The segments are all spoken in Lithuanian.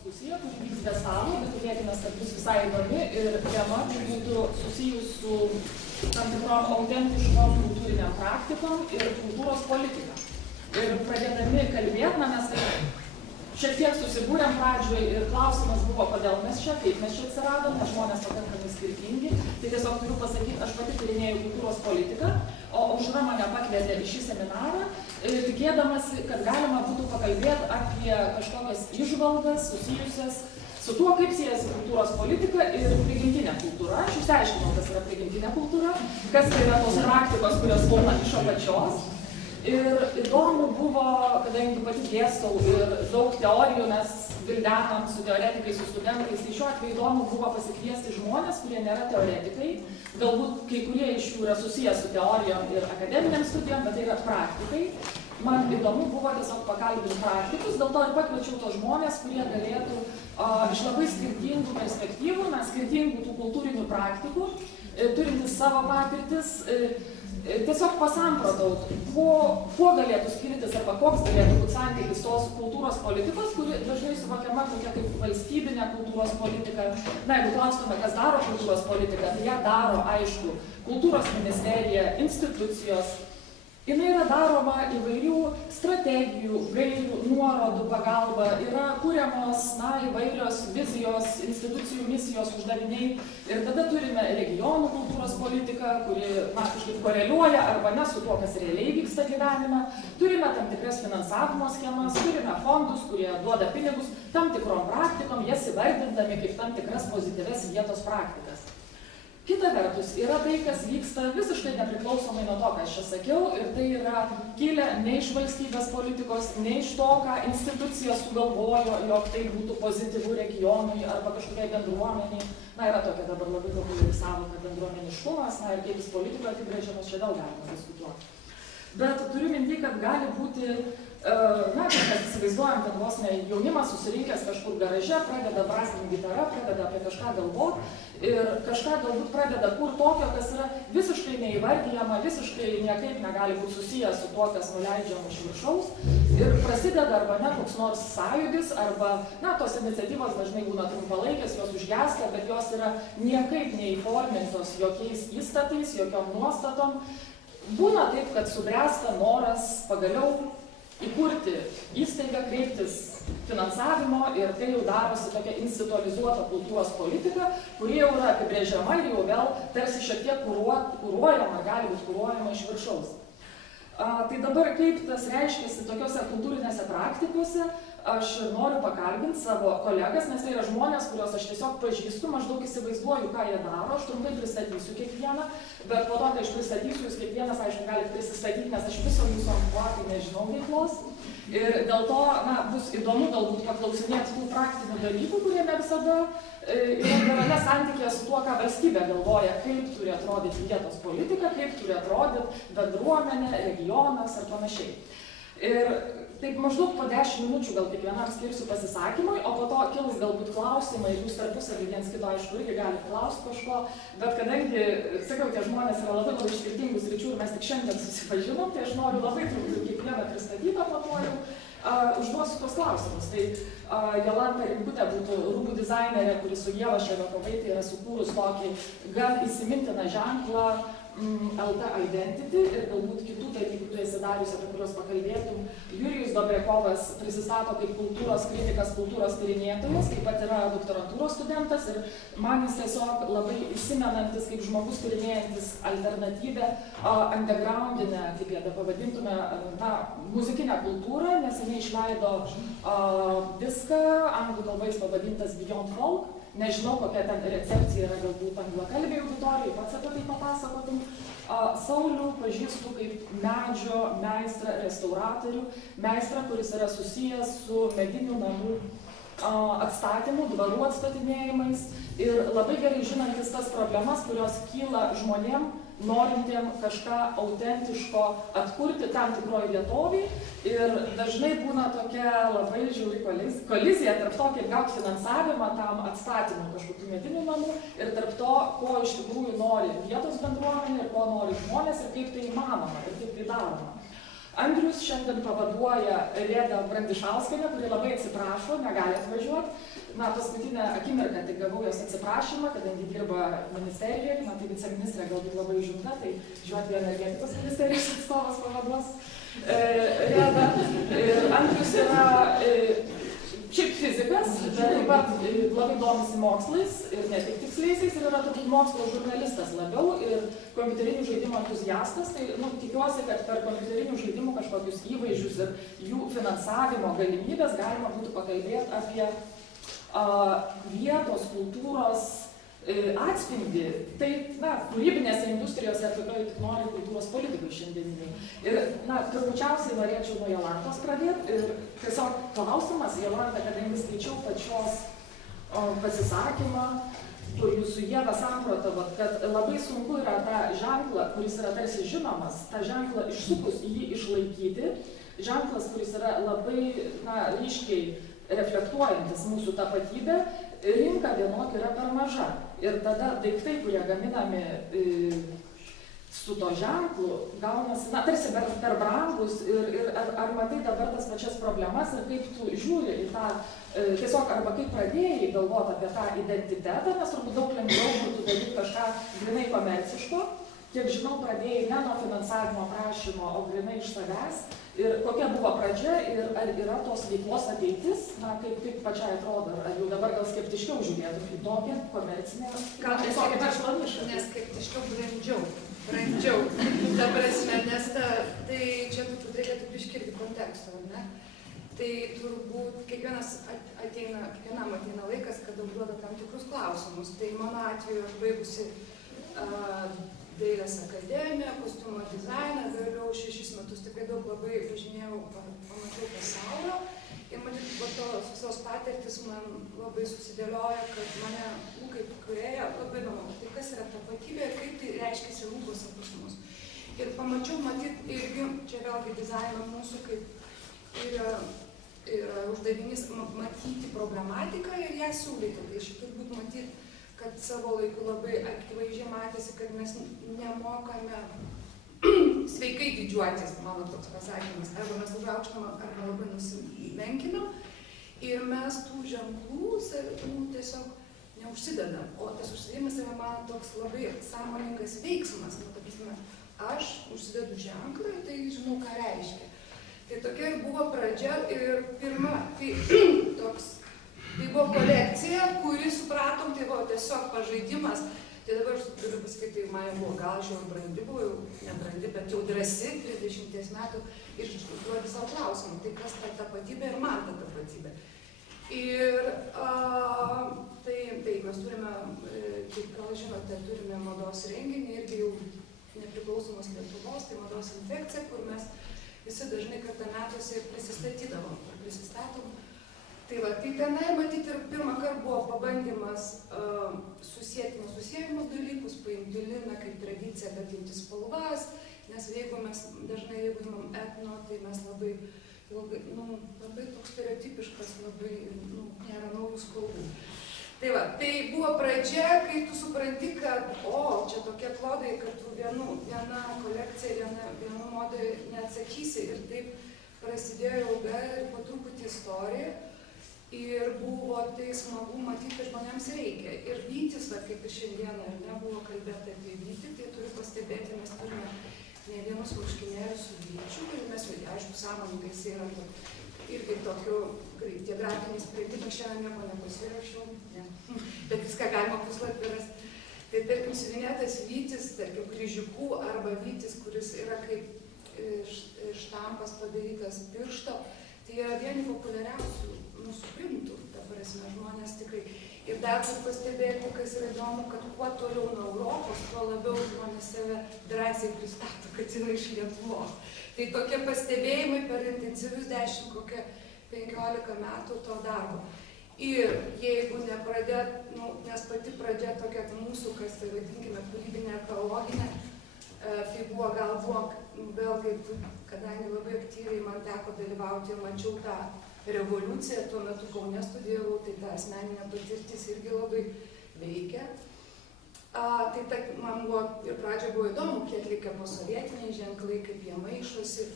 diskusija, kuri vyks be stalo, bet tikėkime, kad bus visai įdomi ir tema būtų susijus su tam tikrom autentiškom kultūriniam praktikom ir kultūros politika. Ir pradėdami kalbėti, mes šiek tiek susibūrėm pradžioj ir klausimas buvo, kodėl mes čia, kaip mes čia atsiradom, nes žmonės pakankamai skirtingi. Tai tiesiog turiu pasakyti, aš pati tyrinėjau kultūros politiką, o Aušra mane pakvietė į šį seminarą, tikėdamasi, kad galima būtų pakalbėti apie kažkokias įžvalgas susijusias su tuo, kaip siejasi kultūros politika ir prigimtinė kultūra. Aš išsiaiškinau, kas yra prigimtinė kultūra, kas tai yra tos praktikos, kurios būna iš apačios. Ir įdomu buvo, kadangi pati dėstau ir daug teorijų mes vildenam su teoretikais, su studentais, tai šiuo atveju įdomu buvo pasikviesti žmonės, kurie nėra teoretikai. Galbūt kai kurie iš jų yra susijęs su teorijom ir akademiniam studijom, bet tai yra praktikai. Man įdomu buvo tiesiog pakalbinti praktikus, dėl to ir pakviečiau tos žmonės, kurie galėtų iš labai skirtingų perspektyvų, skirtingų tų kultūrinių praktikų, turintis savo patirtis, tiesiog pasamprotaut, kuo galėtų skirtis arba koks galėtų būti santykis tos kultūros politikos, kuri dažnai suvokiama tokia kaip valstybinė kultūros politika. Na, jeigu klaustume, kas daro kultūros politiką, tai ją daro, aišku, kultūros ministerija, institucijos. Jis yra daroma įvairių strategijų, gairių, nuorodų pagalba, yra kuriamos įvairios vizijos, institucijų misijos, uždaviniai. Ir tada turime regionų kultūros politiką, kuri kažkaip koreliuoja arba ne su tuo, kas realiai vyksta gyvenime. Turime tam tikras finansavimo schemas, turime fondus, kurie duoda pinigus tam tikrom praktikom, jas įvardindami kaip tam tikras pozityves vietos praktikas. Kita vertus, yra tai, kas vyksta visiškai nepriklausomai nuo to, ką aš čia sakiau, ir tai yra kilę ne iš valstybės politikos, ne iš to, ką institucija sugalvojo, jog tai būtų pozityvų regionui arba kažkokiai bendruomeniai. Yra tokia dabar labai populiari sąvoka bendruomeniškumas, ir kaip jis politikoje apibrėžiamas, čia vėl galima diskutuoti. Bet turiu minty, kad gali būti, mes įsivaizduojam, kad vos ne jaunimas susirinkęs kažkur garaže, pradeda brazdinti gitarą, pradeda apie kažką galvoti ir kažką galbūt pradeda kur tokio, kas yra visiškai neįvardyjama, visiškai niekaip negali būti susijęs su tuo, kas nuleidžiama iš viršaus. Ir prasideda arba ne koks nors sąjūdis, arba, tos iniciatyvos dažnai būna trumpalaikės, jos užgęsta, bet jos yra niekaip neįformintos jokiais įstatais, jokiom nuostatom. Būna taip, kad subręsta noras pagaliau įkurti įstaigą, kreiptis finansavimo ir tai jau darosi tokia institualizuota kultūros politika, kuri jau yra apibrėžiama ir jau vėl tarsi šiek tiek kuruojama, gali būti kuruojama iš viršaus. Tai dabar kaip tas reiškiasi tokiuose kultūrinėse praktikose, aš noriu pakalbinti savo kolegas, nes tai yra žmonės, kuriuos aš tiesiog pažįstu, maždaug įsivaizduoju, ką jie daro, aš trumpai pristatysiu kiekvieną, bet po to, kai aš pristatysiu, jūs kiekvienas, aišku, galite prisistatyti, nes aš viso jūsų amplituotai nežinau veiklos. Ir dėl to bus įdomu galbūt paklausinėti tų praktinių dalykų, kurie ne visada yra gerame santykėje su tuo, ką valstybė galvoja, kaip turi atrodyti vietos politika, kaip turi atrodyti bendruomenė, regionas ar panašiai. Ir taip maždaug po 10 minučių gal kiekvienam skirsiu pasisakymui, o po to kils galbūt klausimai, jūs tarpusavį viens kito, aišku, irgi galite klausti kažko, bet kadangi, sakiau, tie žmonės yra labai iš skirtingų sričių ir mes tik šiandien susipažinom, tai aš noriu labai trumpai kiekvieną pristatyti, o po to jau užduosiu tuos klausimus. Tai Jolanta Rimkutė būtų rūbų dizainerė, kuri su Ieva Ševiakovaitė yra sukūrus tokį gan įsimintiną ženklą LT Identity ir galbūt kitų dalykų tu esi darius, apie kuriuos pakalbėtum. Jurijus Dobrekovas prisistato kaip kultūros kritikas, kultūros tyrinėtojas, taip pat yra doktorantūros studentas ir man jis tiesiog labai įsimenantis kaip žmogus tyrinėjantis alternatyvę, undergroundinę, kaip ją pavadintume, muzikinę kultūrą, nes jinai išleido diską, anglų kalbais pavadintas Beyond Folk. Nežinau, kokia ten recepcija yra galbūt anglakalbė auditorijai, pats apie tai papasakotum. Saulių pažįstu kaip medžio meistrą, restauratorių, meistrą, kuris yra susijęs su medinių namų atstatymu, dvarų atstatinėjimais ir labai gerai žinantis tas problemas, kurios kyla žmonėm, norintiem kažką autentiško atkurti tam tikroj vietovėj ir dažnai būna tokia labai žiauri kolizija tarp to, kaip gauti finansavimą tam atstatymui kažkokių medinių namų ir tarp to, ko iš tikrųjų nori vietos bendruomenė ir ko nori žmonės ir kaip tai įmanoma ir kaip tai daroma. Andrius šiandien pavaduoja Redą Brandišauskienę, kuri labai atsiprašo, negali atvažiuoti. Na, paskutinę akimirką tik gavau jos atsiprašymą, kadangi dirba ministerijoje, na, tai viceministrė galbūt labai užimta, tai šiuo atveju energetikos ministerijos atstovas pavaduos Redą. Andrius yra šiaip fizikas, bet taip pat labai domisi mokslais ir ne tik tiksliaisiais, ir yra turbūt mokslo žurnalistas labiau ir kompiuterinių žaidimų entuziastas. Tai tikiuosi, kad per kompiuterinių žaidimų kažkokius įvaizdžius ir jų finansavimo galimybės galima būtų pakalbėti apie vietos kultūros atspindį. Tai, na, kūrybinėse industrijose tikrai tik nori kultūros politikai šiandieniniai. Ir, na, turbūt norėčiau nuo Jolantos pradėti. Ir tiesiog klausimas, Jolanta, kadangi skaičiau pačios pasisakymą, kur jūs su Ieva samprotavot, kad labai sunku yra tą ženklą, kuris yra tarsi žinomas, tą ženklą išsukus jį išlaikyti. Ženklas, kuris yra labai, na, ryškiai reflektuojantis mūsų tapatybę, rinka vienok yra per maža. Ir tada daiktai, kurie gaminami su to ženklu, gaunasi, na, tarsi per brangus. Ir ar matai dabar tas pačias problemas ir kaip tu žiūri į tą, tiesiog arba kaip pradėjai galvoti apie tą identitetą, nes turbūt daug lengviau būtų daryti kažką grinai komerciško. Kiek žinau, pradėjai ne nuo finansavimo prašymo, o grinai iš savęs. Ir kokia buvo pradžia ir ar yra tos veiklos ateitis, na, kaip pačiai atrodo, ar jau dabar gal skeptiškiau žiūrėtum į tokią komercinę, gal tiesiog verslo nišą? Neskeptiškiau, brandžiau, ta prasme, nes tai čia turbūt reikėtų iškirti kontekstą, ar ne? Tai turbūt kiekvienam ateina laikas, kada užduoda tam tikrus klausimus. Tai mano atveju aš baigusi dailės akademiją, kostiumo dizainą, vėliau 6 metus tikrai daug labai važinėjau, pamačiau pasaulio. Ir matyt, po tos visos patirtis man labai susidėlioja, kad mane, kaip kūrėja, labai įdomu, tai kas yra tapatybė ir kaip tai reiškiasi rūbuose pas mus. Ir pamačiau, matyt, irgi, čia vėlgi dizaino mūsų, kaip yra uždavinys matyti problematiką ir ją siūlyti. Tai šit turbūt matyti, kad savo laiku labai akivaizdžiai matėsi, kad mes nemokame sveikai didžiuotis, mano toks pasakymas, arba mes užaukštinam, arba labai nusimenkinam. Ir mes tų ženklų tiesiog neužsidedam. O tas užsidėjimas yra man toks labai sąmoningas veiksmas. Aš užsidedu ženklą ir tai žinau, ką reiškia. Tai tokia ir buvo pradžia ir pirma, tai buvo kolekcija, kurį supratom, tai buvo tiesiog pažaidimas. Tai dabar aš turiu pasakyti, tai man buvo, gal aš jau brandi buvau, jau nebrandi, bet jau drąsi, 30 metų, ir užduoti savo klausimą, tai kas ta tapatybė ir man ta tapatybė. Ir tai mes turime, kaip gal žinote, turime mados renginį, irgi jau nepriklausomos Lietuvos, tai mados infekcija, kur mes visi dažnai kartą metuose prisistatydavom, prisistatom. Tai va, tai tenai matyti ir pirmą kartą buvo pabandymas susijęti nesusiejamus dalykus, paimti liną kaip tradiciją, bet imti spalvas, nes jeigu mes dažnai, jeigu imam etno, tai mes labai toks stereotipiškas, labai, nėra naujų spalvų. Tai va, tai buvo pradžia, kai tu supranti, kad, čia tokie klodai, kad tu viena kolekcija, vienu modu neatsakysi ir taip prasidėjo ilga ir po truputį istorija. Ir buvo tai smagu matyti, kad žmonėms reikia. Ir Vytis, kaip ir šiandieną, ar ne, buvo kalbėta apie Vytį, tai turiu pastebėti, mes turime ne vienus marškinėlius su Vyčiu, ir mes jau, aišku, sąmoningai yra irgi tokiu, tie grafiniai sprendimai, šiandien nieko nepasirašiau, ne. Bet viską galima puslapį rasti. Tai tarkim, siuvinėtas Vytis, tarkim, kryžiukų arba Vytis, kuris yra kaip štampas padarytas piršto, tai yra vieni populiariausių mūsų printų, ta prasme, žmonės tikrai. Ir dar turiu pastebėti, kas yra įdomu, kad kuo toliau nuo Europos, tuo labiau žmonės save drąsiai pristato, kad yra iš Lietuvos. Tai tokie pastebėjimai per intensyvius 10-15 metų to darbo. Ir jeigu nepradėt, nes pati pradžia tokia mūsų, kas tai vadinkime, kūrybinė ekologinė, tai buvo vėlgi, kadangi labai aktyviai man teko dalyvauti ir mačiau tą revoliuciją, tuo metu Kaune studijavau, tai ta asmeninė patirtis irgi labai veikia. Tai man buvo ir pradžioje buvo įdomu, kiek likę posovietiniai ženklai, kaip jie maišosi.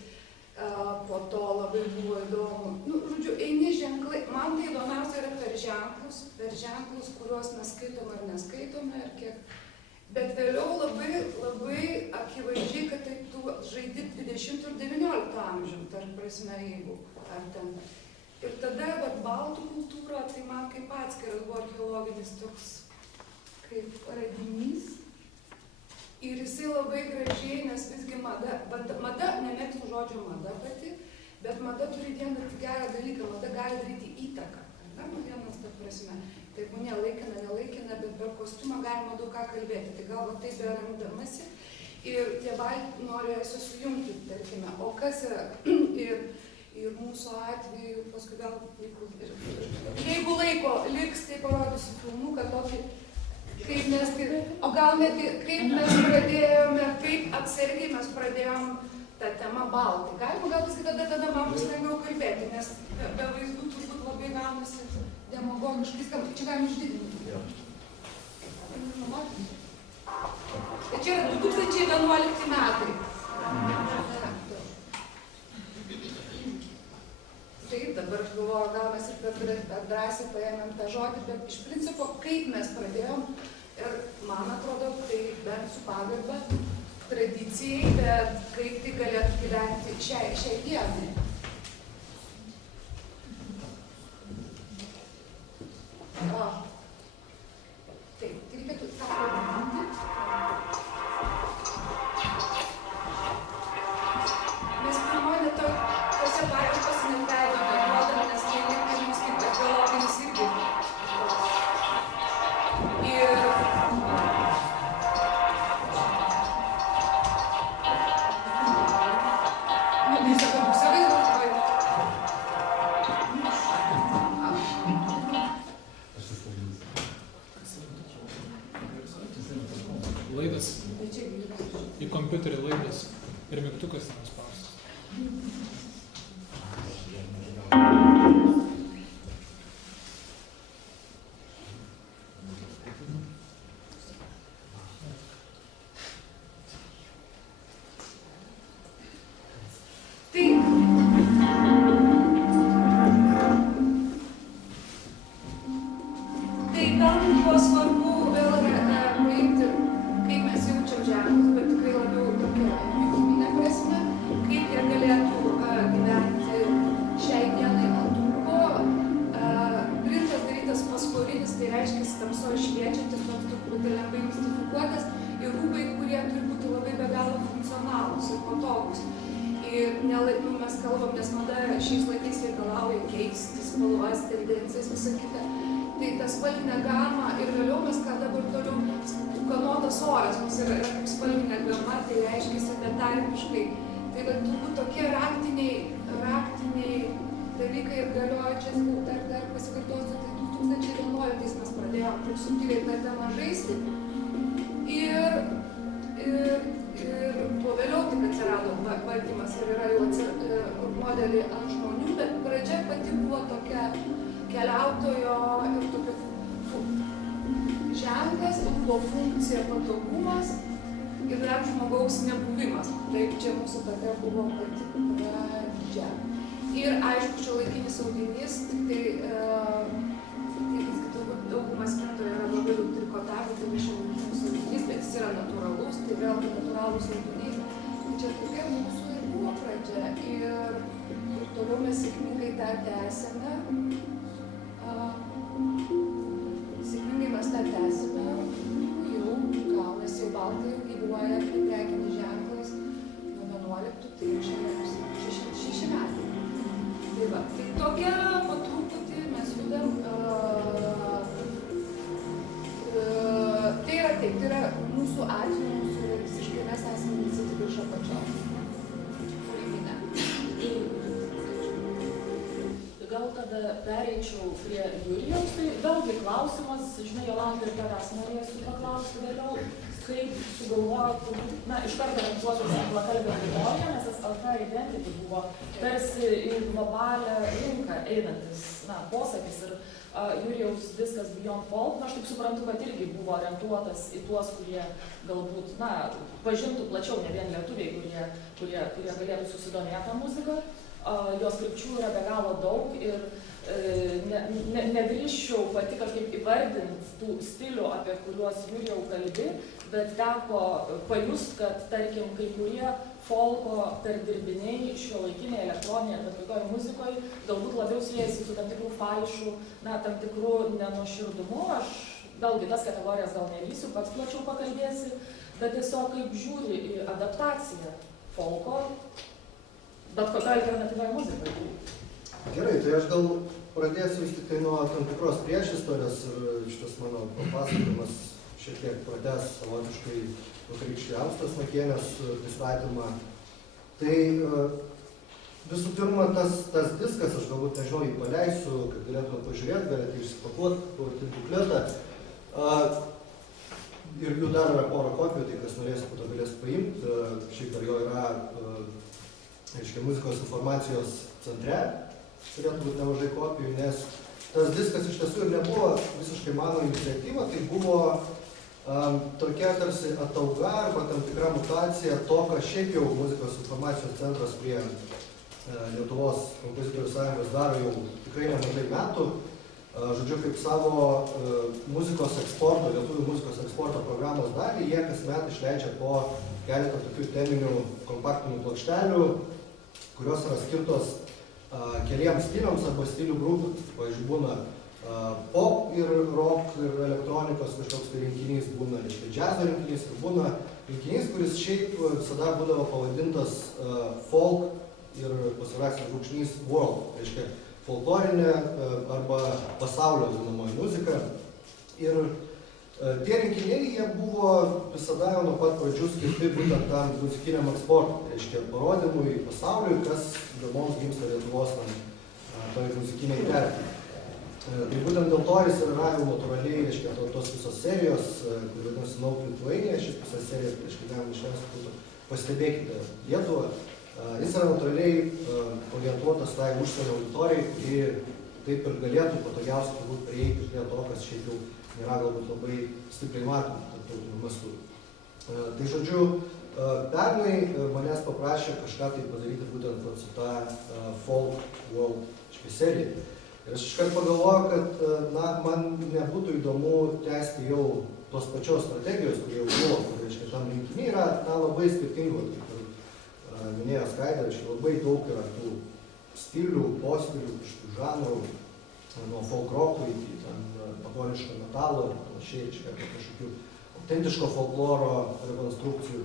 Po to labai buvo įdomu. Nu, žodžiu, eini ženklai. Man tai įdomiausia yra per ženklus, kuriuos mes skaitome ar neskaitome. Ir kiek. Bet vėliau labai akivaizdžiai, kad tai tu žaidi 20 ir 19 amžių, tarp prasme, jeigu ar ten. Ir tada, vat, baltų kultūra, tai man kaip atskiras buvo archeologinis toks kaip radinys. Ir jisai labai gražiai, nes visgi mada, nemėgstu žodžio mada pati, bet mada turi vieną gerą dalyką, mada gali daryti įtaką. Ar ne, vienas, ta prasme. Taip, ne laikina, nelaikina, bet per kostiumą galima daug ką kalbėti. Tai galbūt taip yra randamasi. Ir tėvai norėjosi sujungti, tarkime. O kas yra? Ir mūsų atveju, paskui gal, jeigu laiko liks, tai parodysiu filmuką tokį, kaip mes, o gal netgi kaip mes pradėjome, kaip atsargiai mes pradėjom tą temą baltai. Galima gal visgi tada man bus lengviau kalbėti, nes be vaizdų turbūt labai gaunasi demagogiškai skamba. Čia galim išdidinti. Tai čia yra 2011 metai. Taip, dabar aš galvoju, gal mes ir per drąsiai paėmėm tą žodį, bet iš principo, kaip mes pradėjom, ir man atrodo, tai bent su pagarba tradicijai, bet kaip tai galėtų gyventi šiai dienai. Taip, tai reikėtų tą pavadinti. Mes pirmoji tose paieškose nebeidome, rodome, nes tai irgi mums kaip archeologinis irgi. Ir laidas į kompiuterį laidas ir mygtukas nespaustas. Tai tam buvo svarbu vėl paimti, kaip mes jaučiam ženklus, bet tikrai labiau tokia jutuminė prasme, kaip jie galėtų gyventi šiai dienai ant rūbo. Printas darytas fosforinis, tai reiškia tamsoje šviečiantis, toks truputį lengvai mistifikuotas, ir rūbai, kurie turi būti labai be galo funkcionalūs ir patogus. Ir mes kalbam, nes mada šiais laikais reikalauja keisti spalvas, tendencijas, visą kitą. Tai ta spalvinė gama ir vėliau mes ką dabar toliau kanotas oras, mums yra kaip spalvinė gama, tai reiškia betarpiškai. Tai va turbūt tokie raktiniai dalykai ir galioja čia, dar pasikartosiu, tai 2011 mes pradėjom taip subtiliai tą temą žaisti. Ir po vėliau tik atsirado valdymas ir yra jau modelį ant žmonių, bet pradžia pati buvo tokia keliautojo ir tokia ženklas, buvo funkcija patogumas ir dar žmogaus nebuvimas. Taip, čia mūsų tokia buvo pati pradžia. Ir aišku, šiuolaikinis audinys, tik tai turbūt daugumas spintoje yra labai daug trikotavę, tai šiuolaikinis audinys, bet jis yra natūralus, tai vėlgi natūralūs audiniai. Tai čia tokia mūsų ir buvo pradžia. Ir toliau mes sėkmingai tą tęsėme. Sėkmingai mes tą tęsime, jau gaunasi, jau baltai jau gyvuoja prekinis ženklas nuo 11, tai šiandien 6 metai. Tai va, tai tokia patruputį mes judam. Tai yra taip, tai yra mūsų atveju, mūsų visiškai mes esame iniciatyva iš apačios. Kūrybinė. Gal ta tada pereičiau prie Jurijaus, tai vėlgi klausimas, žinai, Jolanta, ir tavęs norėsiu paklausti vėliau, kaip sugalvojot, na, iš karto orientuotis į anglakalbę auditoriją, nes tas Alpha Identity buvo tarsi į globalią rinką einantis, na, posakis ir Jurijaus diskas Beyond Folk, na, aš taip suprantu, kad irgi buvo orientuotas į tuos, kurie galbūt, na, pažintų plačiau, ne vien lietuviai, kurie galėtų susidomėti tą muziką. Jos krypčių yra be galo daug ir nedrįsčiau pati kažkaip įvardinti tų stilių, apie kuriuos Jurijau kalbi, bet teko pajust, kad, tarkim, kai kurie folko perdirbiniai šiuolaikinėje elektroninėje ar bet kokioje muzikoje galbūt labiau siejasi su tam tikrų falšų, na, tam tikrų nenuoširdumu. Aš vėlgi tas kategorijas gal nelysiu, pats plačiau pakalbėsi, bet tiesiog kaip žiūri į adaptaciją folko, bet kokia alternatyvia muzika. Gerai, tai aš gal pradėsiu vis tik tai nuo tam tikros priešistorės ir šitas mano papasakojimas šiek tiek pratęs savotiškai vakarykštį Austos Makienės pristatymą. Tai visų pirma, tas diskas, aš galbūt nežinau, jį paleisiu, kad galėtume pažiūrėti, galėtume išsipakuoti, pavartyti bukletą. Ir jų dar yra porą kopijų, tai kas norės, po to galės paimti. Šiaip ar jo yra muzikos informacijos centre, turėtų būti nemažai kopijų, nes tas diskas iš tiesų ir nebuvo visiškai mano iniciatyva, tai buvo tokia tarsi atauga arba tam tikra mutacija to, ką šiaip jau muzikos informacijos centras prie Lietuvos kompozitorių sąjungos daro jau tikrai nemažai metų. Žodžiu, kaip savo muzikos eksporto, lietuvių muzikos eksporto programos dalį, jie kasmet išleidžia po keletą tokių teminių kompaktinių plokštelių, kurios yra skirtos keliems stiliams arba stilių grupams. Pavyzdžiui, būna pop ir rock ir elektronikos kažkoks tai rinkinys, būna džiazo rinkinys ir būna rinkinys, kuris šiaip visada būdavo pavadintas folk ir pasiraksas brūkšnys world, reiškia folklorinė arba pasaulio vadinamoji muzika. Ir tie rinkiniai, jie buvo visada jau nuo pat pradžių skirti būtent tam muzikiniam eksportui, reiškia parodymui pasauliui, kas įdomaus gimsta Lietuvos toj muzikiniai terpei. Tai būtent dėl to jis yra jau natūraliai, reiškia, tos visos serijos, kur vadinasi No Lithuania, šis visas serijas, reiškia, galima išleisti būtų, pastebėkite Lietuvą. Jis yra natūraliai orientuotas tai užsienio auditorijai, kuri taip ir galėtų patogiausiai turbūt prieiti prie to, kas šiaip jau nėra galbūt labai stipriai matoma tarptautiniu mastu. Tai žodžiu, pernai manęs paprašė kažką tai padaryti būtent su ta Folk World serija. Ir aš iškart pagalvoju, kad man nebūtų įdomu tęsti jau tos pačios strategijos, kurie jau buvo, kur, reiškia, tam rinkiniai yra labai skirtingų, kaip ir minėjo Skaidra, reiškia, labai daug yra tų stilių, postilių, kažkokių žanrų, nuo folk rockų iki pagoniško metalo ir panašiai, reiškia, kažkokių autentiško folkloro rekonstrukcijų.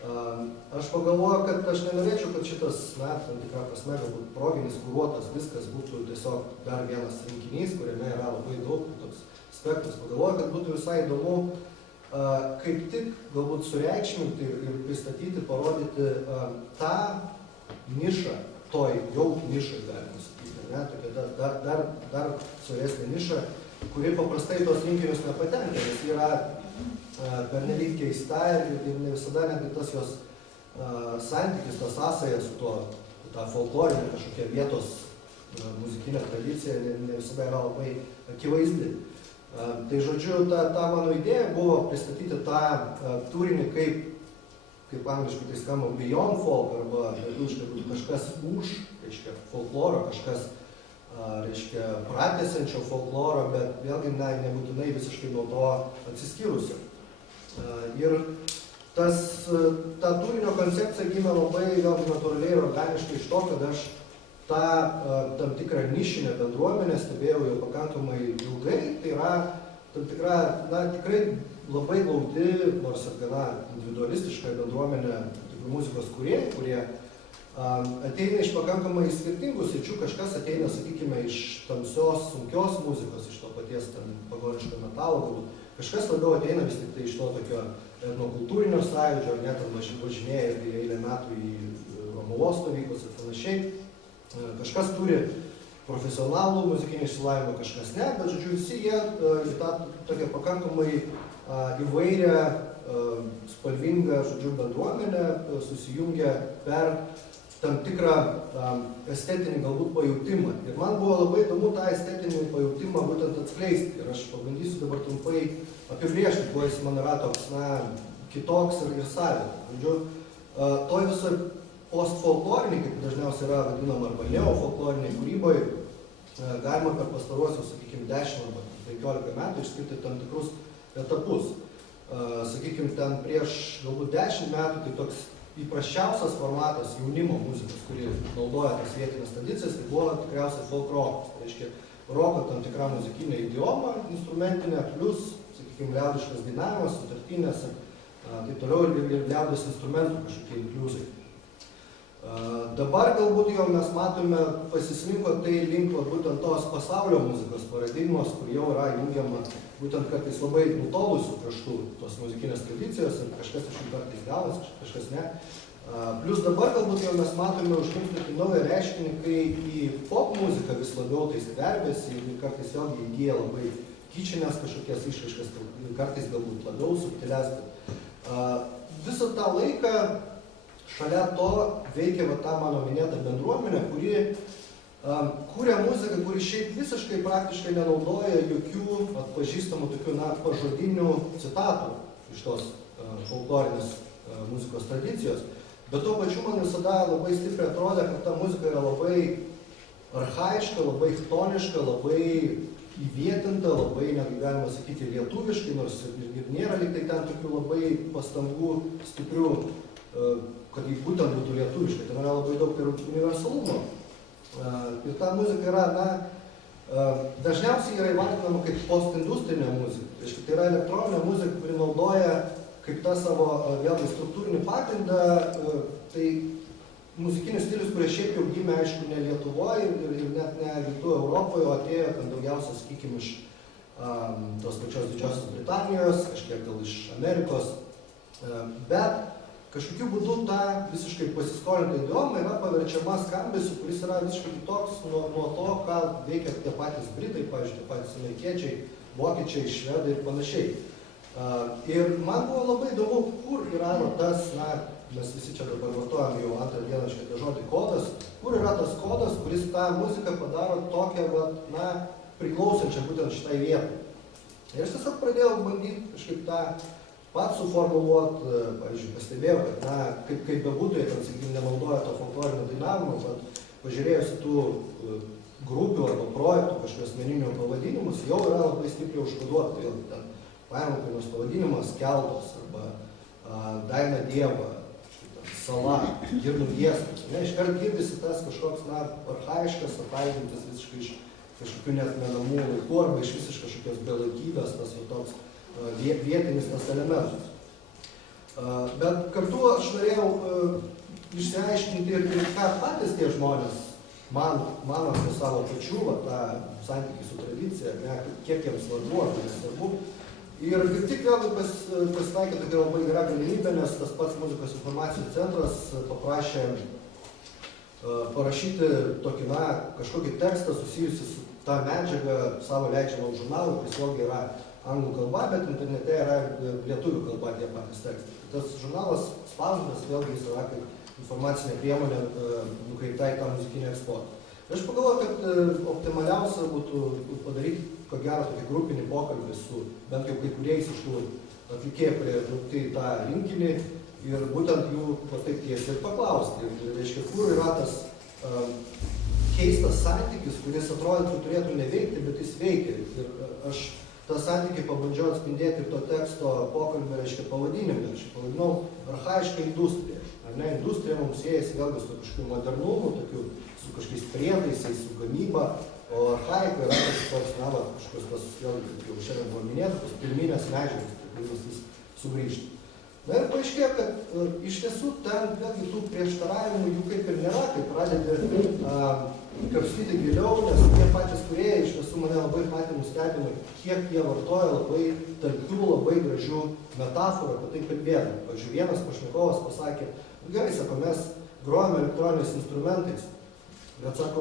Aš pagalvoju, kad aš nenorėčiau, kad šitas, tam tikrą prasme, galbūt proginis, kuruotas viskas būtų tiesiog dar vienas rinkinys, kuriame yra labai daug toks spektras. Pagalvoju, kad būtų visai įdomu kaip tik galbūt sureikšminti ir pristatyti, parodyti tą nišą, toj jau nišai, galima sakyti, ne? Tokia dar suresnė niša, kuri paprastai tos rinkinius nepatenka, nes yra pernelyg keista ir ne visada netgi tas jos santykis, tas sąsaja su ta folklorinė kažkokia vietos muzikinė tradicija ne visada yra labai akivaizdi. Tai žodžiu, ta mano idėja buvo pristatyti tą turinį kaip angliškai tai skamba beyond folk arba lietuviškai kažkas už, reiškia, folkloro, kažkas reiškia, pratęsiančio folkloro, bet vėlgi nebūtinai visiškai nuo to atsiskyrusio. Ir ta turinio koncepcija gimė labai vėlgi natūraliai ir organiškai iš to, kad aš tą tam tikrą nišinę bendruomenę stebėjau jau pakankamai ilgai. Tai yra tam tikra, tikrai labai glaudi, nors ir gana individualistiška bendruomenė muzikos kūrėjų, kurie ateina iš pakankamai skirtingų sričių. Kažkas ateina, sakykime, iš tamsios, sunkios muzikos, iš to paties pagoniško metalo galbūt. Kažkas labiau ateina vis tik tai iš to tokio etnokultūrinio sąjūdžio, ar net važinėja eilę metų į Romuvos stovyklas ir panašiai. Kažkas turi profesionalų muzikinį išsilavinimą, kažkas ne, bet žodžiu visi jie į tą tokią pakankamai įvairią, spalvingą, žodžiu, bendruomenę susijungia per tam tikrą estetinį galbūt pajautimą. Ir man buvo labai įdomu tą estetinį pajautimą būtent atskleisti. Ir aš pabandysiu dabar trumpai apibrėžti, kuo jis man yra toks, kitoks ir savit. Žodžiu, toj visoj postfolkloriniai, kaip dažniausiai yra vadinama, arba neofolkloriniai kūrybai, galima per pastaruosius, sakykime, 10 arba 15 metų išskirti tam tikrus etapus. Sakykime, ten prieš galbūt 10 metų tai toks įprasčiausias formatas jaunimo muzikos, kuri naudoja tas vietinės tradicijas, tai buvo tikriausiai folk rokas. Tai reiškia, roko tam tikra muzikinė idioma, instrumentinė, plus, sakykime, liaudiškas dainavimas, sutartinės, taip toliau ir liaudės instrumentų kažkokie inkliuzai. Dabar galbūt jau mes matome, pasislinko tai link būtent tos pasaulio muzikos paradigmos, kur jau yra jungiama būtent kartais labai nutolusių kraštų tos muzikinės tradicijos ir kažkas iš jų kartais gaunasi, kažkas ne. Plius dabar galbūt jau mes matome užkimti naują reiškinį, kai į pop muziką vis labiau tai skverbiasi ir kartais vėlgi įgyja labai kyčinės kažkokias išraiškas, kartais galbūt labiau subtilės. Visą tą laiką šalia to veikia tą mano minėtą bendruomenę, kuri kūrė muziką, kuri šiaip visiškai praktiškai nenaudoja jokių atpažįstamų tokių pažodinių citatų iš tos folklorinės muzikos tradicijos. Bet tuo pačiu man visada labai stipriai atrodė, kad ta muzika yra labai archaiška, labai chtoniška, labai įvietinta, labai, netgi galima sakyti, lietuviškai, nors ir nėra lyg tai ten tokių labai pastangų stiprių, kad jį būtent būtų lietuviškai. Tai yra labai daug ir universalumo. Ir ta muzika yra, dažniausiai yra įvardinama kaip postindustrinė muzika. Tai yra elektroninė muzika, kuri naudoja kaip tą savo vėlgi struktūrinį pagrindą, tai muzikinius stilius, kurie šiaip jau gimė, aišku, ne Lietuvoje ir net ne Rytų Europoje, o atėjo ten daugiausia, sakykime, iš tos pačios Didžiosios Britanijos, kažkiek gal iš Amerikos, bet kažkokiu būdu ta visiškai pasiskolinta idioma yra paverčiama skambesiu, kuris yra visiškai kitoks nuo to, ką veikia tie patys Britai, pavyzdžiui, tie patys amerikiečiai, vokiečiai, švedai ir panašiai. Ir man buvo labai įdomu, kur yra tas, mes visi čia dabar vartojam jau antrą dieną šitą žodį kodas, kur yra tas kodas, kuris tą muziką padaro tokią, priklausančią būtent šitai vietai. Ir aš tiesiog pradėjau bandyti kažkaip tą pats suformuluoti, pavyzdžiui, pastebėjau, kad, kaip bebūtų, jie ten, sakykime, nenaudoja to folklorinio dainavimo, bet pažiūrėjus tų grupių arba projektų kažkokių asmeninių pavadinimus, jau yra labai stipriai užkoduota. Tai ten paėmė kainos pavadinimas Keltos arba Daina Dieva, Sala, Girnų giesmės. Iškart girdisi tas kažkoks, archaiškas, ataidintas visiškai iš kažkokių net menamų laikų arba iš visiškai kažkokios belaikybės, tas jau toks vietinis tas elementus. Bet kartu aš norėjau išsiaiškinti ir ką patys tie žmonės mano apie savo pačių, tą santykį su tradicija, kiek jiems svarbu, ar nesvarbu. Ir kaip tik vėlgi pasitaikė tokia labai gera galimybė, nes tas pats Muzikos informacijos centras paprašė parašyti tokį, kažkokį tekstą susijusi su tą medžiagą savo leidžiamą žurnalą, kuris vėlgi yra anglų kalba, bet internete yra lietuvių kalba tie patys tekstai. Tas žurnalas spausdintas vėlgi jis yra kaip informacinė priemonė nukreipta į tą muzikinį eksportą. Ir aš pagalvoju, kad optimaliausia būtų padaryti, ko gero, tokį grupinį pokalbį su bent jau kai kuriais iš tų atlikėjų, kurie įtraukti į tą rinkinį ir būtent jų taip tiesiai ir paklausti. Ir reiškia, kur yra tas keistas santykis, kuris atrodytų turėtų neveikti, bet jis veikia. Ir aš tą santykį pabandžiau atspindėti ir to teksto pokalbį, reiškia, pavadinimą. Aš pavadinau archaišką industriją. Industrija mums siejasi vėlgi su kažkokiu modernumu, su kažkokiais prietaisais, su gamyba, o archaika yra toks, kažkokios tos, vėlgi, kaip jau šiandien buvo minėta, tos pirminės medžiagos, kurios vis sugrįžta. Ir paaiškėjo, kad iš tiesų ten vėlgi tų prieštaravimų jų kaip ir nėra, kai pradedi kapstyti giliau, nes tie patys kūrėjai iš tiesų mane labai patį nustebino, kiek jie vartoja labai talpių, labai gražių metaforų apie tai kalbėdami. Pavyzdžiui, vienas pašnekovas pasakė, gerai, sako, mes grojame elektroniniais instrumentais, Bet sako,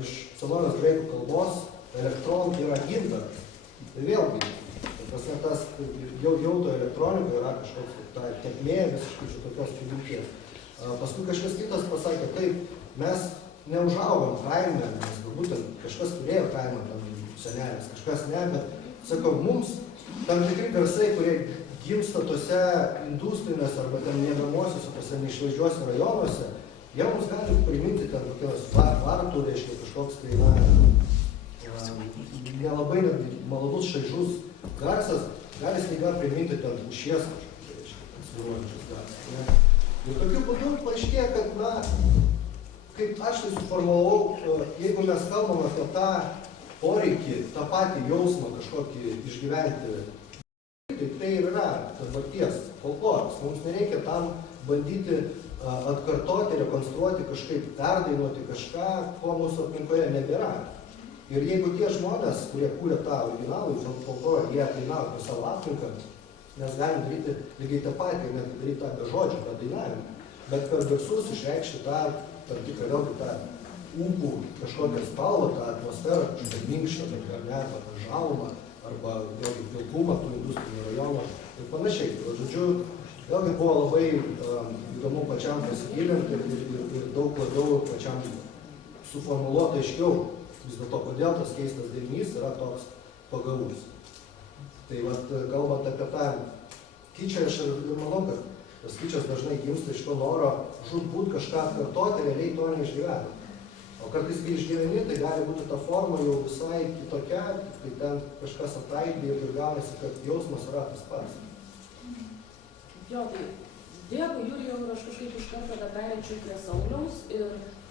iš senovės graikų kalbos elektron yra gintaras. Tai vėlgi, tas jau to elektronikoje yra kažkoks ta tėkmė visiškai čia tokios prigimties. Paskui kažkas kitas pasakė, taip, mes neužaugom kaime, nes galbūt kažkas turėjo kaimą, tam senelis, kažkas ne, bet sako, mums tam tikri garsai, kurie gimsta tose industrinėse arba ten miegamosiuose, tose neišvažiuose rajonuose, jie mums gali priminti ten kokios vartų, reiškia kažkoks tai, nelabai malonus šaižus garsas, gali staiga priminti ten pušies kažkokį, reiškia, svyruojančius garsas. Ir tokiu būdu paaiškėja, kad, kaip aš tai suformulavau, jeigu mes kalbam apie tą poreikį, tą patį jausmą kažkokį išgyventi, tai ir yra dabarties folkloras. Mums nereikia tam bandyti atkartoti, rekonstruoti, kažkaip perdainuoti kažką, ko mūsų aplinkoje nebėra. Ir jeigu tie žmonės, kurie kūrė tą originalų folklorą, jie dainavo apie savo aplinką, mes galim daryti lygiai tą patį, net daryti tą be žodžių, be dainavimą. Bet per garsus išreikšti tą, tam tikrą vėlgi tą ūkų kažkokią spalvą, tą atmosferą, kažkokią minkštą, ar ne, arba tą žalumą, arba vėlgi pilkumą tų industrinių rajonų ir panašiai. Žodžiu, vėlgi buvo labai įdomu pačiam pasigilinti ir daug labiau pačiam suformuluoti aiškiau, vis dėlto, kodėl tas keistas derinys yra toks pagavus. Tai vat, kalbant apie tą kičą, aš ir manau, kad tas kičas dažnai gimsta iš to noro žūtbūt kažką atkartoti, realiai to neišgyvena. O kartais, kai išgyveni, tai gali būti ta forma jau visai kitokia, tai ten kažkas ataidė ir gaunasi, kad jausmas yra tas pats. Jo, tai dėkui, Julijau, ir aš kažkaip iš karto pereičiau prie Sauliaus ir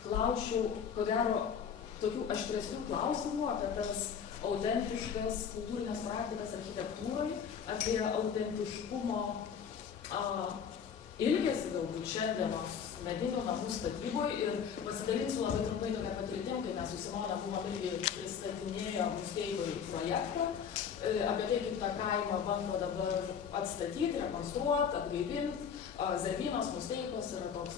klausčiau, ko gero, tokių aštresnių klausimų apie tas autentiškas kultūrinės praktikas architektūrai, apie autentiškumo ilgesį galbūt šiandienos medinių namų statyboje ir pasidalinsiu labai trumpai tokią patirtim, kai mes su Simona buvom irgi pristatinėjo Musteikoj projektą, apie tai, kaip tą kaimą bando dabar atstatyti, rekonstruoti, atgaivinti. Zervynos Musteikos yra toks,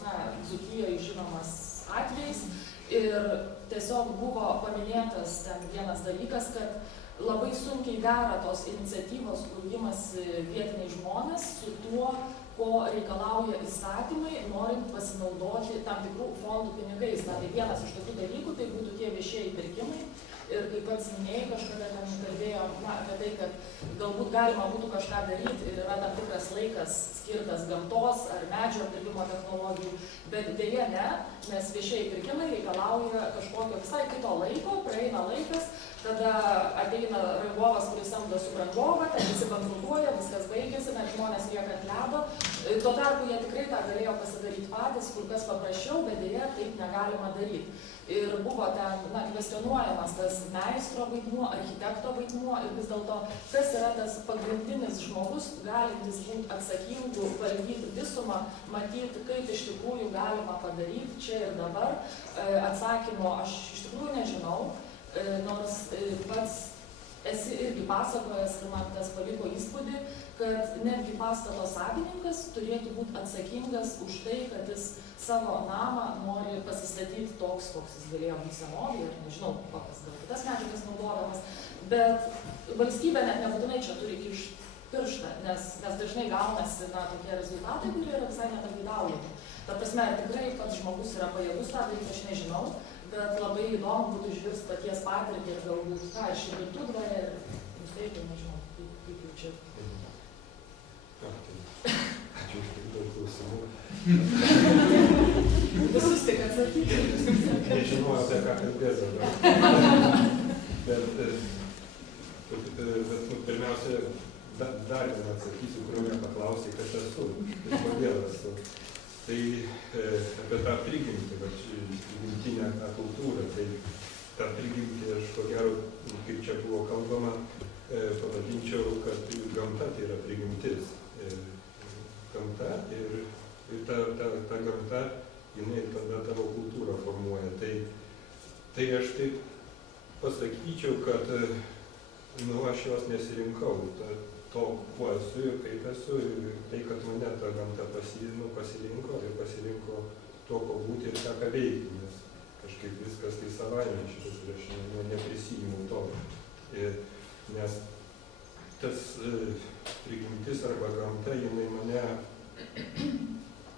Dzūkijoje žinomas atvejis. Ir tiesiog buvo paminėtas ten vienas dalykas, kad labai sunkiai dera tos iniciatyvos, kur imasi vietiniai žmonės su tuo, ko reikalauja įstatymai, norint pasinaudoti tam tikrų fondų pinigais. Tai vienas iš tokių dalykų, tai būtų tie viešieji pirkimai. Ir kaip pats minėjai, kažkada ten kalbėjo apie tai, kad galbūt galima būtų kažką daryti ir yra tam tikras laikas skirtas gamtos ar medžio apdirbimo technologijų, bet dėja ne, nes viešieji pirkimai reikalauja kažkokio visai kito laiko, praeina laikas, tada ateina rangovas, kuris samdo subrangovą, ten visi bankrutuoja, viskas baigėsi, net žmonės lieka ant ledo. Tuo tarpu jie tikrai tą galėjo pasidaryti patys, kur kas paprasčiau, bet dėja taip negalima daryti. Ir buvo ten kvestionuojamas tas meistro vaidmuo, architekto vaidmuo ir vis dėlto, kas yra tas pagrindinis žmogus, galintis būti atsakingu, valdyti visumą, matyti, kaip iš tikrųjų galima padaryti čia ir dabar. Atsakymo aš iš tikrųjų nežinau, nors pats esi irgi pasakojas ir man tas paliko įspūdį, kad netgi pastato savininkas turėtų būti atsakingas už tai, kad jis savo namą nori pasistatyti toks, koks jis galėjo būti senovėje, ir nežinau, kokias gal kitas medžiagas naudodamas, bet valstybė net nebūtinai čia turi kišti pirštą, nes dažnai gaunasi tokie rezultatai, kurie yra visai nepageidaujami. Ta prasme, ar tikrai pats žmogus yra pajėgus tą daryti, aš nežinau, bet labai įdomu būtų išgirsti paties patirtį ir galbūt ką, ir Širvintų dvare, ir Musteikoj, nežinau, kaip jau čia. Ačiū už tiek daug klausimų. Visus tik atsakyti. Nežinojau, apie ką kalbėti dabar. Bet pirmiausia, dar vieną atsakysiu, kurio nepaklausai, kas esu ir kodėl esu. Tai apie tą prigimtį, prigimtinę kultūrą. Tai tą prigimtį aš ko gero, kaip čia buvo kalbama, pavadinčiau, kad gamta tai yra prigimtis. Gamta ir ta gamta, jinai tada tavo kultūrą formuoja. Tai aš taip pasakyčiau, kad aš jos nesirinkau. To, kuo esu ir kaip esu, ir tai, kad mane ta gamta pasirinko ir pasirinko to, ko būti ir tą, ką veikti. Nes kažkaip viskas tai savaime šitas ir aš neprisijimu to. Nes tas prigimtis arba gamta, jinai mane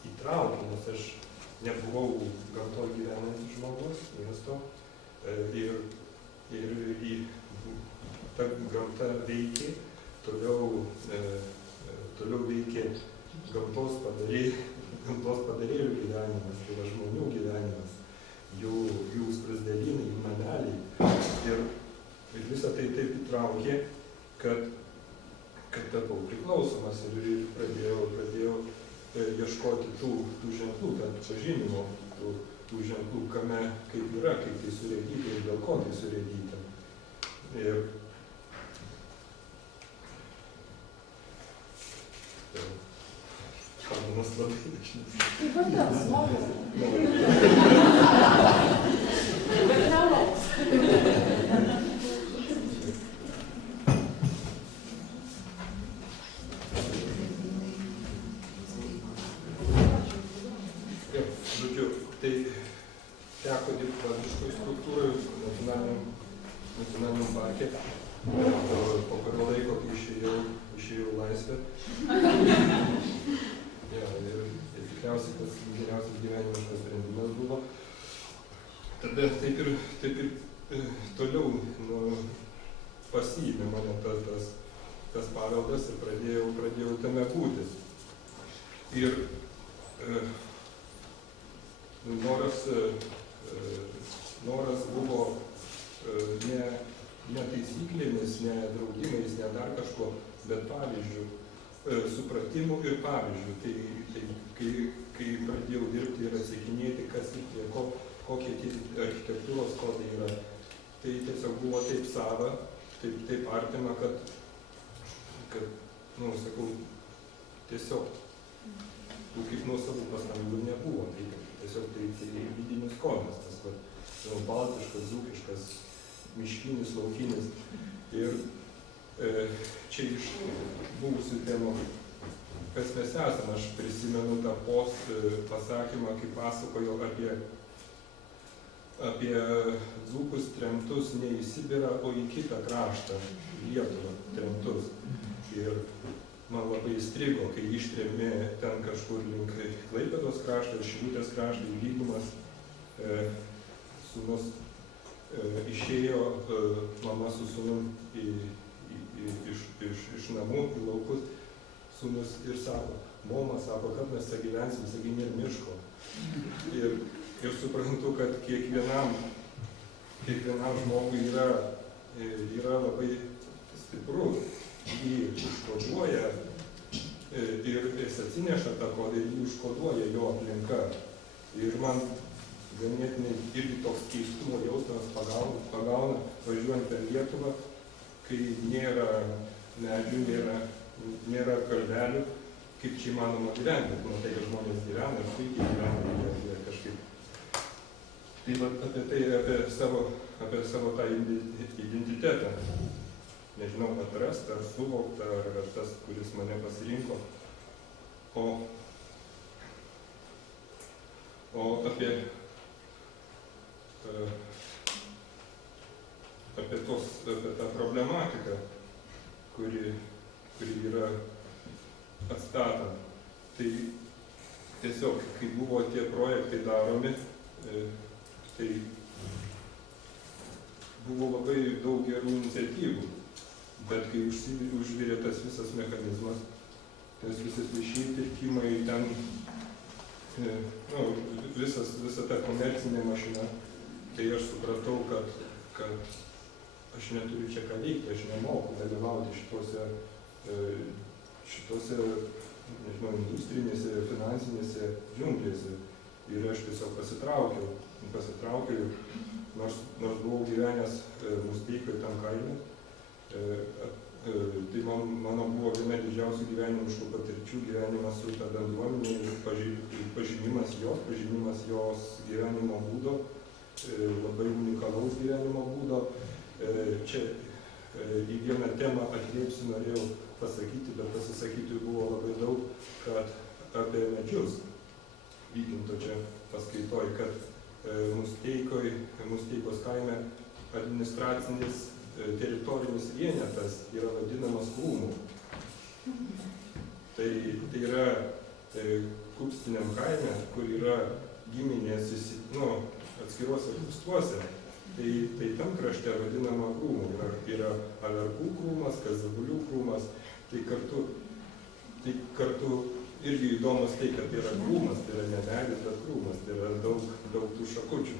įtraukė, nes aš nebuvau gamtoje gyvenantis žmogus, miesto, ir ta gamta veikė, toliau veikė gamtos padarėlių gyvenimas, tai yra žmonių gyvenimas, jų skruzdėlynai, jų nameliai. Ir visą tai taip įtraukė, kad tapau priklausomas ir pradėjau ieškoti tų ženklų, atpažinimo tų ženklų, kame kaip yra, kaip tai surėdyta ir dėl ko tai surėdyta. Ir kalbamas labai dažnis. Kaip vandens, noriu. Bet nelaus. Žodžiu, tai teko dirbti valdiškoj struktūroje, nacionaliniam parke. Po kurio laiko, kai išėjau laisvę. Ir tikriausiai tas geriausias gyvenimiškas sprendimas buvo. Tada taip ir toliau pasiėmė mane tas paveldas ir pradėjau tame būtis. Ir noras buvo ne taisyklėmis, ne draudimais, ne dar kažko, bet pavyzdžių, supratimų ir pavyzdžių. Tai kai pradėjau dirbti ir atsakinėti, kas ir tie, kokie tie architektūros kodai yra, tai tiesiog buvo taip sava, taip artima, kad sakau, tiesiog kaip nuo savų pastangų nebuvo. Tai tiesiog tai vidinis kodas, tas baltiškas, dzūkiškas, miškinis, laukinis. Ir čia iš buvusių temų, kas mes esame, aš prisimenu tą pasakymą, kai pasakojo apie dzūkus tremtus ne į Sibirą, o į kitą kraštą, Lietuvą tremtus. Ir man labai įstrigo, kai ištrėmė ten kažkur link Klaipėdos krašto, Šilutės krašto, į lygumas, sūnus išėjo mama su sūnum iš namų į laukus, sūnus ir sako, mama sako, kad mes čia gyvensim, sagi nėra miško. Ir suprantu, kad kiekvienam žmogui yra labai stipru, jį užkoduoja ir jis atsineša tą kodą ir jį užkoduoja jo aplinka. Ir man ganėtinai irgi toks keistumo jausmas pagauna važiuojant per Lietuvą, kai nėra medžių, nėra kalvelių, kaip čia įmanoma gyventi. Matai, kad žmonės gyvena ir puikiai gyvena, jie kažkaip. Tai apie savo tą identitetą. Nežinau, atrasta, ar suvokta, ar tas, kuris mane pasirinko. O apie tą problematiką, kuri yra atstatant. Tai tiesiog, kai buvo tie projektai daromi, tai buvo labai daug gerų iniciatyvų, bet kai užvirė tas visas mechanizmas, tas visas viešieji pirkimai, ten visa ta komercinė mašina, tai aš supratau, kad aš neturiu čia ką veikti, aš nemoku dalyvauti šitose nežinau, industrinėse, finansinėse džiunglėse. Ir aš tiesiog pasitraukiau, nors buvau gyvenęs Musteikoje tam kaime. Tai mano buvo viena didžiausių gyvenimiškų patirčių, gyvenimas su ta bendruomenė ir pažinimas jos gyvenimo būdo, labai unikalaus gyvenimo būdo. Čia į vieną temą atkreipsiu, norėjau pasakyti, bet pasisakyti buvo labai daug, kad apie medžius, Vykinto čia paskaitoj, kad Musteikos kaime administracinis teritorinis vienetas yra vadinamas krūmu. Tai yra Kupstiniam kaime, kur yra giminės atskiruose kupstuose, tai tam krašte vadinama krūmu. Yra averkų krūmas, kazabulių krūmas. Tai kartu irgi įdomus tai, kad tai yra krūmas, tai yra ne medis, bet krūmas, tai yra daug tų šakučių.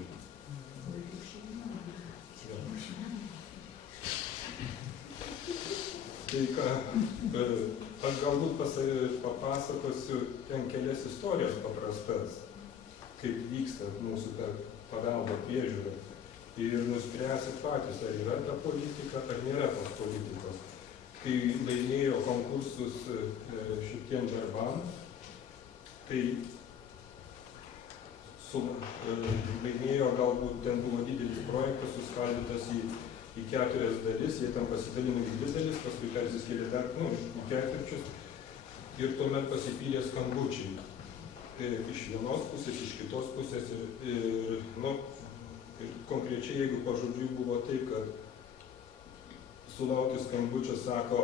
Tai ką, aš galbūt papasakosiu ten kelias istorijas paprastas, kaip vyksta mūsų ta paveldo priežiūra. Ir nuspręsit patys, ar yra ta politika, ar nėra tos politikos. Kai laimėjo konkursus šitiem darbam, tai laimėjo galbūt, ten buvo didelis projektas, suskaldytas į 4 dalis, jie tam pasidalino į 2 dalis, paskui persiskėlė dar, į ketvirčius, ir tuomet pasipylė skambučiai. Iš vienos pusės, iš kitos pusės, ir konkrečiai, jeigu pažodžiui buvo taip, kad sulaukė skambučio, sako,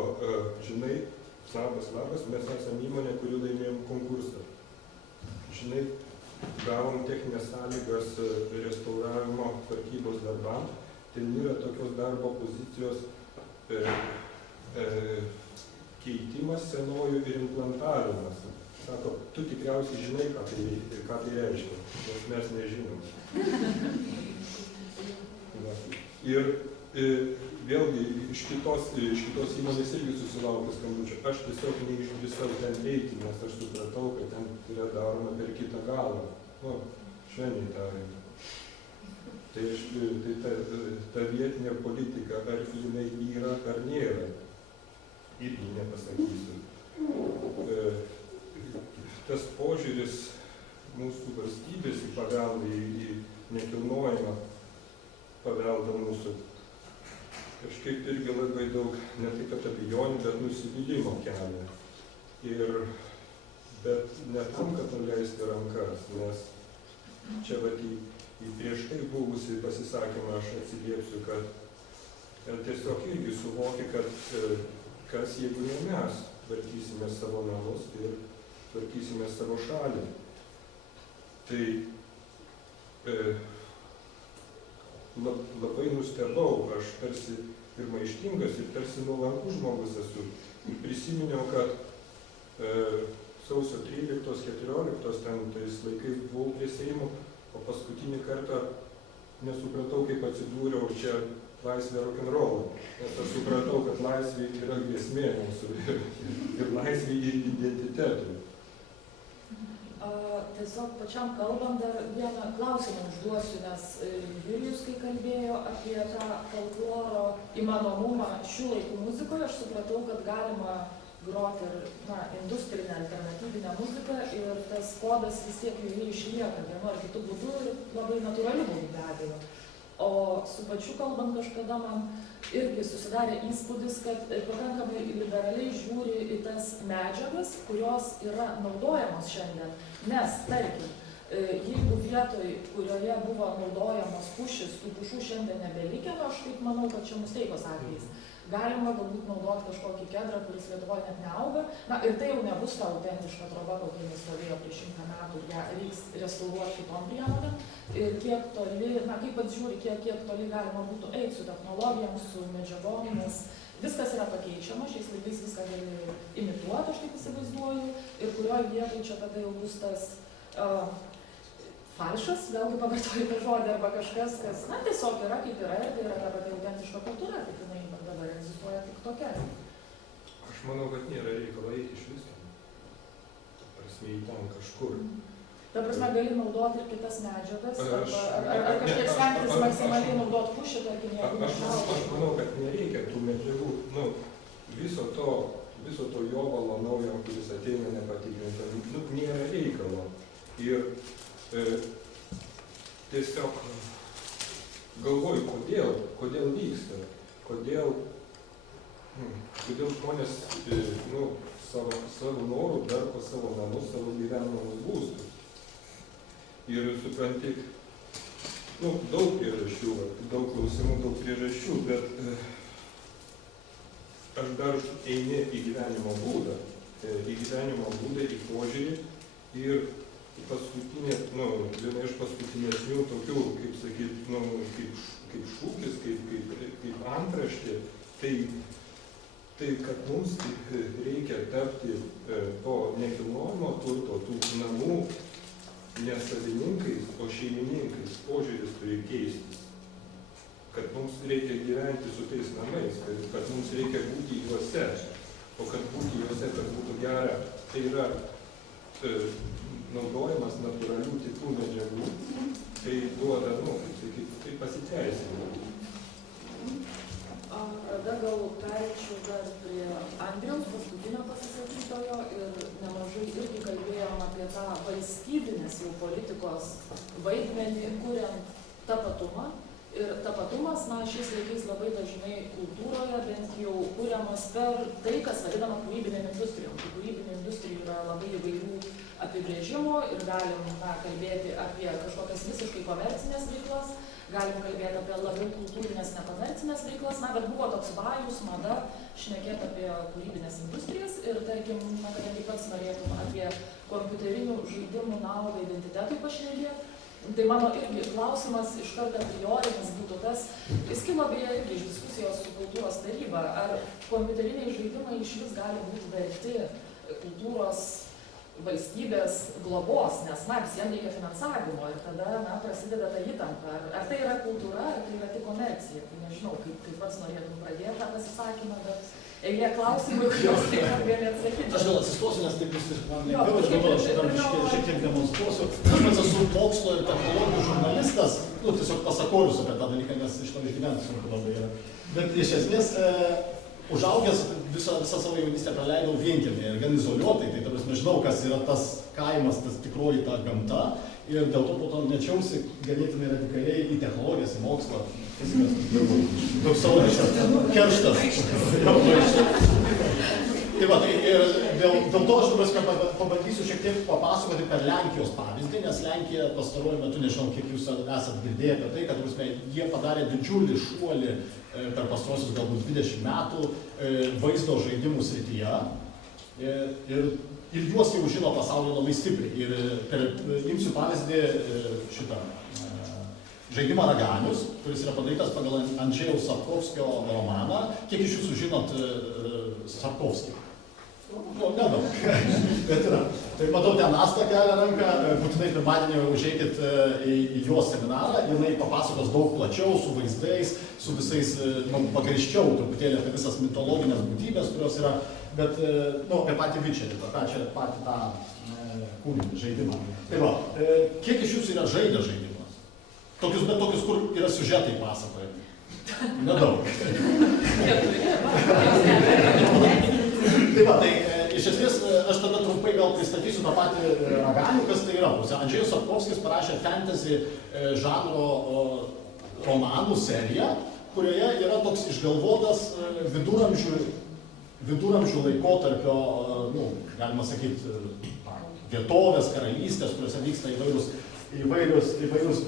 žinai, labas, mes esame įmonė, kuri laimėjom konkursą. Žinai, gavom techninės sąlygas restauravimo tvarkybos darbam, ten yra tokios darbo pozicijos keitimas senojų ir implantavimas. Sako, tu tikriausiai žinai, ką tai reiškia, nes mes nežinom. Ir vėlgi iš kitos įmonės irgi susilaukė skambučio. Aš tiesiog neišdrįsau ten eiti, nes aš supratau, kad ten yra daroma per kitą galą. Švelniai tariant. Tai ta vietinė politika, ar jinai yra, ar nėra, irgi nepasakysiu. Tas požiūris mūsų valstybės į paveldą, į nekilnojamą paveldą mūsų, kažkaip irgi labai daug, ne tik abejonių, bet nusivylimo kelia. Bet ne tam, kad nuleisti rankas, nes čia į prieš tai buvusį pasisakymą aš atsiliepsiu, kad tiesiog irgi suvoki, kad kas jeigu ne mes tvarkysime savo namus ir tvarkysime savo šalį. Tai labai nustebau, aš tarsi ir maištingas, ir tarsi nuolankus žmogus esu. Ir prisiminiau, kad sausio 13-14 ten tais laikais buvau prie Seimo, o paskutinį kartą nesupratau, kaip atsidūriau čia laisvė rock'n'roll. Nes aš supratau, kad laisvė yra grėsmė mūsų ir laisvė ir identitetui. Tiesiog pačiam kalbant dar vieną klausimą užduosiu, nes Julijus, kai kalbėjo apie tą folkloro įmanomumą šių laikų muzikoje, aš supratau, kad galima groti ir industrinę alternatyvinę muziką ir tas kodas vis tiek joje išlieka vienu ar kitu būdu ir labai natūraliu būdu be abejo. O su pačiu kalbant kažkada man irgi susidarė įspūdis, kad pakankamai liberaliai žiūri į tas medžiagas, kurios yra naudojamos šiandien. Nes, tarkim, jeigu vietoj, kurioje buvo naudojamos pušys, tų pušų šiandien nebelikę, aš taip manau, kad čia Musteikos atvejais. Galima galbūt naudoti kažkokį kedrą, kuris Lietuvoje net neauga. Ir tai jau nebus ta autentiška troba, kokia jis stovėjo prieš 100 metų ir ją reiks restauruoti kitom priemonėm. Ir kiek toli, kaip pats žiūri, kiek toli galima būtų eiti su technologijom, su medžiagom, nes viskas yra pakeičiama, šiais laikais viską gali imituoti, aš taip įsivaizduoju, ir kurioje vietoje čia tada jau bus tas falšas, vėlgi pavartoju tą žodį, arba kažkas, kas, tiesiog yra kaip yra, ir tai yra ta pati autentiška kultūra, kaip jinai dabar egzistuoja tik tokia. Aš manau, kad nėra reikalo eiti iš visko. Prasme, į ten kažkur. Ta prasme, gali naudoti ir kitas medžiagas, ar kažkiek stengtis maksimaliai naudoti pušį, tarkim, jeigu nešauti. Aš manau, kad nereikia tų medžiagų, viso to jovalo naujo, kuris ateina nepatikrinta, nėra reikalo. Ir tiesiog galvoju, kodėl vyksta, kodėl žmonės savo norų darko savo namus, savo gyvenamus būstus. Ir supranti, daug priežasčių, daug klausimų, daug priežasčių, bet aš dar eini į gyvenimo būdą, į požiūrį ir paskutinė, viena iš paskutinesnių tokių, kaip sakyt, kaip šūkis, kaip antraštė, tai kad mums reikia tapti to nekilnojamo turto, tų namų ne savininkais, o šeimininkais. Požiūris turi keistis. Kad mums reikia gyventi su tais namais, kad mums reikia būti juose, o kad būti juose, kad būtų gera, tai yra naudojimas natūralių tipų medžiagų, tai duoda, kaip sakyt, tai pasiteisinimą. Tada gal pereičiau dar prie Andriaus paskutinio pasisakytojo ir nemažai irgi kalbėjom apie tą valstybinės jau politikos vaidmenį, kuriant tapatumą. Ir tapatumas, šiais laikais labai dažnai kultūroje bent jau kuriamas per tai, kas vadinama kūrybinėm industrijom. Kūrybinių industrijų yra labai įvairių apibrėžimų ir galim kalbėti apie kažkokias visiškai komercinės veiklas, galim kalbėti apie labiau kultūrinės nekomercinės veiklas, bet buvo toks vajus, mada šnekėti apie kūrybinės industrijas ir, tarkim, kadangi pats norėtum apie kompiuterinių žaidimų naudą identitetui pašnekėti, tai mano irgi klausimas iš karto priorinis būtų tas, jis kilo beje irgi iš diskusijos su kultūros taryba, ar kompiuteriniai žaidimai iš vis gali būti verti kultūros valstybės globos, nes visiems reikia finansavimo ir tada prasideda ta įtampa. Ar tai yra kultūra, ar tai yra tik komercija. Tai nežinau, kaip pats norėtum pradėti tą pasisakymą, bet eilė klausimų, kuriuos taip pat gali atsakyti. Aš gal atsistosiu, nes taip vis man lengviau, aš dabar šiek tiek demonstruosiu. Aš pats esu mokslo ir technologijų žurnalistas, tiesiog pasakorius apie tą dalyką, nes iš to išgyventi sunku labai yra. Bet iš esmės, užaugęs visą savo jaunystę praleidau vienkiemyje ir gan izoliuotai, tai ta prasme žinau, kas yra tas kaimas, tas tikroji ta gamta ir dėl to po to nečiausi ganėtinai radikaliai į technologijas, į mokslą, fizikas, daug savo kerštas. Tai va, tai ir dėl to aš pabandysiu šiek tiek papasakoti per Lenkijos pavyzdį, nes Lenkija pastaruoju metu, nežinau, kiek jūs esat girdėję apie tai, kad jie padarė didžiulį šuolį per pastaruosius galbūt 20 metų vaizdo žaidimų srityje ir juos jau žino pasaulyje labai stipriai. Ir imsiu pavyzdį šitą žaidimą Raganius, kuris yra padarytas pagal Andžejaus Sapkovskio romaną. Kiek iš jūsų žinot Sapkovskį? Nedaug, bet yra. Tai matau, ten Asta kelia ranką, būtinai pirmadienį užeikit į jos seminarą, jinai papasakos daug plačiau, su vaizdais, su visais, pagriščiau truputėlį apie visas mitologinės būtybės, kurios yra, bet, apie patį Vičerį, patį tą kūrinį, žaidimą. Tai va, kiek iš jūsų yra žaidę žaidimas? Bet tokius, kur yra siužetai pasakojami? Nedaug. Tai va, tai iš esmės aš tada trumpai gal pristatysiu tą patį Raganių, kas tai yra. Andžejus Sapkovskis parašė fantasy žanro romanų seriją, kurioje yra toks išgalvotas viduramžių laikotarpio, galima sakyti, vietovės, karalystės, kuriuose vyksta įvairius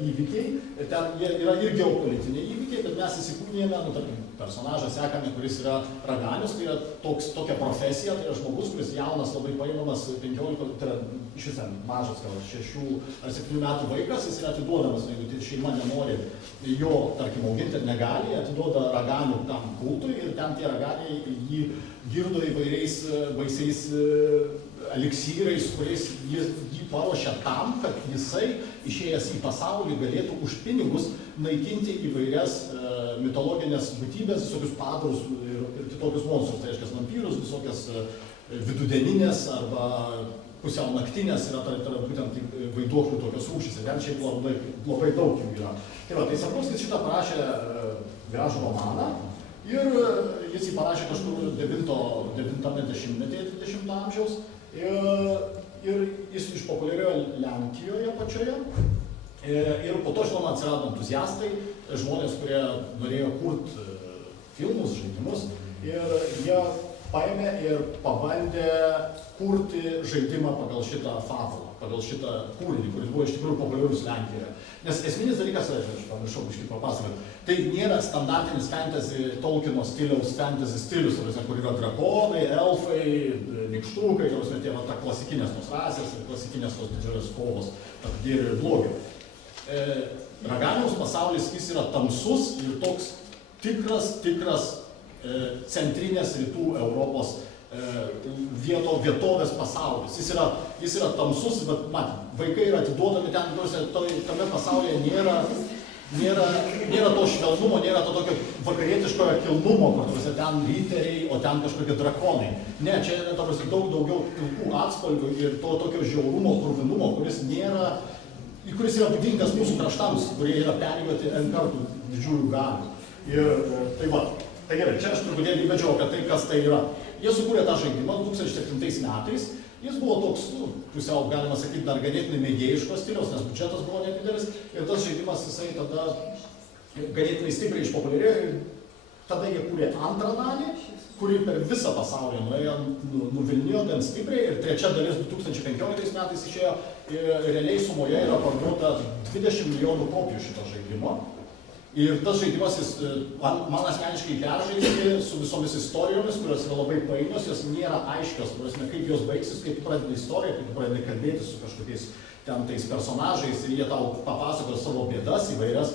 įvykiai. Ten yra ir geopolitiniai įvykiai, bet mes įsikūnijame, tarkim, personažą sekame, kuris yra Raganius, tai yra tokia profesija, tai yra žmogus, kuris jaunas, labai paimamas 15, tai yra iš visą mažas, gal 6 ar 7 metų vaikas, jis yra atiduodamas, jeigu šeima nenori jo, tarkim, auginti negali, atiduoda Raganių tam kultui ir ten tie Raganiai jį girdo įvairiais baisiais eliksyrais, kuriais jį paruošia tam, kad jisai, išėjęs į pasaulį, galėtų už pinigus naikinti įvairias mitologinės būtybės, visokius padarus ir kitokius monstrus, tai reiškia vampyrus, visokias vidudeninės arba pusiau naktinės yra būtent vaiduoklių tokios rūšys, ir ten šiaip labai daug jų yra. Tai va, tai Sapkovskis šitą parašė gražų romaną ir jis jį parašė kažkur 9-ame dešimtmetyje 20 amžiaus. Ir jis išpopuliarėjo Lenkijoje pačioje. Ir po to, žinoma, atsirado entuziastai, žmonės, kurie norėjo kurti filmus, žaidimus. Ir jie paėmė ir pabandė kurti žaidimą pagal šitą fabulą, pagal šitą kūrinį, kuris buvo iš tikrųjų populiarus Lenkijoje. Nes esminis dalykas, aš pamiršau biškį papasakoti, tai nėra standartinis fantasy, Tolkieno stiliaus fantasy stilius, kur yra drakonai, elfai, nykštukai, tai yra ta klasikinės tos rasės ir klasikinės tos didžiulės kovos tarp gėrio ir blogio. Raganiaus pasaulis jis yra tamsus ir toks tikras centrinės rytų Europos vietovės pasaulis. Jis yra tamsus, bet vaikai yra atiduodami ten, tame pasaulyje nėra to švelnumo, nėra to tokio vakarietiškojo kilnumo, kur ten riteriai, o ten kažkokie drakonai. Ne, čia yra daug daugiau pilkų atspalvių ir to tokio žiaurumo, kruvinumo, kuris yra būdingas mūsų kraštams, kurie yra perjuoti N kartų didžiulių galių. Ir tai gerai, čia aš truputėlį įvedžiau apie tai, kas tai yra. Jie sukūrė tą žaidimą 2007 metais. Jis buvo toks, pusiau, galima sakyti, dar ganėtinai mėgėjiškos stiliaus, nes biudžetas buvo nedidelis. Ir tas žaidimas, jisai tada ganėtinai stipriai išpopuliarėjo. Ir tada jie kūrė antrą dalį, kuri per visą pasaulį nuvilnijo gan stipriai. Ir trečia dalis 2015 metais išėjo. Ir realiai sumoje yra parduota 20 milijonų kopijų šito žaidimo. Ir tas žaidimas, man asmeniškai peržaisti su visomis istorijomis, kurios yra labai painios, jos nėra aiškios, kaip jos baigsis, kaip pradeda istorija, kaip pradeda kalbėti su kažkokiais ten tais personažais ir jie tau papasakos savo bėdas įvairias.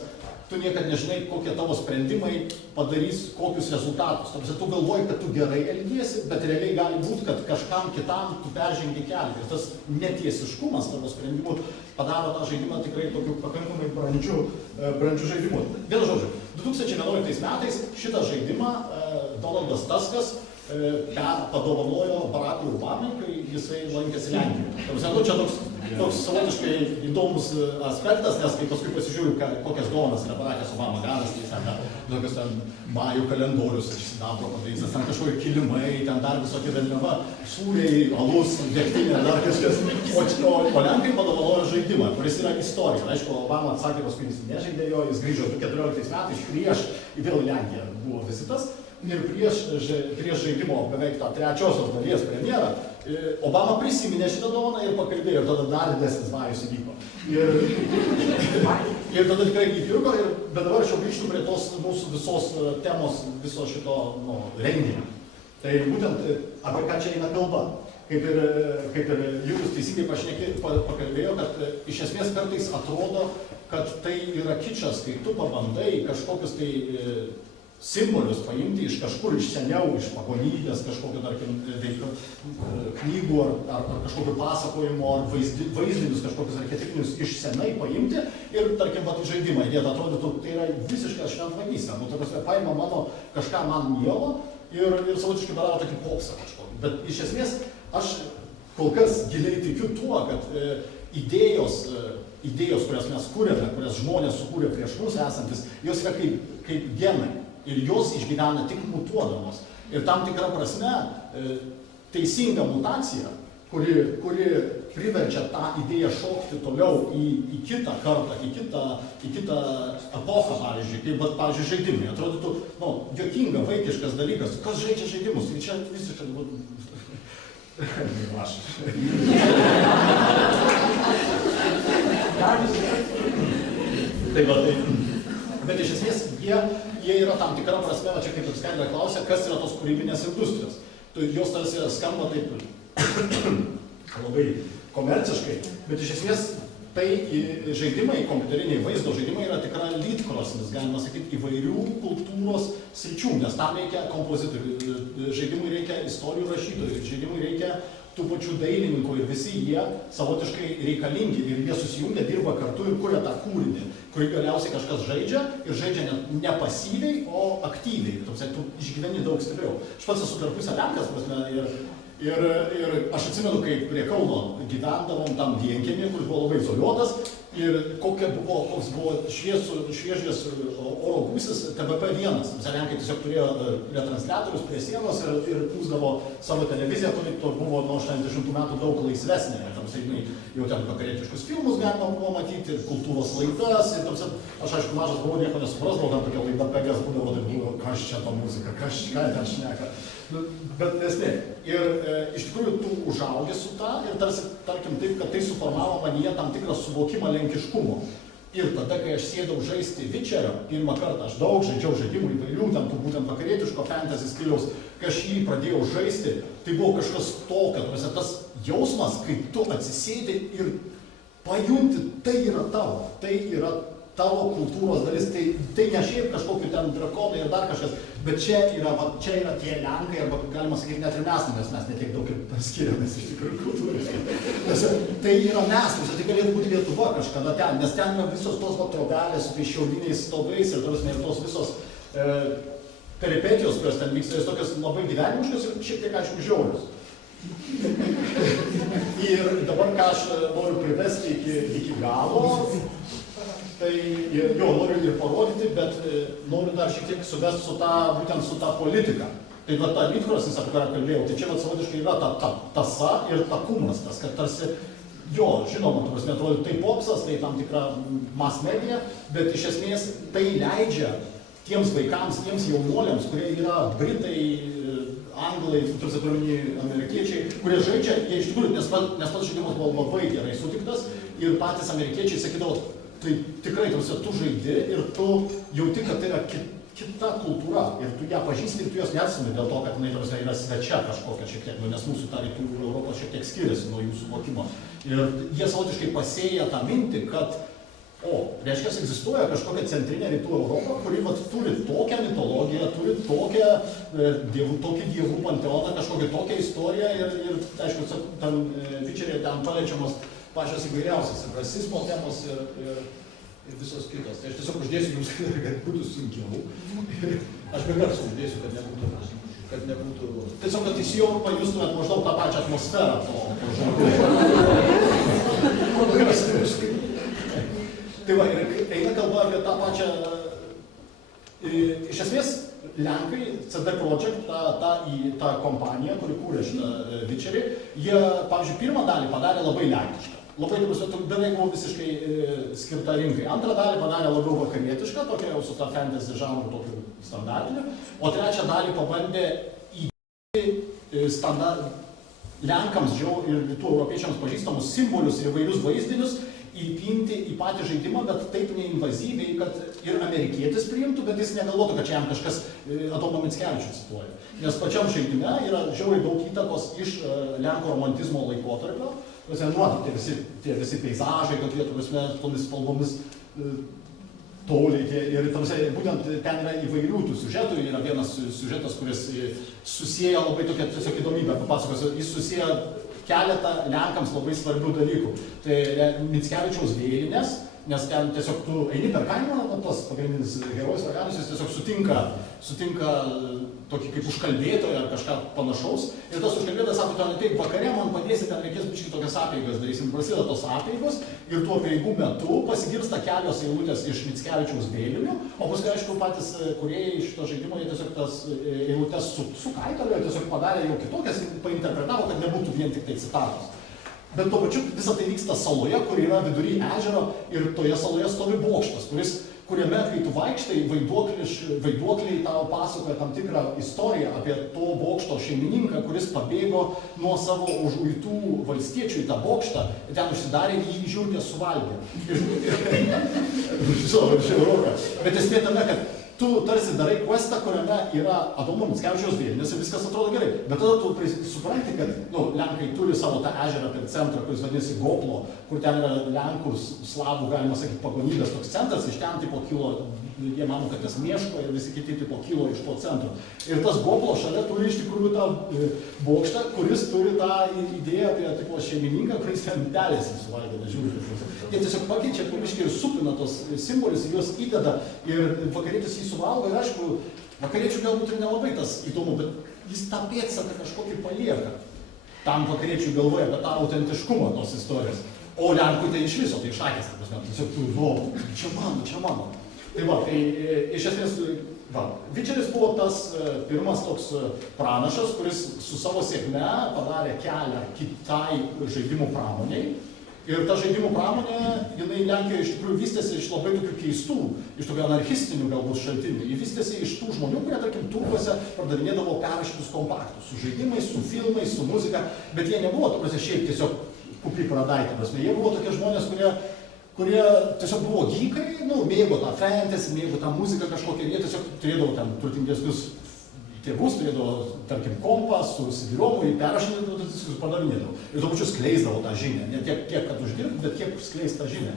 Tu niekad nežinai, kokie tavo sprendimai padarys kokius rezultatus. Tu galvoji, kad tu gerai elgiesi, bet realiai gali būti, kad kažkam kitam tu peržengi kelią. Ir tas netiesiškumas tavo sprendimų padaro tą žaidimą tikrai tokiu pakankamai brandžiu žaidimu. Vienu žodžiu, 2011 metais šitą žaidimą Donaldas Tuskas padovanojo Barackui Obamai, kai jisai lankėsi Lenkijoje. Čia toks savotiškai įdomus aspektas, nes kai paskui pasižiūriu, kokias dovanas yra Barackas Obama gavęs, tai tokius ten majų kalendorius iš sidabro padarytas, ten kažkokie kilimai, ten dar visokie velniava, sūriai, alus, degtinė, dar kažkas. O Lenkai padovanojo žaidimą, kuris yra istorija. Aišku, Obama atsakė, paskui jis nežaidė jo, jis grįžo 2014 metais prieš vėl Lenkiją buvo vizitas. Ir prieš žaidimo beveik tą trečiosios dalies premjerą, Obama prisiminė šitą dovaną ir pakalbėjo, ir tada dar didesnis vajus įvyko. Ir tada tikrai įpirko, bet dabar aš jau grįžtu prie tos mūsų visos temos, viso šito renginio. Tai būtent apie ką čia eina kalba. Kaip ir Julius teisingai pakalbėjo, kad iš esmės kartais atrodo, kad tai yra kičas, kai tu pabandai kažkokius tai simbolius paimti iš kažkur iš seniau, iš pagonybės, kažkokio, tarkim, knygų ar kažkokio pasakojimo, ar vaizdinius kažkokius archetipinius iš senai paimti ir, tarkim, žaidimą įdėti. Atrodytų, tai yra visiškai šventvagystė. Paima mano kažką man mielo ir savotiškai daro tokį popsą kažkokį. Bet iš esmės aš kol kas giliai tikiu tuo, kad idėjos, kurias mes kūrėme, kurias žmonės sukūrė prieš mus esantis, jos yra kaip genai. Ir jos išgyvena tik mutuodamos. Ir tam tikrą prasme teisinga mutacija, kuri priverčia tą idėją šokti toliau į kitą kartą, į kitą epochą, pavyzdžiui, kaip, pavyzdžiui, žaidimai. Atrodytų, juokinga, vaikiškas dalykas. Kas žaidžia žaidimus? Tai čia visiškai... Aš. Tai va, tai... Bet iš esmės jie yra tam tikra prasme, čia kaip ir Skaidra klausia, kas yra tos kūrybinės industrijos. Jos tarsi skamba taip labai komerciškai, bet iš esmės tai žaidimai, kompiuteriniai vaizdo žaidimai yra tikra leadcrossnis, galima sakyti, įvairių kultūros sričių, nes tam reikia kompozitorių, žaidimui reikia istorijų rašytojų, žaidimui reikia tų pačių dailininkų ir visi jie savotiškai reikalingi ir jie susijungia, dirba kartu ir kuria tą kūrinį, kurį galiausiai kažkas žaidžia ir žaidžia ne pasyviai, o aktyviai. Tu išgyveni daug stipriau. Aš pats esu per pusę Lenkas, ir aš atsimenu, kai prie Kauno gyvendavom tam vienkiemį, kuris buvo labai izoliuotas ir koks buvo šviežias oro gūsis TVP1. Lenkai tiesiog turėjo retransliatorius prie sienos ir pūsdavo savo televiziją, kuri buvo nuo 80 metų daug laisvesnė. Jau ten vakarietiškus filmus galima buvo matyti, kultūros laidas. Aš aišku, mažas buvau, nieko nesuprasdavau, tam tokia laida Pegas būdavo, tai buvo, kas čia ta muzika, ką ten šneka. Bet esmė. Ir iš tikrųjų tu užaugi su tą ir tarsi, tarkim, taip, kad tai suformavo manyje tam tikrą suvokimą lenkiškumo. Ir tada, kai aš sėdau žaisti Witcherio, pirmą kartą aš daug žaidžiau žaidimų įvairių, ten tų būtent vakarietiško fantasy stiliaus, kai aš jį pradėjau žaisti, tai buvo kažkas tokio, tas jausmas, kai tu atsisėdi ir pajunti, tai yra tavo kultūros dalis, tai ne šiaip kažkokiu ten drakonai ir dar kažkas, bet čia yra tie lenkai, arba galima sakyti net ir mes, nes mes netiek daug ir skiriamės iš tikrųjų kultūriškai. Tai yra mes, tai galėtų būti Lietuva kažkada ten, nes ten yra visos tos trobelės su tais šiaudiniais stogais ir tos visos peripetijos, kurios ten vyksta, jos tokios labai gyvenimiškos ir šiek tiek, aišku, žiaurios. Ir dabar, ką aš noriu privesti iki galo, tai jo noriu ir parodyti, bet noriu dar šiek tiek suvesti būtent su ta politika. Tai va ta Lytkrosnis, apie kurią kalbėjau, tai čia savotiškai yra ta tasa ir takumas, tas, kad tarsi, jo, žinoma, tu prasme, atrodo, tai popsas, tai tam tikra mass media, bet iš esmės tai leidžia tiems vaikams, tiems jaunuoliams, kurie yra Britai, Anglai, amerikiečiai, kurie žaidžia, jie iš tikrųjų, nes pats žaidimas buvo labai gerai sutiktas ir patys amerikiečiai sakydavo, tai tikrai tu žaidi ir tu jauti, kad tai yra kita kultūra ir tu ją pažįsti ir tu jos neatsimi dėl to, kad jinai yra svečia kažkokia šiek tiek, nes mūsų ta rytų Europos šiek tiek skiriasi nuo jų suvokimo. Ir jie savotiškai pasėja tą mintį, kad reiškia, egzistuoja kažkokia centrinė rytų Europa, kuri turi tokią mitologiją, turi tokį dievų panteoną, kažkokią tokią istoriją ir aišku, tam Witcheryje ten paliečiamos pačios įvairiausias ir rasizmo temos ir visos kitos. Tai aš tiesiog uždėsiu jums, kad būtų sunkiau. Aš be garso uždėsiu, kad nebūtų... Tiesiog, kad jau pajustumėt maždaug tą pačią atmosferą to žodžiu. Tai va, ir eina kalba apie tą pačią... Iš esmės, Lenkai, CD Projekt, ta kompanija, kuri kūrė šitą Witcherį, jie, pavyzdžiui, pirmą dalį padarė labai lenkišką. Labai, beveik buvo visiškai skirta rinkai. Antrą dalį padarė labiau vakarietišką, tokia jau su ta fantasy žanru tokiu standartiniu. O trečią dalį pabandė įdėti Lenkams ir rytų europiečiams pažįstamus simbolius ir įvairius vaizdinius įpinti į patį žaidimą, bet taip neinvazyviai, kad ir amerikietis priimtų, bet jis negalvotų, kad čia jam kažkas Adomo Mickevičių cituoja. Nes pačiam žaidime yra žiauriai daug įtakos iš Lenkų romantizmo laikotarpio. Tie visi peizažai, tokie tomis spalvomis toliai. Ir būtent ten yra įvairių tų siužetų. Yra vienas siužetas, kuris susieja labai tokią tiesiog įdomybę, papasakosiu. Jis susieja keletą Lenkams labai svarbių dalykų. Tai Mickevičiaus vėlinės, nes ten tiesiog tu eini per kaimą, tas pagrindinis herojus Raganos, jis tiesiog sutinka tokį kaip užkalbėtoją ar kažką panašaus. Ir tas užkalbėtojas sako, ten taip, vakare man padėsi, ten reikės biškį tokias apeigas darysim. Prasideda tos apeigos ir tuo apeigų metu pasigirsta kelios eilutės iš Mickevičiaus vėlinių, o paskui, aišku, patys kūrėjai šito žaidimo, jie tiesiog tas eilutės sukaitaliojo, tiesiog padarė jau kitokias, painterpretavo, kad nebūtų vien tik tai citatos. Bet tuo pačiu visą tai vyksta saloje, kur yra vidury ežero ir toje saloje stovi bokštas, kuriame, kai tu vaikštai, vaiduokliai tau pasakoja tam tikrą istoriją apie to bokšto šeimininką, kuris pabėgo nuo savo užuitų valstiečių į tą bokštą, ten užsidarė ir jį žiurkės suvalgė. Bet esmė tame, kad tu tarsi darai questą, kuriame yra Adomo Mickevičiaus vėlinės ir viskas atrodo gerai. Bet tada tu supranti, kad Lenkai turi savo tą ežerą per centrą, kuris vadinasi Goplo, kur ten yra Lenkų, slavų, galima sakyti, pagonybės toks centras, iš ten tipo kilo, jie mano, kad tas Mieško ir visi kiti tipo kilo iš to centro. Ir tas Goplo šalia turi iš tikrųjų tą bokštą, kuris turi tą idėją apie tipo šeimininką, kuris ten pelėsi suvalgė, nežiūrėk. Jie tiesiog pakeičia puliškai ir supina tos simbolius ir juos įdeda ir vakarietis jį suvalgo ir aišku, vakariečių galbūt ir nelabai tas įdomu, bet jis tą pėdsaką kažkokį palieka tam vakariečių galvoje apie tą autentiškumą tos istorijos. O Lenkui tai iš viso, tai šakės, ta prasme, tiesiog tu, čia mano. Tai va, tai iš esmės, Witcheris buvo tas pirmas toks pranašas, kuris su savo sėkme padarė kelią kitai žaidimų pramoniai. Ir ta žaidimų pramonė, jinai Lenkijoje iš tikrųjų vystėsi iš labai tokių keistų, iš tokių anarchistinių galbūt šaltinių. Ji vystėsi iš tų žmonių, kurie, tarkim, turguose pardavinėdavo perrašytus kompaktus, su žaidimais, su filmais, su muzika, bet jie nebuvo, ta prasme, šiaip tiesiog kupri pradaitė, prasme, jie buvo tokie žmonės, kurie tiesiog buvo gykai, mėgo tą fantasy, mėgo tą muziką kažkokią, jie tiesiog turėdavo ten turtingesnius tėvus, turėdavo, tarkim, kompą su CD-ROMu, jį perrašinėdavo, diskus pardavinėdavo. Ir tuo pačiu skleisdavo tą žinią. Ne tiek, kad uždirbti, bet kiek skleis tą žinią.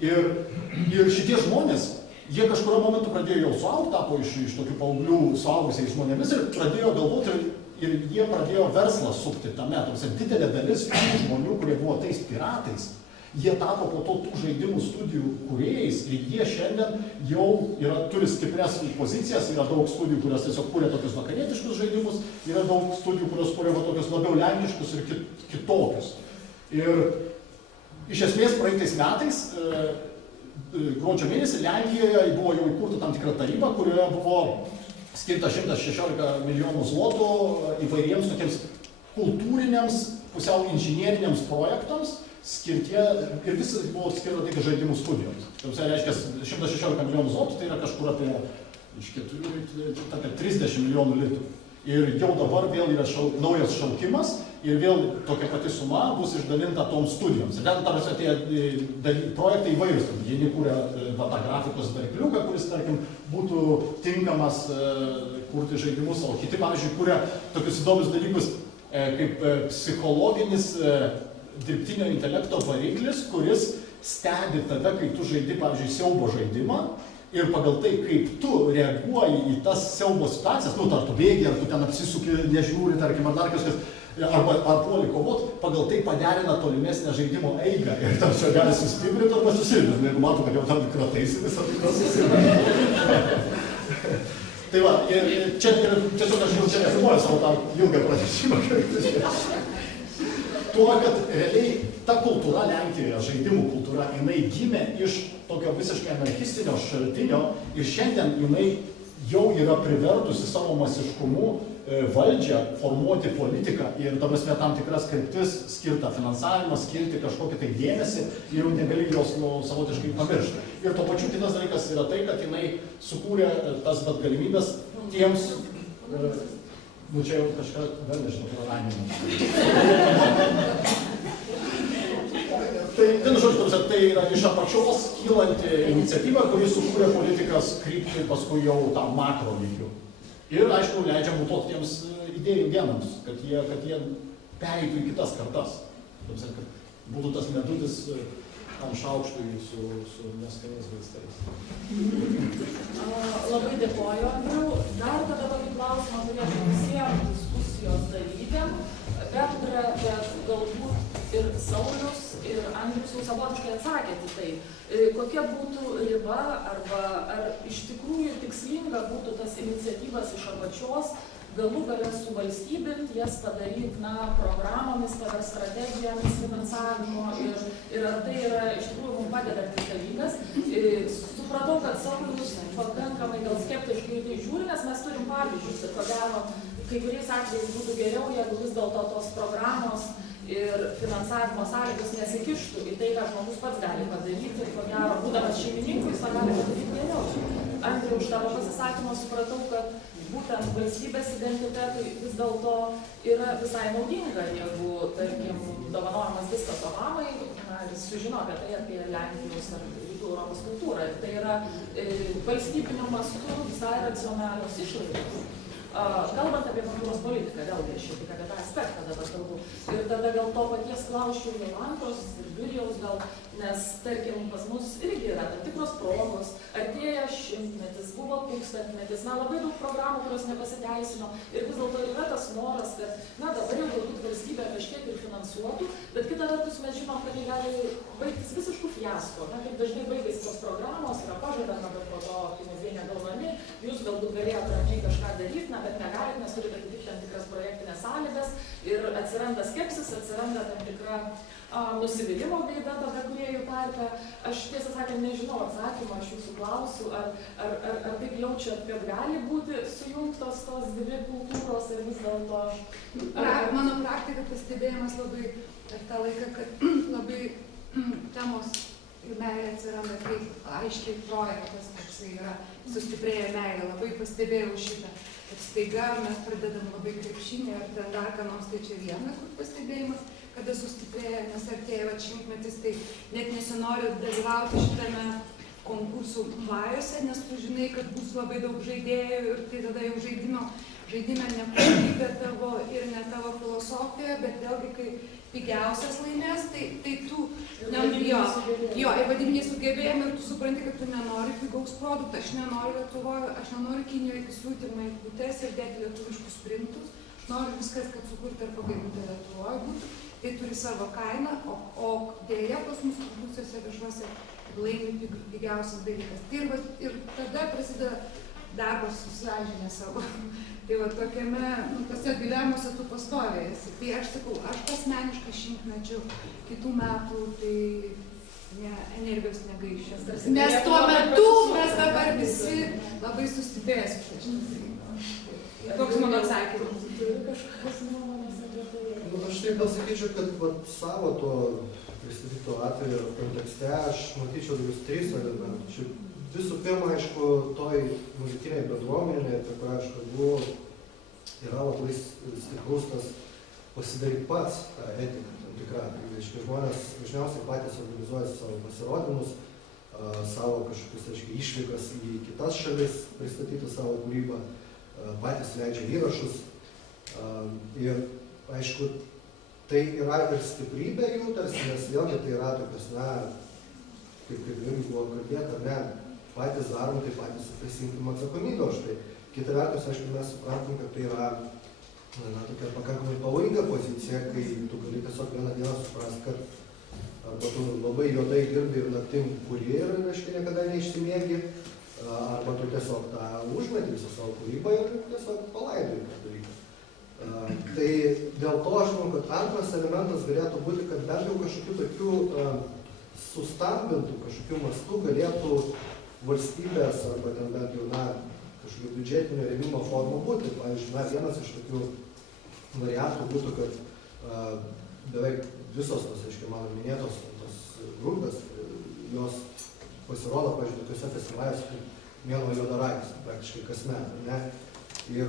Ir šitie žmonės, jie kažkurio momentu pradėjo jau suaugti, tapo iš tokių paauglių suaugusiais žmonėmis ir pradėjo galvoti, ir jie pradėjo verslą sukti tame. Didelė dalis tų žmonių, kurie buvo tais piratais, jie tapo po to tų žaidimų studijų kūrėjais ir jie šiandien jau turi stiprias pozicijas, yra daug studijų, kurios tiesiog kūrė tokius vakarietiškus žaidimus, yra daug studijų, kurios kūrė tokius labiau lenkiškus ir kitokius. Ir iš esmės praeitais metais, gruodžio mėnesį, Lenkijoje buvo jau įkurta tam tikra taryba, kurioje buvo skirta 116 milijonų zlotų įvairiems tokiems kultūriniams, pusiau inžinieriniams projektams, skirtie, ir visas buvo skirta tik žaidimų studijoms. Tai reiškia, 116 milijonų zlotų, tai yra kažkur apie 30 milijonų litų. Ir jau dabar vėl yra naujas šaukimas ir vėl tokia pati suma bus išdalinta toms studijoms. Ir ten, tarsi, tie projektai įvairius. Vieni kūrė tą grafikos varikliuką, kuris, tarkim, būtų tinkamas kurti žaidimus, o kiti, pavyzdžiui, kūrė tokius įdomius dalykus kaip psichologinis dirbtinio intelekto variklis, kuris stebi tave, kai tu žaidi, pavyzdžiui, siaubo žaidimą ir pagal tai, kaip tu reaguoji į tas siaubo situacijas, ar tu bėgi, ar tu ten apsisuki, nežiūri, tarkim, ar dar kažkas, ar puoli kovot, pagal tai paderina tolimesnę žaidimo eigą ir tam čia gali sustiprinti arba susilpninti, jeigu matau, kad jau tam krataisi visą tai susilpninti. Tai va, ir čia tiesiog aš jau čia nefilmuoju savo tą ilgą pranešimą, tuo, kad realiai ta kultūra Lenkijoje, žaidimų kultūra, jinai gimė iš tokio visiškai anarchistinio šaltinio ir šiandien jinai jau yra privertusi savo masiškumu valdžią formuoti politiką ir, ta prasme, tam tikras kryptis, skirtą finansavimą, skirti kažkokį tai dėmesį ir jau negali jos savotiškai pamiršti. Ir tuo pačiu kitas dalykas yra tai, kad jinai sukūrė tas galimybės tiems čia jau kažką, dar nežinau, vienu žodžiu, tai yra iš apačios kylanti iniciatyva, kuri sukūrė politikos kryptį paskui jau tam makro lygiu. Ir, aišku, leidžia mutuoti tiems idėjų genams, kad jie pereitų į kitas kartas. Kad būtų tas medutis ant šaukštui su neskaniais vaistais. Labai dėkoju, Andriau. Dar tada tokį klausimą turėčiau visiems diskusijos dalyviam, bet galbūt ir Saulius, ir Andrius jau savotiškai atsakėte tai. Kokia būtų riba, arba ar iš tikrųjų tikslinga būtų tas iniciatyvas iš apačios galų gale suvalstybinti, jas padaryti, programomis, pagal strategijomis, finansavimo ir ar tai yra iš tikrųjų mums padedantis dalykas. Supratau, kad Saulius pakankamai gal skeptiškai tai žiūri, nes mes turim pavyzdžius ir ko gero, kai kuriais atvejais būtų geriau, jeigu vis dėlto tos programos ir finansavimo sąlygos nesikištų į tai, ką žmogus pats gali padaryti ir ko gero, būdamas šeimininku, jis tą gali padaryti geriau. Andriau, už tavo pasisakymą supratau, kad būtent valstybės identitetui vis dėlto yra visai naudinga, jeigu, tarkim, dovanojamas diskas Obamai, jis sužino apie tai, apie Lenkijos ar Rytų Europos kultūrą. Ir tai yra valstybiniu mastu visai racionalios išlaidos. Kalbant apie kultūros politiką, vėlgi aš šiek tiek apie tą aspektą dabar kalbu. Ir tada gal to paties klausčiau Jolantos ir Vilijaus gal, nes, tarkim, pas mus irgi yra tam tikros progos, artėja 100-metis, buvo 1000-metis, labai daug programų, kurios nepasiteisino ir vis dėlto yra tas noras, kad, dabar jau galbūt valstybė kažkiek ir finansuotų, bet kita vertus mes žinom, kad tai gali baigtis visiškų fiasko, kaip dažnai baigėsi tos programos, yra pažadama, bet po to pinigai negaunami, jūs galbūt galėjote ramiai kažką daryti, bet negalite, nes turite atitikti tam tikras projektinės sąlygas ir atsiranda skepsis, atsiranda tam tikra nusivylimo gaida tada kūrėjų tarpe. Aš tiesą sakant nežinau atsakymą, aš jūsų klausiu, ar taip jaučiat, kad gali būti sujungtos tos dvi kultūros ir vis dėlto... Mano praktika pastebėjimas labai per tą laiką, kad labai temos ir meilė atsiranda kaip aiškiai projektas, koksai yra sustiprėję meilė. Labai pastebėjau šitą, kad staiga mes pradedam labai krepšinį ar ten dar ką nors, tai čia vienas pastebėjimas, kada sustiprėja, nes artėja šimtmetis, tai net nesinori dalyvauti šitame konkursų vajose, nes tu žinai, kad bus labai daug žaidėjų ir tai tada jau žaidime ne kokybė tavo ir ne tavo filosofija, bet vėlgi, kai pigiausias laimės, tai tu ir vadybiniai sugebėjimai ir tu supranti, kad tu nenori pigaus produkto. Aš nenoriu Lietuvoje, aš nenoriu Kinijoje įsiūti maikutes ir dėti lietuviškus printus. Aš noriu viskas, kad sukurti ir pagaminti Lietuvoje būtų. Tai turi savo kainą, o dėja pas mus konkursuose viešuose laimi pigiausias dalykas. Tai ir tada prasideda darbas su sąžinė savo. Tai va tokiame, tose dilemose tu pastoviai esi. Tai aš sakau, aš asmeniškai šimtmečių kitų metų, tai energijos negaišiu. Nes tuo metu mes dabar visi labai sustiprėsim. Toks mano atsakymas. Turi kažkokios nuomonės apie tai? Aš taip pasakyčiau, kad savo to pristatyto atveju kontekste aš matyčiau tokius 3 elementus. Visų pirma, aišku, toj muzikinėje bendruomenėje, apie kurią aš kalbu, yra labai stiprus tas pasidaryk pats tą etiką tam tikrą. Žmonės dažniausiai patys organizuoja savo pasirodymus, savo kažkokius, išvykas į kitas šalis, pristatyti savo kūrybą, patys leidžia įrašus. Ir, aišku, tai yra ir stiprybė jų, nes vėlgi tai yra tokios, kaip irgi buvo kalbėta, patys darom, tai patys prisimkim atsakomybę už tai. Kita vertus, aišku, mes suprantam, kad tai yra tokia pakankamai pavojinga pozicija, kai tu gali tiesiog vieną dieną suprasti, kad arba tu labai juodai dirbi ir naktim kuri ir, niekada neišsimiegi, arba tu tiesiog tą užmeti visą savo kūrybą ir tiesiog palaidoji tą dalyką. Tai dėl to aš manau, kad antras elementas galėtų būti, kad bent jau kažkokių tokių sustambintų, kažkokių mastų galėtų valstybės arba ten bent jau, kažkokių biudžetinio rėmimo formų būti. Pavyzdžiui, vienas iš tokių variantų būtų, kad beveik visos tos, mano minėtos tos grupės, jos pasirodo, pavyzdžiui, tokiuose festivaliuose kaip Mėnuo juodaragis, praktiškai kasmet. Ir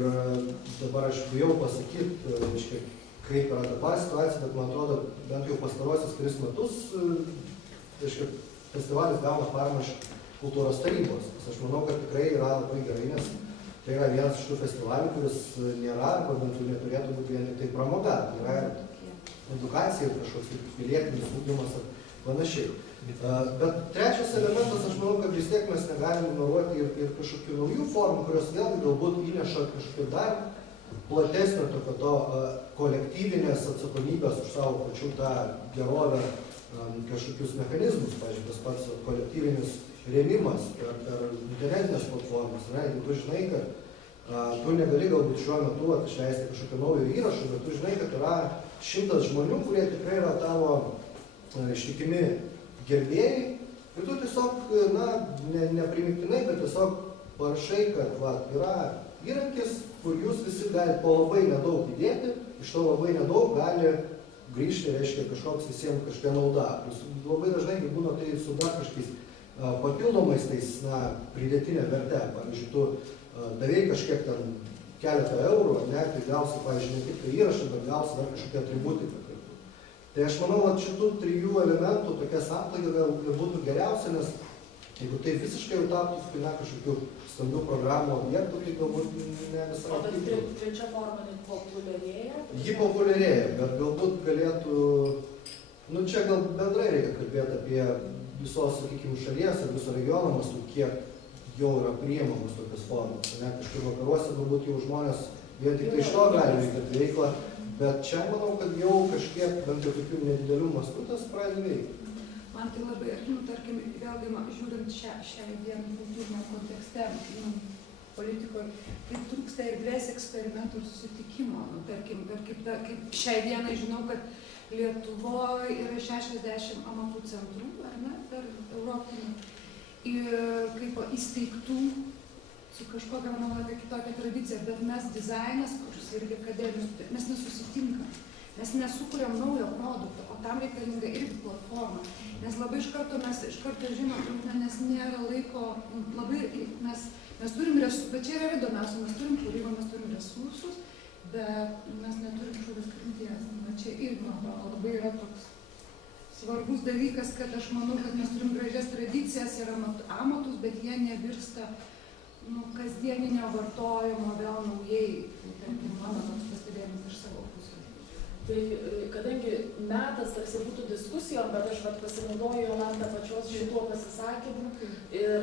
dabar aš bijau pasakyti, kaip yra dabar situacija, bet man atrodo, bent jau pastarosius 3 metus, festivalis gauna paramą iš kultūros tarybos. Aš manau, kad tikrai yra labai gerai, nes tai yra vienas iš tų festivalių, kuris nėra, arba bent jau neturėtų būti vien tik tai pramoga. Tai yra edukacija ir kažkoks pilietinis ugdymas ir panašiai. Bet trečias elementas, aš manau, kad vis tiek mes negalim ignoruoti ir kažkokių naujų formų, kurios vėlgi galbūt įneša kažkokiu dar platesnio tokio to kolektyvinės atsakomybės už savo pačių tą gerovę kažkokius mechanizmus, pavyzdžiui, tas pats kolektyvinis rėmimas per internetinės platformas. Jeigu tu žinai, kad tu negali galbūt šiuo metu išleisti kažkokio naujo įrašo, bet tu žinai, kad yra 100 žmonių, kurie tikrai yra tavo ištikimi gerbėjai, ir tu tiesiog, neprimiktinai, bet tiesiog parašai, kad yra įrankis, kur jūs visi galite po labai nedaug įdėti, iš to labai nedaug gali grįžti, reiškia, kažkoks visiems kažkokia nauda. Labai dažnai būna tai su dar kažkokiais papildomais tais, pridėtinė verte. Pavyzdžiui, tu davėjai kažkiek ten keletą eurų, tai gausi, pavyzdžiui, ne tik tai įrašą, bet gausi dar kažkokią atributiką. Tai aš manau, kad šitų 3 elementų tokia samplaika gal būtų geriausia, nes jeigu tai visiškai jau taptų kažkokių stambių programų objektų, tai galbūt ne visai. O tai trečia forma populiarėja? Ji populiarėja, bet galbūt galėtų, čia gal bendrai reikia kalbėti apie visos, sakykime, šalies ar viso regiono mastu, kiek jau yra priimamos tokios formos. Kažkur vakaruose galbūt jau žmonės vien tik tai iš to gali veikti veiklą, bet čia manau, kad jau kažkiek bent jau tokių nedidelių mastų tas pradeda veikti. Man tai labai, tarkim, vėlgi, žiūrint šiai dienai kultūrinio kontekste, politikoje, tai trūksta erdvės eksperimentų ir susitikimo. Tarkim, kaip šiai dienai žinau, kad Lietuvoje yra 60 amatų centrų, ar ne, per Europinį, ir kaip įsteigtų su kažkokia, manau, kitokia tradicija, bet mes dizainas, kuris irgi akademinis, mes nesusitinkam. Mes nesukuriam naujo produkto, o tam reikalinga irgi platforma. Nes labai iš karto žinom, nes nėra laiko, labai mes turim resursus, bet čia yra įdomiausia, mes turim kūrybą, mes turim resursus, bet mes neturim kažkokios skirties. Čia irgi, man atrodo, labai yra toks svarbus dalykas, kad aš manau, kad mes turim gražias tradicijas ir amatus, bet jie nevirsta kasdieninio vartojimo vėl naujai. Tai mano toks pastebėjimas iš savo pusės. Tai kadangi metas tarsi būtų diskusijom, bet aš pasinaudoju Jolanta pačios šituo pasisakymu ir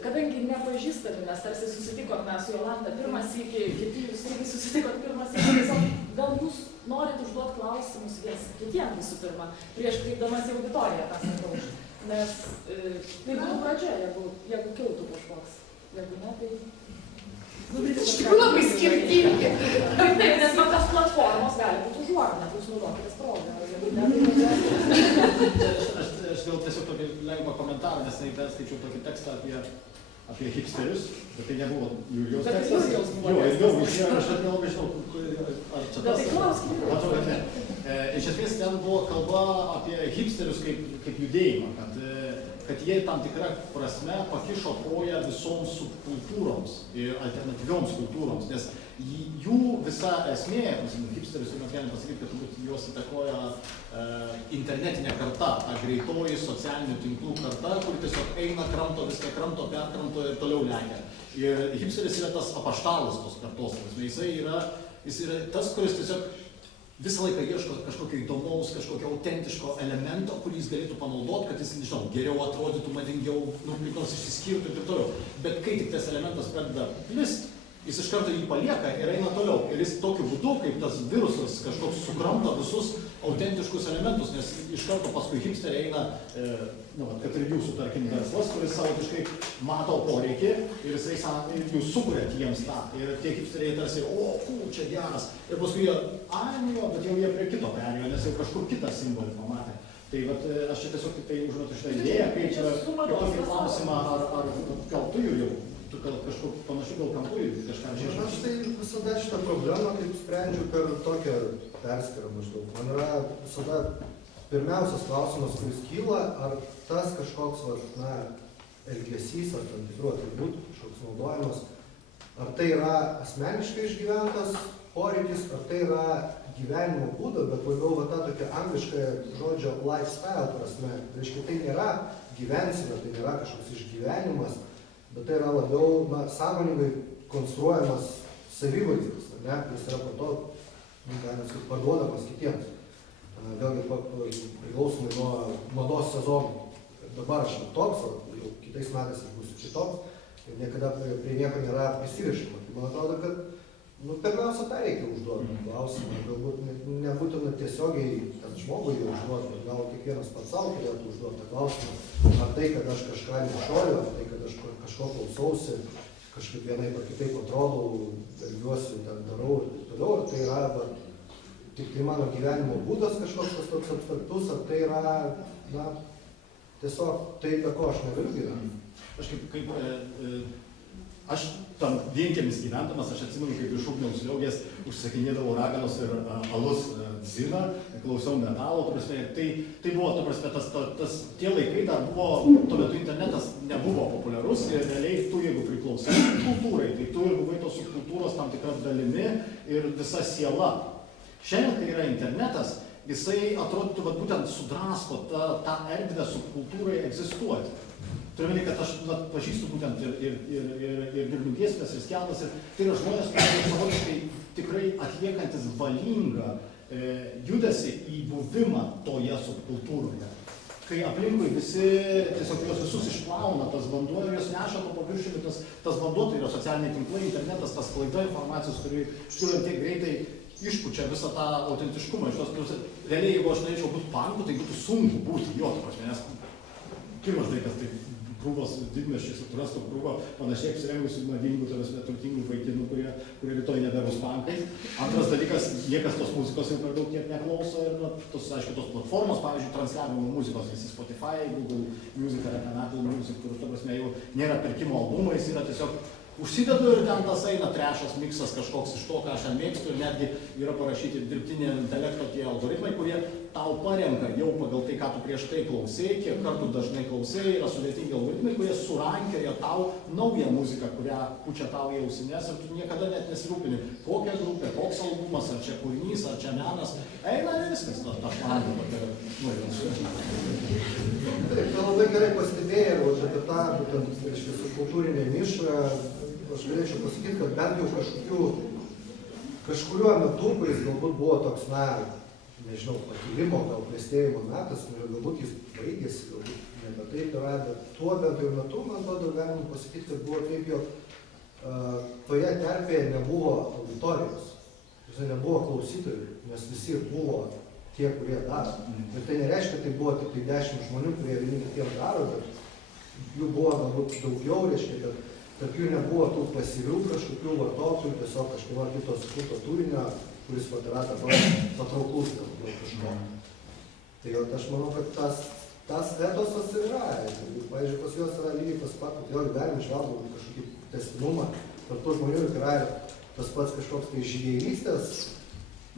kadangi nepažįstami, mes tarsi susitikom mes su Jolanta pirmas iki, kiti jūs irgi susitikot pirmas iki, tiesiog gal jūs norit užduoti klausimus viens kitiem visų pirma, prieš kreipdamas į auditoriją, tą sakau, nes tai būtų pradžia, jeigu kiltų kažkoks, jeigu ne, tai... Iš tikrųjų labai skirtingi. Taip, nes tokios platformos gali būti užuomina, jūs naudokitės progą. Aš gal tiesiog tokį lengvą komentarą, nes perskaičiau tokį tekstą apie hipsterius, bet tai nebuvo Julijaus tekstas. Bet Julijaus buvo tekstas. Jo, aš nelabai žinau, ar čia tas. Bet tai klauskime. Matau, kad ne. Iš esmės ten buvo kalba apie hipsterius kaip judėjimą, kad jie tam tikrą prasme pakišo koją visoms subkultūroms ir alternatyvioms kultūroms, nes jų visa esmė, hipsterius, mes galim pasakyti, kad turbūt juos įtakoja internetinė karta, ta greitoji socialinių tinklų karta, kuri tiesiog eina, kramto viską, kramto, perkramto ir toliau lekia. Ir hipsteris yra tas apaštalas tos kartos, jis yra tas, kuris tiesiog visą laiką ieško kažkokio įdomaus, kažkokio autentiško elemento, kurį jis galėtų panaudoti, kad jis, nežinau, geriau atrodytų, madingiau, kaip nors išsiskirtų ir taip toliau. Bet kai tik tas elementas pradeda plist, jis iš karto jį palieka ir eina toliau. Ir jis tokiu būdu, kaip tas virusas kažkoks sukramto visus autentiškus elementus, nes iš karto paskui hipsteriai eina, kad ir jūsų, tarkim, verslas, kuris savotiškai mato poreikį ir jūs sukuriat jiems tą. Ir tie hipsteriai tarsi, čia geras. Ir paskui jie, bet jau jie prie kito perėjo, nes jau kažkur kitą simbolį pamatė. Tai aš čia tiesiog tik tai užduotu šitą idėją, kai čia tokį klausimą, ar gal tu jau, tu kažkur panašių gal kampų kažką žinai. Aš tai visada šitą problemą taip sprendžiu per tokią perskirą maždaug. Man yra visada pirmiausias klausimas, kuris kyla, ar tas kažkoks, elgesys, ar tam tikrų atributų, kažkoks naudojimas, ar tai yra asmeniškai išgyventas poreikis, ar tai yra gyvenimo būdo, bet labiau tą tokią anglišką žodžio lifestyle prasme. Reiškia, tai nėra gyvensina, tai nėra kažkoks išgyvenimas, bet tai yra labiau sąmoningai konstruojamas savivaizdis, kuris yra po to, galima sakyti, parduodamas kitiems. Vėlgi priklausomai nuo mados sezonų. Dabar aš toks, o jau kitais metais aš būsiu kitoks ir niekada prie nieko nėra prisirišama. Tai man atrodo, kad pirmiausia, tą reikia užduoti klausimą. Galbūt nebūtina tiesiogiai žmogui jau užduoti, bet gal kiekvienas pats savo turėtų užduoti tą klausimą. Ar tai, kad aš kažką nešoju, ar tai, kad aš kažko klausausi, kažkaip vienaip ar kitaip atrodau, elgiuosi, darau ir taip toliau, ar tai yra tik tai mano gyvenimo būdas kažkoks toks abstraktus, ar tai yra, tiesiog tai, be ko aš negaliu gyventi. Aš tam vienkiemis gyventamas, aš atsimenu, kaip iš Ugniaus liaugės užsakinėdavau raganos ir alus ziną, klausiau metalo, tai buvo, tie laikai dar buvo, tuo metu internetas nebuvo populiarus ir realiai tu, jeigu priklausai kultūrai, tai tu ir buvai tos subkultūros tam tikra dalimi ir visa siela. Šiandien, kai yra internetas, jisai atrodytų, būtent sudrasko tą erdvę subkultūrai egzistuoti. Turiu minėti, kad aš pažįstu būtent ir Dirblių-giesmės, ir Skeldas, ir tai yra žmonės, kurie savotiškai tikrai atliekantis valingą judesį į buvimą toje subkultūroje. Kai aplinkui visi, tiesiog juos visus išplauna tas vanduo ir juos neša po paviršiumi, tas vanduo, tai yra socialiniai tinklai, internetas, tas klaida informacijos, kuri tiek greitai išpučia visą tą autentiškumą. Realiai, jeigu aš norėčiau būti panku, tai būtų sunku būti jo, nes pirmas dalykas, tai krūvos didmiesčiais atrastų krūvą panašiai apsirengusių madingų, turtingų vaikinų, kurie rytoj nebebus pankais. Antras dalykas, niekas tos muzikos jau per daug tiek neklauso ir, tos platformos, pavyzdžiui, transliavimo muzikos, visi Spotify, Google Music ar Apple Music, kur, ta prasme, jau nėra pirkimo albumais, yra tiesiog užsidedu ir ten tas eina trešas, miksas kažkoks iš to, ką aš ten mėgstu, ir netgi yra parašyti dirbtinio intelekto tie algoritmai, kurie tau parenka jau pagal tai, ką tu prieš tai klausai, kiek kartų dažnai klausai, yra sudėtingi algoritmai, kurie surankioja tau naują muziką, kurią pučia tau į ausines, ir tu niekada net nesirūpini, kokia grupė, koks albumas, ar čia kūrinys, ar čia menas, eina ir viskas, ta šlanga tokia. Taip, tai labai gerai pastebėjau apie tą, būtent, su kultūrinė mišra, aš galėčiau pasakyti, kad bent jau kažkuriuo metu, kuris galbūt buvo toks, na, nežinau, pakilimo, gal klestėjimo metas, galbūt jis baigėsi, galbūt nebe taip yra, bet tuo bent jau metu, man atrodo, galima pasakyti, kad buvo taip, jog toje terpėje nebuvo auditorijos, nebuvo klausytojų, nes visi buvo tie, kurie daro. Ir tai nereiškia, kad tai buvo tik 10 žmonių, kurie vieni kitiem daro, bet jų buvo galbūt daugiau, reiškia, kad tarp jų nebuvo tų pasyvių kažkokių vartotojų, tiesiog kažkieno kito sukurto turinio, kuris yra dabar patrauklus dėl kažko. Tai aš manau, kad tas etosas ir yra. Pavyzdžiui, pas juos yra lygiai tas pat, kad vėlgi galim žvelgti kažkokį testinumą, tarp tų žmonių yra tas pats kažkoks tai žygeivystės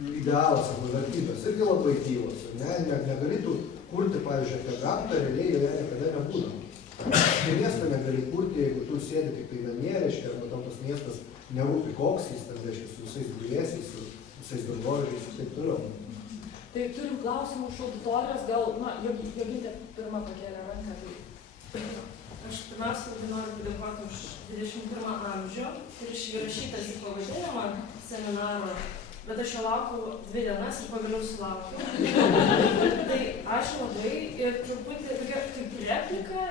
idealas arba vertybės, irgi labai gyvos. Negali tu kurti, pavyzdžiui, apie gamtą, realiai joje niekada nebūna. Tai miestą negali kurti, jeigu tu sėdi tik tai namie, reiškia, arba tau tas miestas nerūpi koks, jis ten, reiškia, su visais griesiais, su visais dangoraižiais ir taip toliau. Tai turim klausimų iš auditorijos, gal, na, Jogintė pirmą pakėlė ranką. Aš pirmiausia noriu padėkoti už 21 amžių ir išrašytas į pavadinimą seminaro, bet aš jo laukiu 2 dienas ir pagaliau sulaukiu. Tai ačiū labai ir truputį tokia kaip replika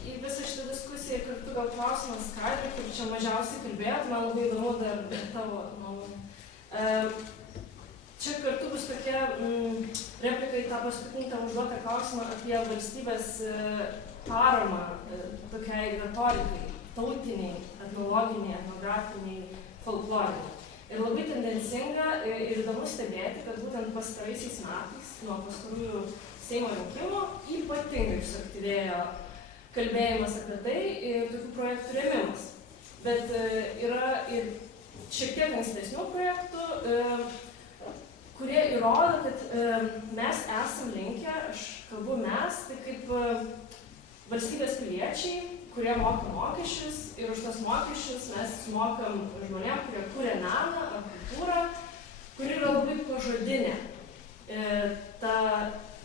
į visą šitą diskusiją ir kartu gal klausimas Skaidrai, kur čia mažiausiai kalbėjot, man labai įdomu dar tavo nuomonė. Čia kartu bus tokia replika į tą paskutinį tą užduotą klausimą apie valstybės paramą tokiai retorikai, tautiniai, etnologiniai, etnografiniai, folkloriniai. Ir labai tendencinga ir įdomu stebėti, kad būtent pastaraisiais metais, nuo pastarųjų Seimo rinkimų, ypatingai suaktyvėjo kalbėjimas apie tai ir tokių projektų rėmimas. Bet yra ir šiek tiek ankstesnių projektų, kurie įrodo, kad mes esam linkę, aš kalbu mes, tai kaip valstybės piliečiai, kurie moka mokesčius ir už tos mokesčius mes sumokam žmonėm, kurie kuria meną ar kultūrą, kuri yra labai pažodinė. Ta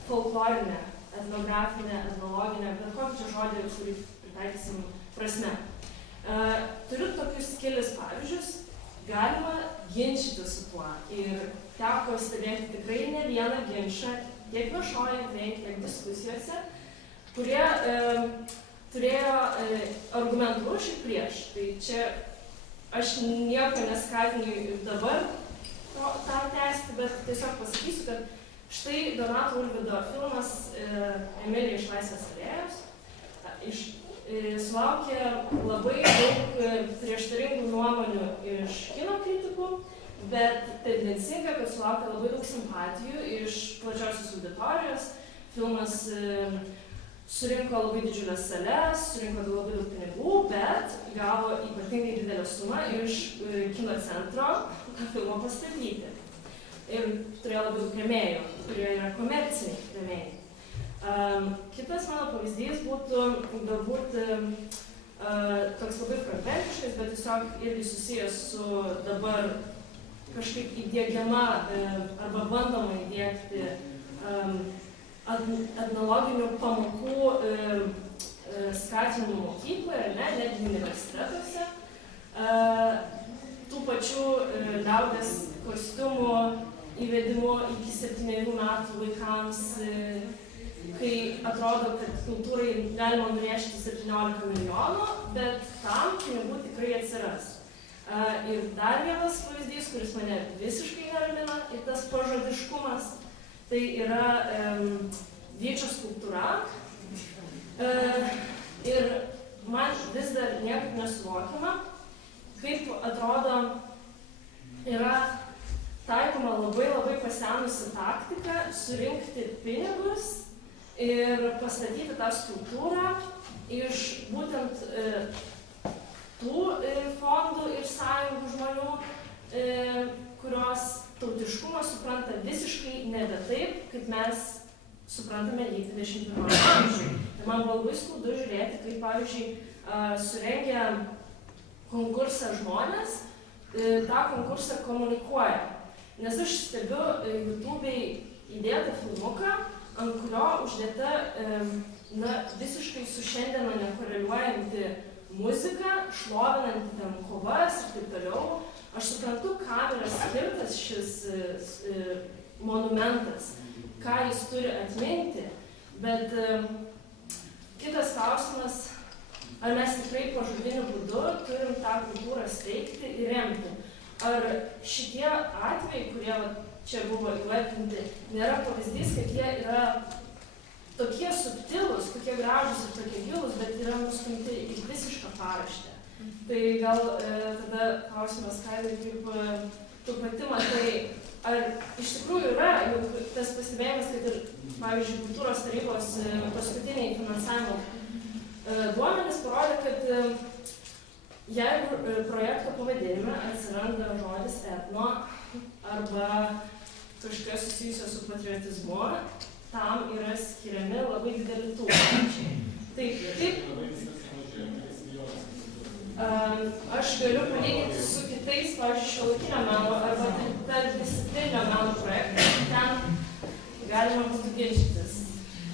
folklorinė, etnografinė, etnologinė, bet kokį čia žodį, kurį pritaikysim prasme. Turiu tokius kelis pavyzdžius, galima ginčyti su tuo. Ir teko stebėti tikrai ne vieną ginčą, tiek viešoje erdvėje, tiek diskusijose, kurie turėjo argumentų už ir prieš. Tai čia aš nieko neskatinu dabar tą tęsti, bet tiesiog pasakysiu, kad štai Donato Ulvydo filmas Emilija iš Laisvės alėjos sulaukė labai daug prieštaringų nuomonių iš kino kritikų, bet tendencinga, kad sulaukė labai daug simpatijų iš plačiosios auditorijos. Filmas surinko labai didžiulės sales, surinko labai daug pinigų, bet gavo ypatingai didelę sumą iš kino centro tą filmą pastatyti. Ir turėjo labai daug rėmėjų, kurie yra komerciniai rėmėjai. Kitas mano pavyzdys būtų galbūt toks labai fragmentiškas, bet tiesiog irgi susijęs su dabar kažkaip įdiegiama arba bandoma įdiegti etnologinių pamokų skatinimų mokykloje, netgi universitetuose, tų pačių liaudies kostiumų įvedimo iki 7 metų vaikams, kai atrodo, kad kultūrai galima nurėžti 17 milijonų, bet tam pinigų tikrai atsiras. Ir dar vienas pavyzdys, kuris mane visiškai neramina, ir tas pažodiškumas, tai yra Vyčio skulptūra. Ir man vis dar niekaip nesuvokiama, kaip atrodo yra taikoma labai pasenusi taktika surinkti pinigus ir pastatyti tą skulptūrą iš būtent tų fondų ir sąjungų žmonių, kurios tautiškumą supranta visiškai nebe taip, kaip mes suprantame jį 21 amžiuje. Ir man buvo labai skaudu žiūrėti, kaip, pavyzdžiui, surengę konkursą žmonės, tą konkursą komunikuoja. Nes aš stebiu YouTube'ai įdėtą filmuką, ant kurio uždėta visiškai su šiandiena nekoreliuojanti muzika, šlovinanti ten kovas ir taip toliau. Aš suprantu, kam yra skirtas šis monumentas, ką jis turi atminti, bet kitas klausimas, ar mes tikrai pažodiniu būdu turim tą kultūrą steigti ir remti. Ar šitie atvejai, kurie čia buvo įvardinti, nėra pavyzdys, kad jie yra tokie subtilūs, tokie gražūs ir tokie gilūs, bet yra nustumti į visišką paraštę. Tai gal tada klausimas, Skaidrai, kaip tu pati matai, ar iš tikrųjų yra jau tas pastebėjimas, kad ir, pavyzdžiui, kultūros tarybos paskutiniai finansavimo duomenys parodė, kad jeigu projekto pavadinime atsiranda žodis etno arba kažkas susijusio su patriotizmu, tam yra skiriami labai dideli tūkstančiai. Taip. Aš galiu palyginti su kitais, pavyzdžiui, šiuolaikinio meno arba tarpdisciplininio meno projektais, ten galima būtų ginčytis.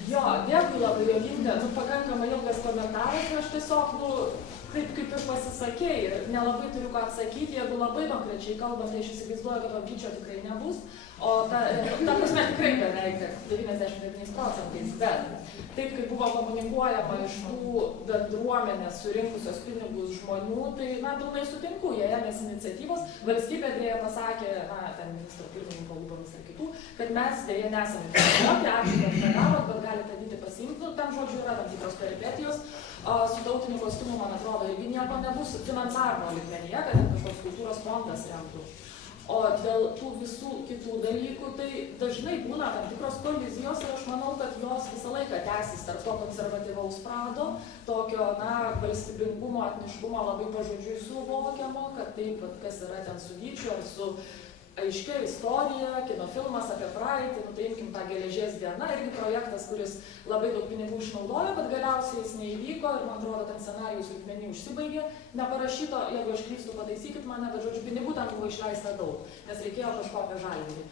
Jo, dėkui labai, Joginte, pakankamai ilgas komentaras, aš tiesiog, taip kaip ir pasisakei, nelabai turiu ką atsakyti, jeigu labai konkrečiai kalbant, tai aš įsivaizduoju, kad to ginčio tikrai nebus, o ta prasme tikrai beveik 99%, bet taip kaip buvo komunikuojama iš tų bendruomenės surinkusios pinigus žmonių, tai, pilnai sutinku, jie ėmėsi iniciatyvos, valstybė dėja pasakė, ten ministro pirmininko lūpomis ir kitų, kad mes dėja nesame įsivaizduoti, ačiū, kad dalyvavot, bet galite ateiti pasiimti, ten žodžiu yra tam tikros peripetijos, su tautiniu kostiumu, man atrodo, irgi nieko nebus finansavimo lygmenyje, kad kažkoks kultūros fondas remtų. O dėl tų visų kitų dalykų, tai dažnai būna tam tikros kolizijos ir aš manau, kad jos visą laiką tęsis tarp to konservatyvaus prado, tokio, valstybingumo, etniškumo labai pažodžiui suvokiamo, kad taip, kas yra ten su vyčiu ar su aiškia istorija, kinofilmas apie praeitį, tai imkim tą Geležies diena, irgi projektas, kuris labai daug pinigų išnaudojo, bet galiausiai jis neįvyko ir, man atrodo, ten scenarijus lygmenį užsibaigė, neparašyto, jeigu aš klystu, pataisykit mane, bet žodžiu, pinigų ten buvo išleista daug, nes reikėjo kažko apie žalinį.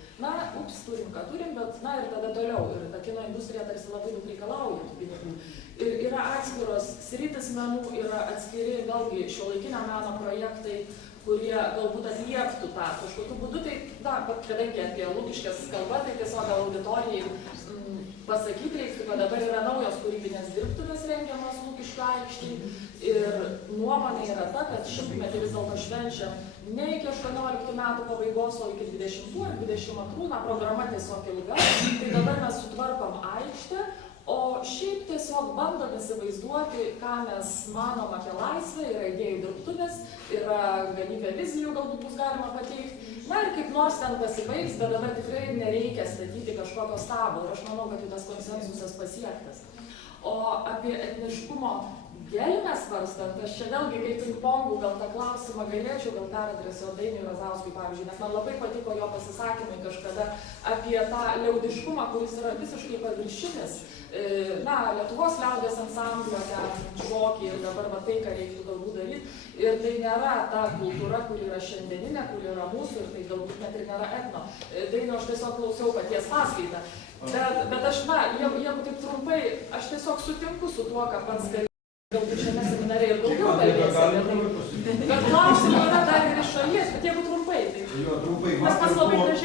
Turim, ką turim, bet, ir tada toliau, ir ta kino industrija tarsi labai daug reikalauja tų pinigų. Ir yra atskiros sritis menų, yra atskiri, vėlgi, šiuolaikinio meno projektai, kurie galbūt atlieptų tą kažkokiu būdu, tai, bet kadangi apie Lukiškės kalba, tai tiesiog gal auditorijai pasakyti reiktų, kad dabar yra naujos kūrybinės dirbtuvės rengiamas Lukiškių aikštėj ir nuomonė yra ta, kad šimtmetį vis dėlto švenčiam ne iki 18 metų pabaigos, o iki 20 ar 22, programa tiesiog ilga, tai dabar mes sutvarkom aikštę, o šiaip tiesiog bandom įsivaizduoti, ką mes manom apie laisvę, yra idėjų dirbtuvės, yra galybė vizijų, galbūt bus galima pateikti. Ir kaip nors ten pasibaigs, bet dabar tikrai nereikia statyti kažkokio stabo ir aš manau, kad tas konsensusas pasiektas. O apie etniškumo gelmę svarstant, aš čia vėlgi kaip pingpongų gal tą klausimą galėčiau gal peradresuoti Dainiui Razauskui, pavyzdžiui, nes man labai patiko jo pasisakymai kažkada apie tą liaudiškumą, kuris yra visiškai paviršinis. Lietuvos liaudies ansamblio, šokį ir dabar tai, ką reiktų galbūt daryti. Ir tai nėra ta kultūra, kuri yra šiandieninė, kuri yra mūsų ir tai galbūt net ir nėra etno. Dainiu, aš tiesiog klausiau paties paskaitą. Bet aš, jeigu taip trumpai, aš tiesiog sutinku su tuo, ką pats galbūt šiame seminare ir daugiau kalbėsime. Bet klausimų yra dar ir iš šalies, bet jeigu trumpai, tai... Jo, trumpai,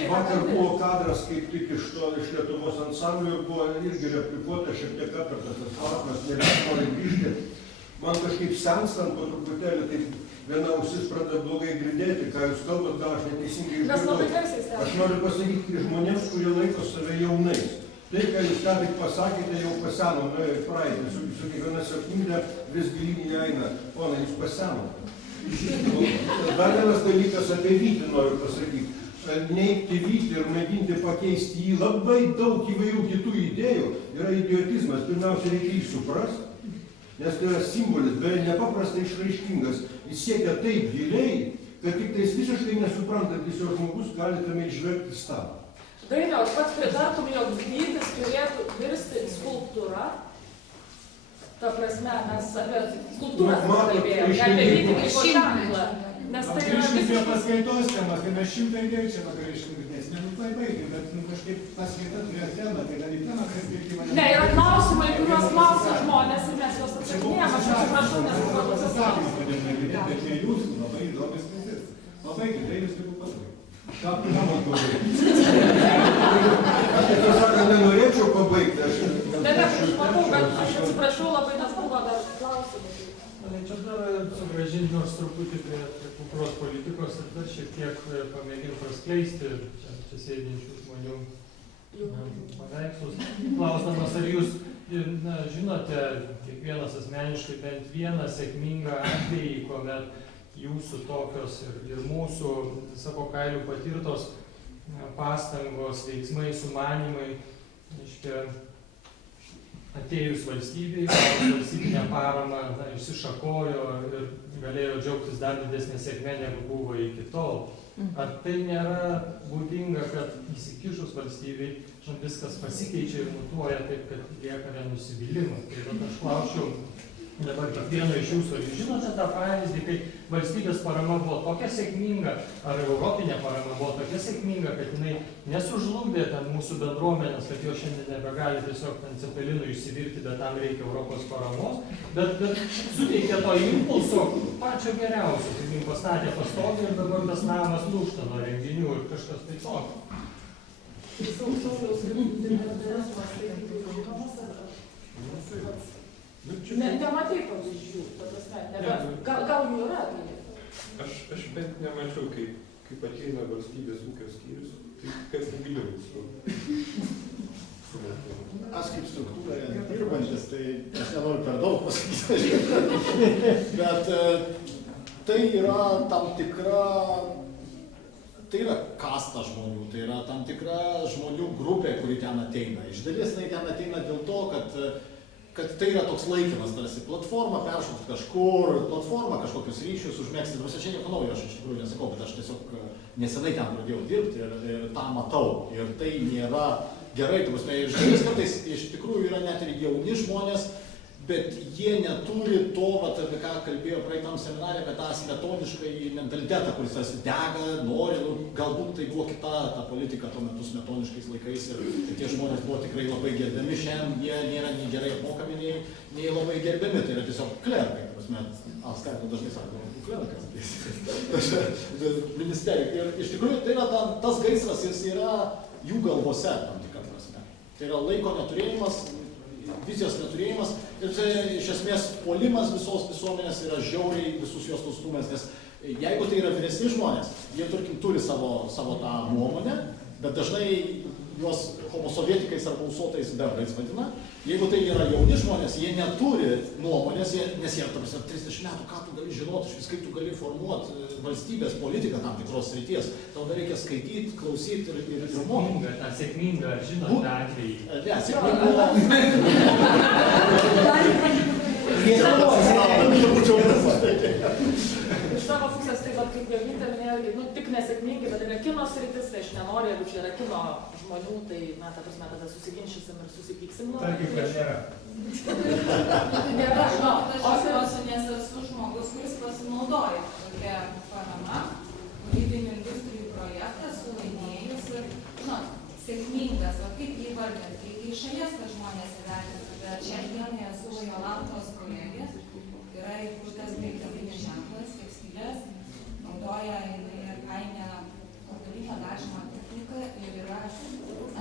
vakar buvo kadras kaip tik iš Lietuvos ansamblio ir buvo irgi replikuota, šiek tiek aptartas tas klausimas, nori grįžti. Man kažkaip senstant po truputėlį, taip viena ausis pradeda blogai girdėti, ką jūs kalbat, gal aš neteisingai išgirdau. Aš noriu pasakyti žmonėms, kurie laiko save jaunais. Tai, ką jūs ką tik pasakėte, jau paseno, nuėjo į praeitį, su kiekviena sekundė vis gilyn eina. Ponai, jūs pasenote. Dar vienas dalykas apie Vytį noriu pasakyti. Neigti Vytį ir mėginti pakeisti jį labai daug įvairių kitų idėjų yra idiotizmas. Pirmiausia, reikia jį suprasti, nes tai yra simbolis, beje, nepaprastai išraiškingas. jis siekia taip giliai, kad tik tais visiškai nesuprantantis jo žmogus gali tame išverti stabą. Dainiau, aš pats pritartum, jog Vytis turėtų virsti skulptūra. Ta prasme, mes apie skulptūras kalbėjome, ne apie Vytį kaip ženklą. Nes tai yra Grįžkim prie visiškai... paskaitos temas, tai mes 100 čia grįžkim, nes nenuklaibaigim, bet kažkaip paskaita turėjo temą, tai gal į temą kalbėkime. Ne, yra klausimai, kuriuos klausia žmonės ir mes juos atsakinėjame. Aš atsiprašau, nes buvo tokios klausimas. Bet ne jūs, labai įdomis mintis. Pabaigit, tai jūs tik pabaigit. Ką tu man Aš tiesą sakant, nenorėčiau pabaigti. Aš matau, bet aš atsiprašau labai, nes buvo dar klausimų. Norėčiau dar sugrąžinti nors truputį prie kultūros politikos ir dar šiek tiek pamėginti praskleisti čia sėdinčių žmonių paveikslus. Klausdamas, ar jūs žinote kiekvienas asmeniškai bent vieną sėkmingą atvejį, kuomet jūsų tokios ir mūsų savo kailių patirtos pastangos, veiksmai, sumanymai, atėjus valstybei, valstybinę paramą išsišakojo ir galėjo džiaugtis dar didesnė sėkmė, negu buvo iki tol. Ar tai nėra būdinga, kad įsikišus valstybei viskas pasikeičia ir mutuoja taip, kad lieka vien nusivylimas? Tai aš klausčiau dabar kiekvieno iš jūsų, ar jūs žinote tą pavyzdį, kai valstybės parama buvo tokia sėkminga, ar europinė parama buvo tokia sėkminga, kad jinai nesužlugdė ten mūsų bendruomenės, kad jo šiandien nebegali tiesiog ten cepelinų išsivirti, bet tam reikia Europos paramos, bet suteikė to impulso pačio geriausio, kai jums pastatė pastogį ir dabar tas namas lūžta nuo renginių ir kažkas tai tokio. Nematai pavyzdžių, gal jų yra? Aš bent nemačiau, kaip ateina valstybės ūkio skyrius, tai kas negiliau su Aš kaip struktūroje dirbantis, tai aš nenoriu per daug pasakyti, bet tai yra tam tikra, tai yra kasta žmonių, tai yra tam tikra žmonių grupė, kuri ten ateina. Iš dalies tai ten ateina dėl to, kad tai yra toks laikinas, tarsi platforma, peršokti kažkur, platforma, kažkokius ryšius užmėgsti. Dabar čia nieko naujo, aš iš tikrųjų nesakau, bet aš tiesiog nesenai ten pradėjau dirbti ir tą matau. Ir tai nėra gerai, tu prasme, ir žmonės kartais iš tikrųjų yra net ir jauni žmonės, bet jie neturi to, apie ką kalbėjo praeitam seminarė, apie tą smetonišką mentalitetą, kuris tarsi dega, nori, galbūt tai buvo kita ta politika tuo metu smetoniškais laikais ir tie žmonės buvo tikrai labai gerbiami, šiandien jie nėra nei gerai apmokami, nei labai gerbiami, tai yra tiesiog klerkai, Skaito dažnai sako, klerkas, ministerija. Ir iš tikrųjų tai yra tas gaisras, jis yra jų galvose tam tikrą prasme. Tai yra laiko neturėjimas, vizijos neturėjimas ir tai iš esmės puolimas visos visuomenės yra žiauriai visus jos nustūmęs, nes jeigu tai yra vyresni žmonės, jie tarkim turi savo tą nuomonę, bet dažnai juos homosovietikais ar balsuotais bebrais vadina. Jeigu tai yra jauni žmonės, jie neturi nuomonės, nes jie, ta prasme, 30 metų, ką tu gali žinoti, iš vis kaip tu gali formuoti valstybės politiką tam tikros srities. Tau dar reikia skaityti, klausyti ir mokyti. Sėkminga, žinot, tą atvejį. Ne, sėkminga. Iš savo pusės, tai vat, kaip Jogintė minėjo, tik nesėkmingi, bet yra kino sritis, tai aš nenoriu, jeigu čia yra kino žmonių, tai, na, ta prasme, tada susiginčysim ir susipyksim. Tarkim, kad nėra. Nėra, žinau. Nes esu žmogus, kuris pasinaudoja tokia parama, kūrybinių industrijų projektas, sulaimėjus ir, sėkmingas, o kaip jį vardinti, reikia iš šalies, kad žmonės įvertintų, bet šiandien esu Jolantos kolegė, yra įkurtas prekybinis ženklas, tekstilės, naudoja ir kainę augalinio dažymo techniką ir yra,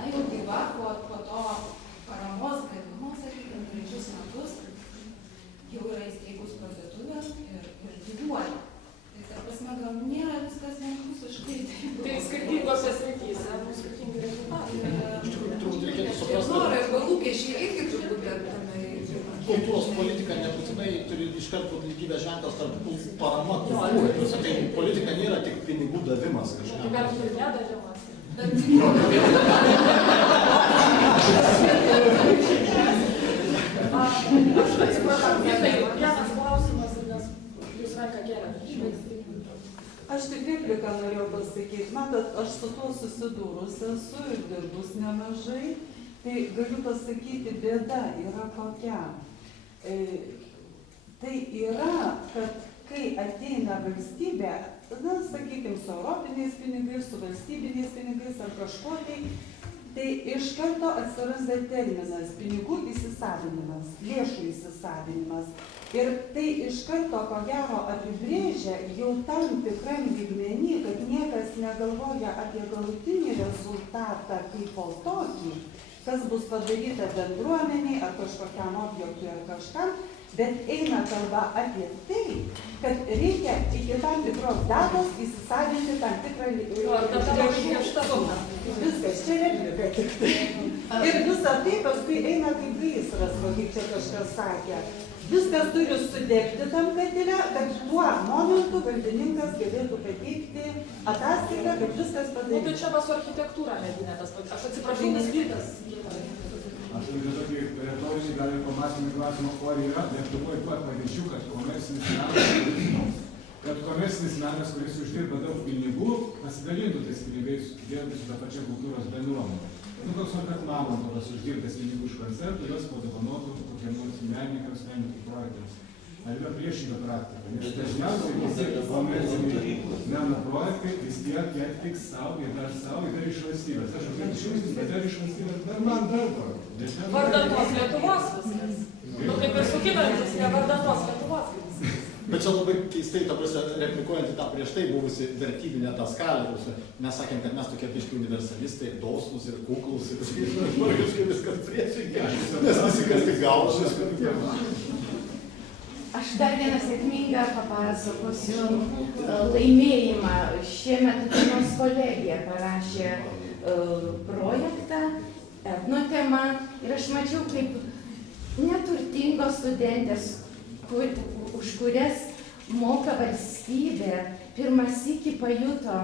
jau gyva po to paramos gavimo, sakykime, 3 metus, jau yra įsteigus parduotuvę ir gyvuoja. Tai ta prasme, gal nėra viskas vienpusiškai. Tai skirtingose srityse, skirtingi rezultatai. Nori, arba lūkesčiai irgi turbūt tame. Kultūros politika nebūtinai turi iš karto lygybės ženklas tarp parama kultūrai. Tai politika nėra tik pinigų davimas kažkam. Tai gal ir nedavimas. Aš atsiprašau, vienas klausimas, nes jūs ranką kėlėte. Aš tik repliką norėjau pasakyti. Matot, aš su tuo susidūrus esu ir dirbus nemažai. Tai galiu pasakyti, bėda yra kokia. Tai yra, kad kai ateina valstybė, na, sakykime, su europiniais pinigais, su valstybiniais pinigais ar kažkuo tai iš karto atsiranda terminas pinigų įsisavinimas, lėšų įsisavinimas. Ir tai iš karto, ko gero, apibrėžia jau tam tikram lygmenį, kad niekas negalvoja apie galutinį rezultatą kaip po tokį, kas bus padaryta bendruomeniai ar kažkokiam objektui ar kažkam, bet eina kalba apie tai, kad reikia iki tam tikros datos įsisavinti tam tikrą lėšų. Viskas, čia replika tik tai. Ir visa tai paskui eina kaip gaisras, kaip čia kažkas sakė. Viskas turi sudegti tam katile, kad tuo momentu valdininkas galėtų pateikti ataskaitą, kad viskas padaryta. Tai čia pas architektūrą netgi ne tas pats. Aš atsiprašau, nes vytas. Aš turiu tokį retorinį gal informacinį klausimą, o yra Lietuvoje tuo pavyzdžių, kad komercinis menas, kuris uždirba daug pinigų, pasidalintų tais pinigais vėlgi su tą pačią kultūros bendruomenę. Nu, toks kad Mamontovas uždirbtas pinigų iš koncertų, jos padovanotų kokiam nors menininkams, menininkų projektams. Ar yra priešinga praktika? Nes dažniausiai visi komerciniai meno projektai vis tiek atliks savo ir dar iš valstybės. Aš jau iš valstybės, bet dar iš valstybės, dar man darbo. Vardan tos Lietuvos viskas. Nu, kaip ir sukinantis, ne vardan tos Lietuvos viskas. Bet čia labai keistai, ta prasme, replikuojant į tą prieš tai buvusi vertybinę tą skalę, mes sakėm, kad mes tokie biški universalistai, dosnūs ir kuklus ir kažkaip viskas priešingai, nes visi kas tik gauna. Aš dar vieną sėkmingą papasakosiu laimėjimą. Šiemet vienos kolegija parašė projektą, etno tema, ir aš mačiau, kaip neturtingos studentės, už kurias moka valstybė, pirmą sykį pajuto,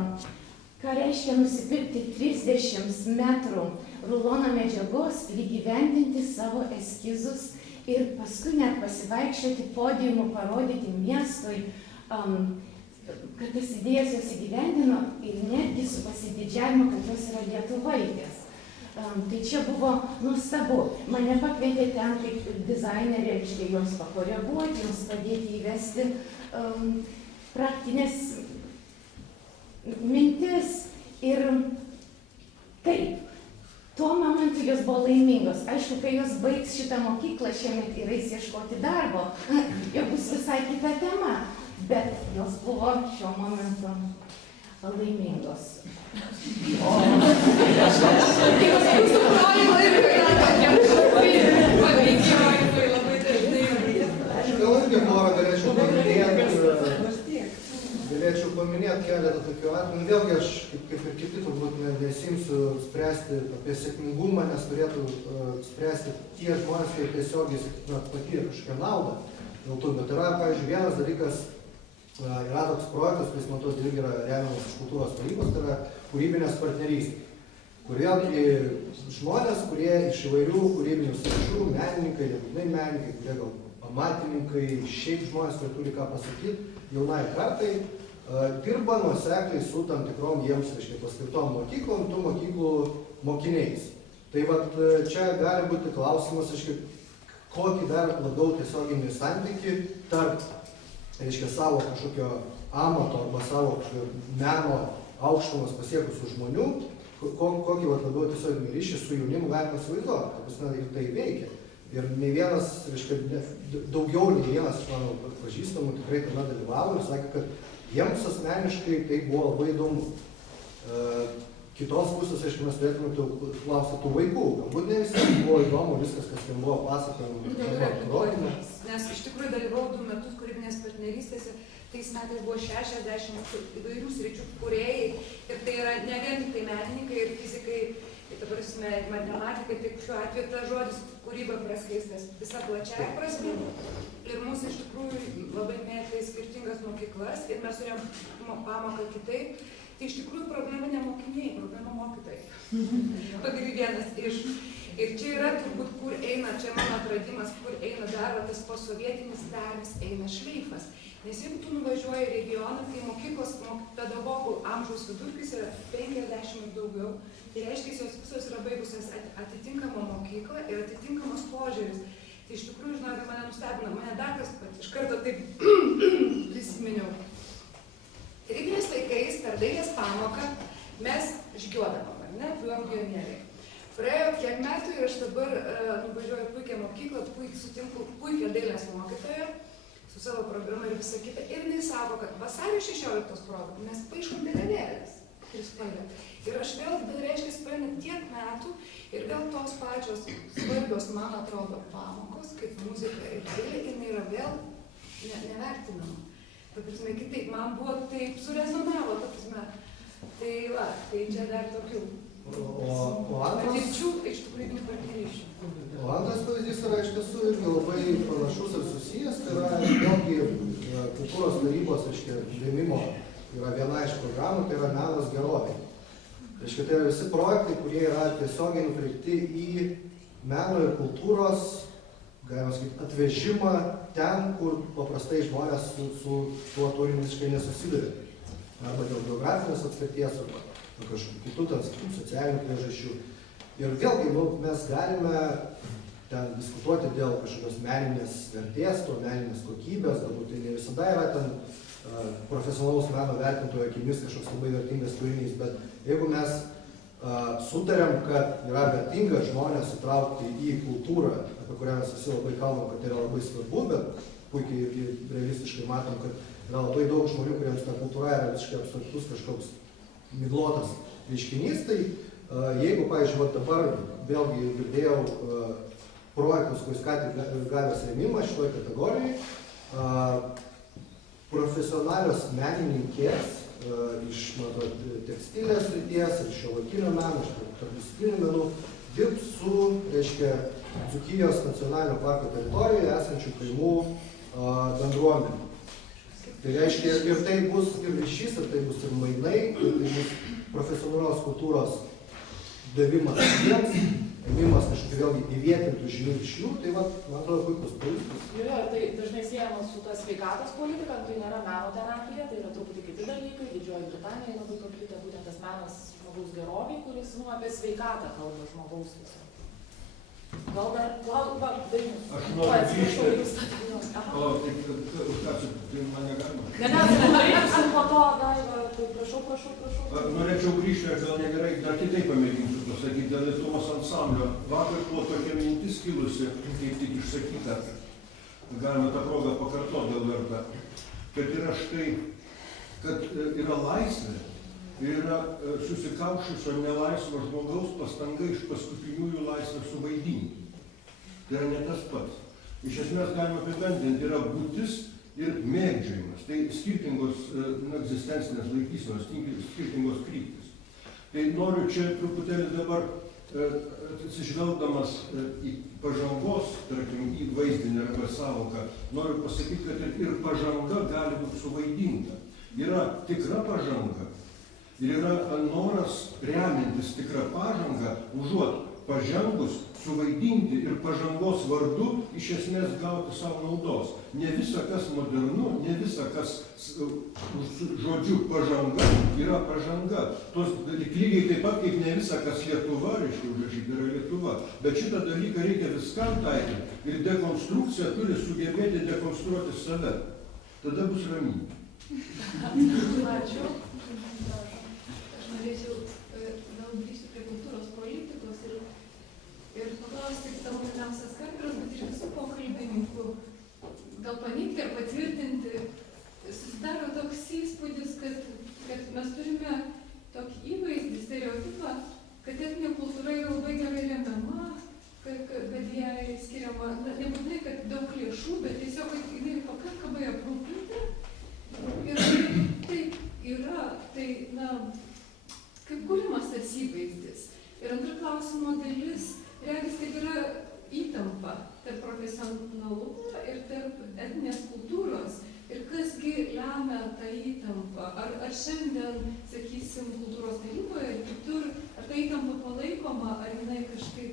ką reiškia nusipirkti 30 metrų rulono medžiagos ir įgyvendinti savo eskizus ir paskui net pasivaikščioti podiumu, parodyti miestui, kad tas idėjas jos įgyvendino ir netgi su pasididžiavimu, kad jos yra lietuvaitės. Tai čia buvo nuostabu. Mane pakvietė ten kaip dizainerė, reiškia, joms pakoreguoti, joms padėti įvesti praktinės mintis. Ir taip, tuo momentu jos buvo laimingos. Aišku, kai jos baigs šitą mokyklą šiemet ir eis ieškoti darbo, jau bus visai kita tema, bet jos buvo šiuo momentu laimingos. Gal irgi porą galėčiau paminėti keletą tokių atvejų. Vėlgi aš, kaip ir kiti, turbūt nesimsiu spręsti apie sėkmingumą, nes turėtų spręsti tie žmonės, kurie tiesiogiai patyrė kažkokią naudą. Dėl to, bet yra, pavyzdžiui, vienas dalykas, yra toks projektas, kuris man tos irgi yra remiamas iš kultūros tarybos, tai yra kūrybinės partnerystės, kur vėlgi žmonės, kurie iš įvairių kūrybinių sričių, menininkai, nebūtinai menininkai, kurie gal amatininkai, šiaip žmonės, kurie turi ką pasakyti, jaunai kartai, dirba nuosekliai su tam tikrom jiems, reiškia, paskirtom mokyklom, tų mokyklų mokiniais. Tai vat čia gali būti klausimas, reiškia, kokį dar labiau tiesioginį santykį tarp, reiškia, savo kažkokio amato arba savo kažkokio meno aukštumas pasiekusių žmonių, kokį labiau tiesioginį ryšį su jaunimu galima įsivaizduoti, ta prasme, ir tai veikia. Ir ne vienas, reiškia, daugiau nei vienas iš mano pažįstamų tikrai tame dalyvavo ir sakė, kad jiems asmeniškai tai buvo labai įdomu. Kitos pusės, aišku, mes turėtume klausti tų vaikų. Galbūt ne visiems buvo įdomu viskas, kas ten buvo pasakojama. Nes iš tikrųjų dalyvau 2 metus kūrybinės partnerystėse. Tais metais buvo 60 įvairių sričių kūrėjai. Ir tai yra ne vien tik tai menininkai ir fizikai, ta prasme, matematikai, tik šiuo atveju tas žodis kūryba praskleistas visą plačiąją prasme. Ir mūsų iš tikrųjų labai mėtė į skirtingas mokyklas ir mes turėjom pamoką kitaip. Tai iš tikrųjų problema ne mokiniai, problema mokytojai. Vienas iš. Ir čia yra turbūt, kur eina, čia mano atradimas, kur eina dar tas posovietinis dalis, eina šleifas. Nes jeigu tu nuvažiuoji į regioną, tai mokyklos pedagogų amžiaus vidurkis yra 50 ir daugiau, tai reiškia, jos visos yra baigusios atitinkamą mokyklą ir atitinkamas požiūris. Tai iš tikrųjų, žinokit, mane nustebino, mane dar kas iš karto taip prisiminiau. Tarybiniais laikais per dailės pamoką mes žygiuodavom, ar ne, buvom pionieriai. Praėjo kiek metų ir aš dabar nuvažiuoju puikią mokyklą, sutinku puikią dailės mokytoją su savo programa ir visą kitą. Ir jinai sako, kad vasario 16 proga mes paiškom vėliavėlės. Ir aš vėl, reiškia, praeina tiek metų ir vėl tos pačios svarbios, man atrodo, pamokos, kaip muzika ir dailė, jinai yra vėl nevertinama. Ta prasme, kitaip, man buvo taip surezonavo, ta prasme. Tai va, tai čia dar tokių patirčių iš tų kūrybinių partnerysčių. O antras pavyzdys yra iš tiesų irgi labai panašus ir susijęs, tai yra vėlgi kultūros tarybos, reiškia, rėmimo yra viena iš programų, tai yra menas gerovė. Reiškia, tai yra visi projektai, kurie yra tiesiogiai nukreipti į meno ir kultūros, galima sakyti, atvežimą ten, kur paprastai žmonės su tuo turiniu visiškai nesusiduria. Arba dėl geografinės atskirties, arba kažkokių kitų, socialinių priežasčių. Ir vėlgi, mes galime ten diskutuoti dėl kažkokios meninės vertės, to meninės kokybės, galbūt tai ne visada yra ten profesionalaus meno vertintojo akimis kažkoks labai vertingas turinys, bet jeigu mes sutarėm, kad yra vertinga žmonės įtraukti į kultūrą, apie kurią mes visi labai kalbam, kad tai yra labai svarbu, bet puikiai ir realistiškai matom, kad yra labai daug žmonių, kuriems ta kultūra yra visiškai abstraktus kažkoks miglotas reiškinys, tai jeigu, pavyzdžiui, dabar vėlgi girdėjau projektus, kuris ką tik gavęs rėmimą šitoje kategorijoje, profesionalios menininkės iš tekstilės srities ir šiuolaikinio meno, iš tarpdisciplininių menų, dirbs su, reiškia, Dzūkijos nacionalinio parko teritorijoje esančių kaimų bendruomenių. Tai reiškia, ir tai bus ir ryšys, ir tai bus ir mainai, ir tai bus profesionalios kultūros davimas jiems, ėmimas kažkokiu vėlgi įvietintų žinių iš jų, tai va, man atrodo, puikus pavyzdys. Ir tai dažnai siejama su ta sveikatos politika, tai nėra meno terapija, tai yra truputį kiti dalykai. Didžioji Britanija labai paplitę būtent tas menas žmogaus geroviai, kuris apie sveikatą kalba žmogaus tiesiog. Gal dar, Dainius. Aš noriu grįžti. O, tai mane galima? Ne, mes po to, Daiva, tai prašau. Norėčiau grįžti, aš gal negerai, dar kitaip pamėginsiu pasakyti, dėl Lietuvos ansamblio. Vakar buvo tokia mintis kilusi, kaip tik išsakyta, galima tą progą pakartoti dėl verta, kad yra štai, kad yra laisvė, yra susikaušusio nelaisvo žmogaus pastanga iš paskutiniųjų laisvę suvaidinti. Tai yra ne tas pats. Iš esmės galima apibendrinti, yra būtis ir mėgdžiojimas. Tai skirtingos egzistencinės laikysenos, skirtingos kryptis. Tai noriu čia truputėlį dabar, atsižvelgdamas į pažangos, tarkim, į vaizdinį arba savoką, noriu pasakyti, kad ir pažanga gali būti suvaidinta. Yra tikra pažanga. Ir yra noras remintis tikrą pažangą, užuot pažengus, suvaidinti ir pažangos vardu iš esmės gauti savo naudos. Ne visa, kas modernu, ne visa, kas žodžiu pažanga, yra pažanga. Tos lygiai taip pat, kaip ne visa, kas Lietuva, reiškia užrašyti, yra Lietuva. Bet šitą dalyką reikia viskam taikyti ir dekonstrukcija turi sugebėti dekonstruoti save. Tada bus ramybė. Ačiū. Aš norėčiau gal grįžti prie kultūros politikos ir paklausti tavo pirmiausias Katros, bet ir visų pokalbininkų, gal paneigti ar patvirtinti, susidaro toks įspūdis, kad mes turime tokį įvaizdį, stereotipą, kad etninė kultūra yra labai gerai remiama, kad jai skiriama, nebūtinai, kad daug lėšų, bet tiesiog, kad jinai pakankamai aprūpinta. Ir taip yra, tai, na, kaip kūrimas tas įvaizdis. Ir antra klausimo dalis, regis, kad yra įtampa tarp profesionalumo ir tarp etninės kultūros. Ir kasgi lemia tą įtampą? Ar šiandien, sakysim, kultūros taryboje ir kitur, ar ta įtampa palaikoma, ar jinai kažkaip...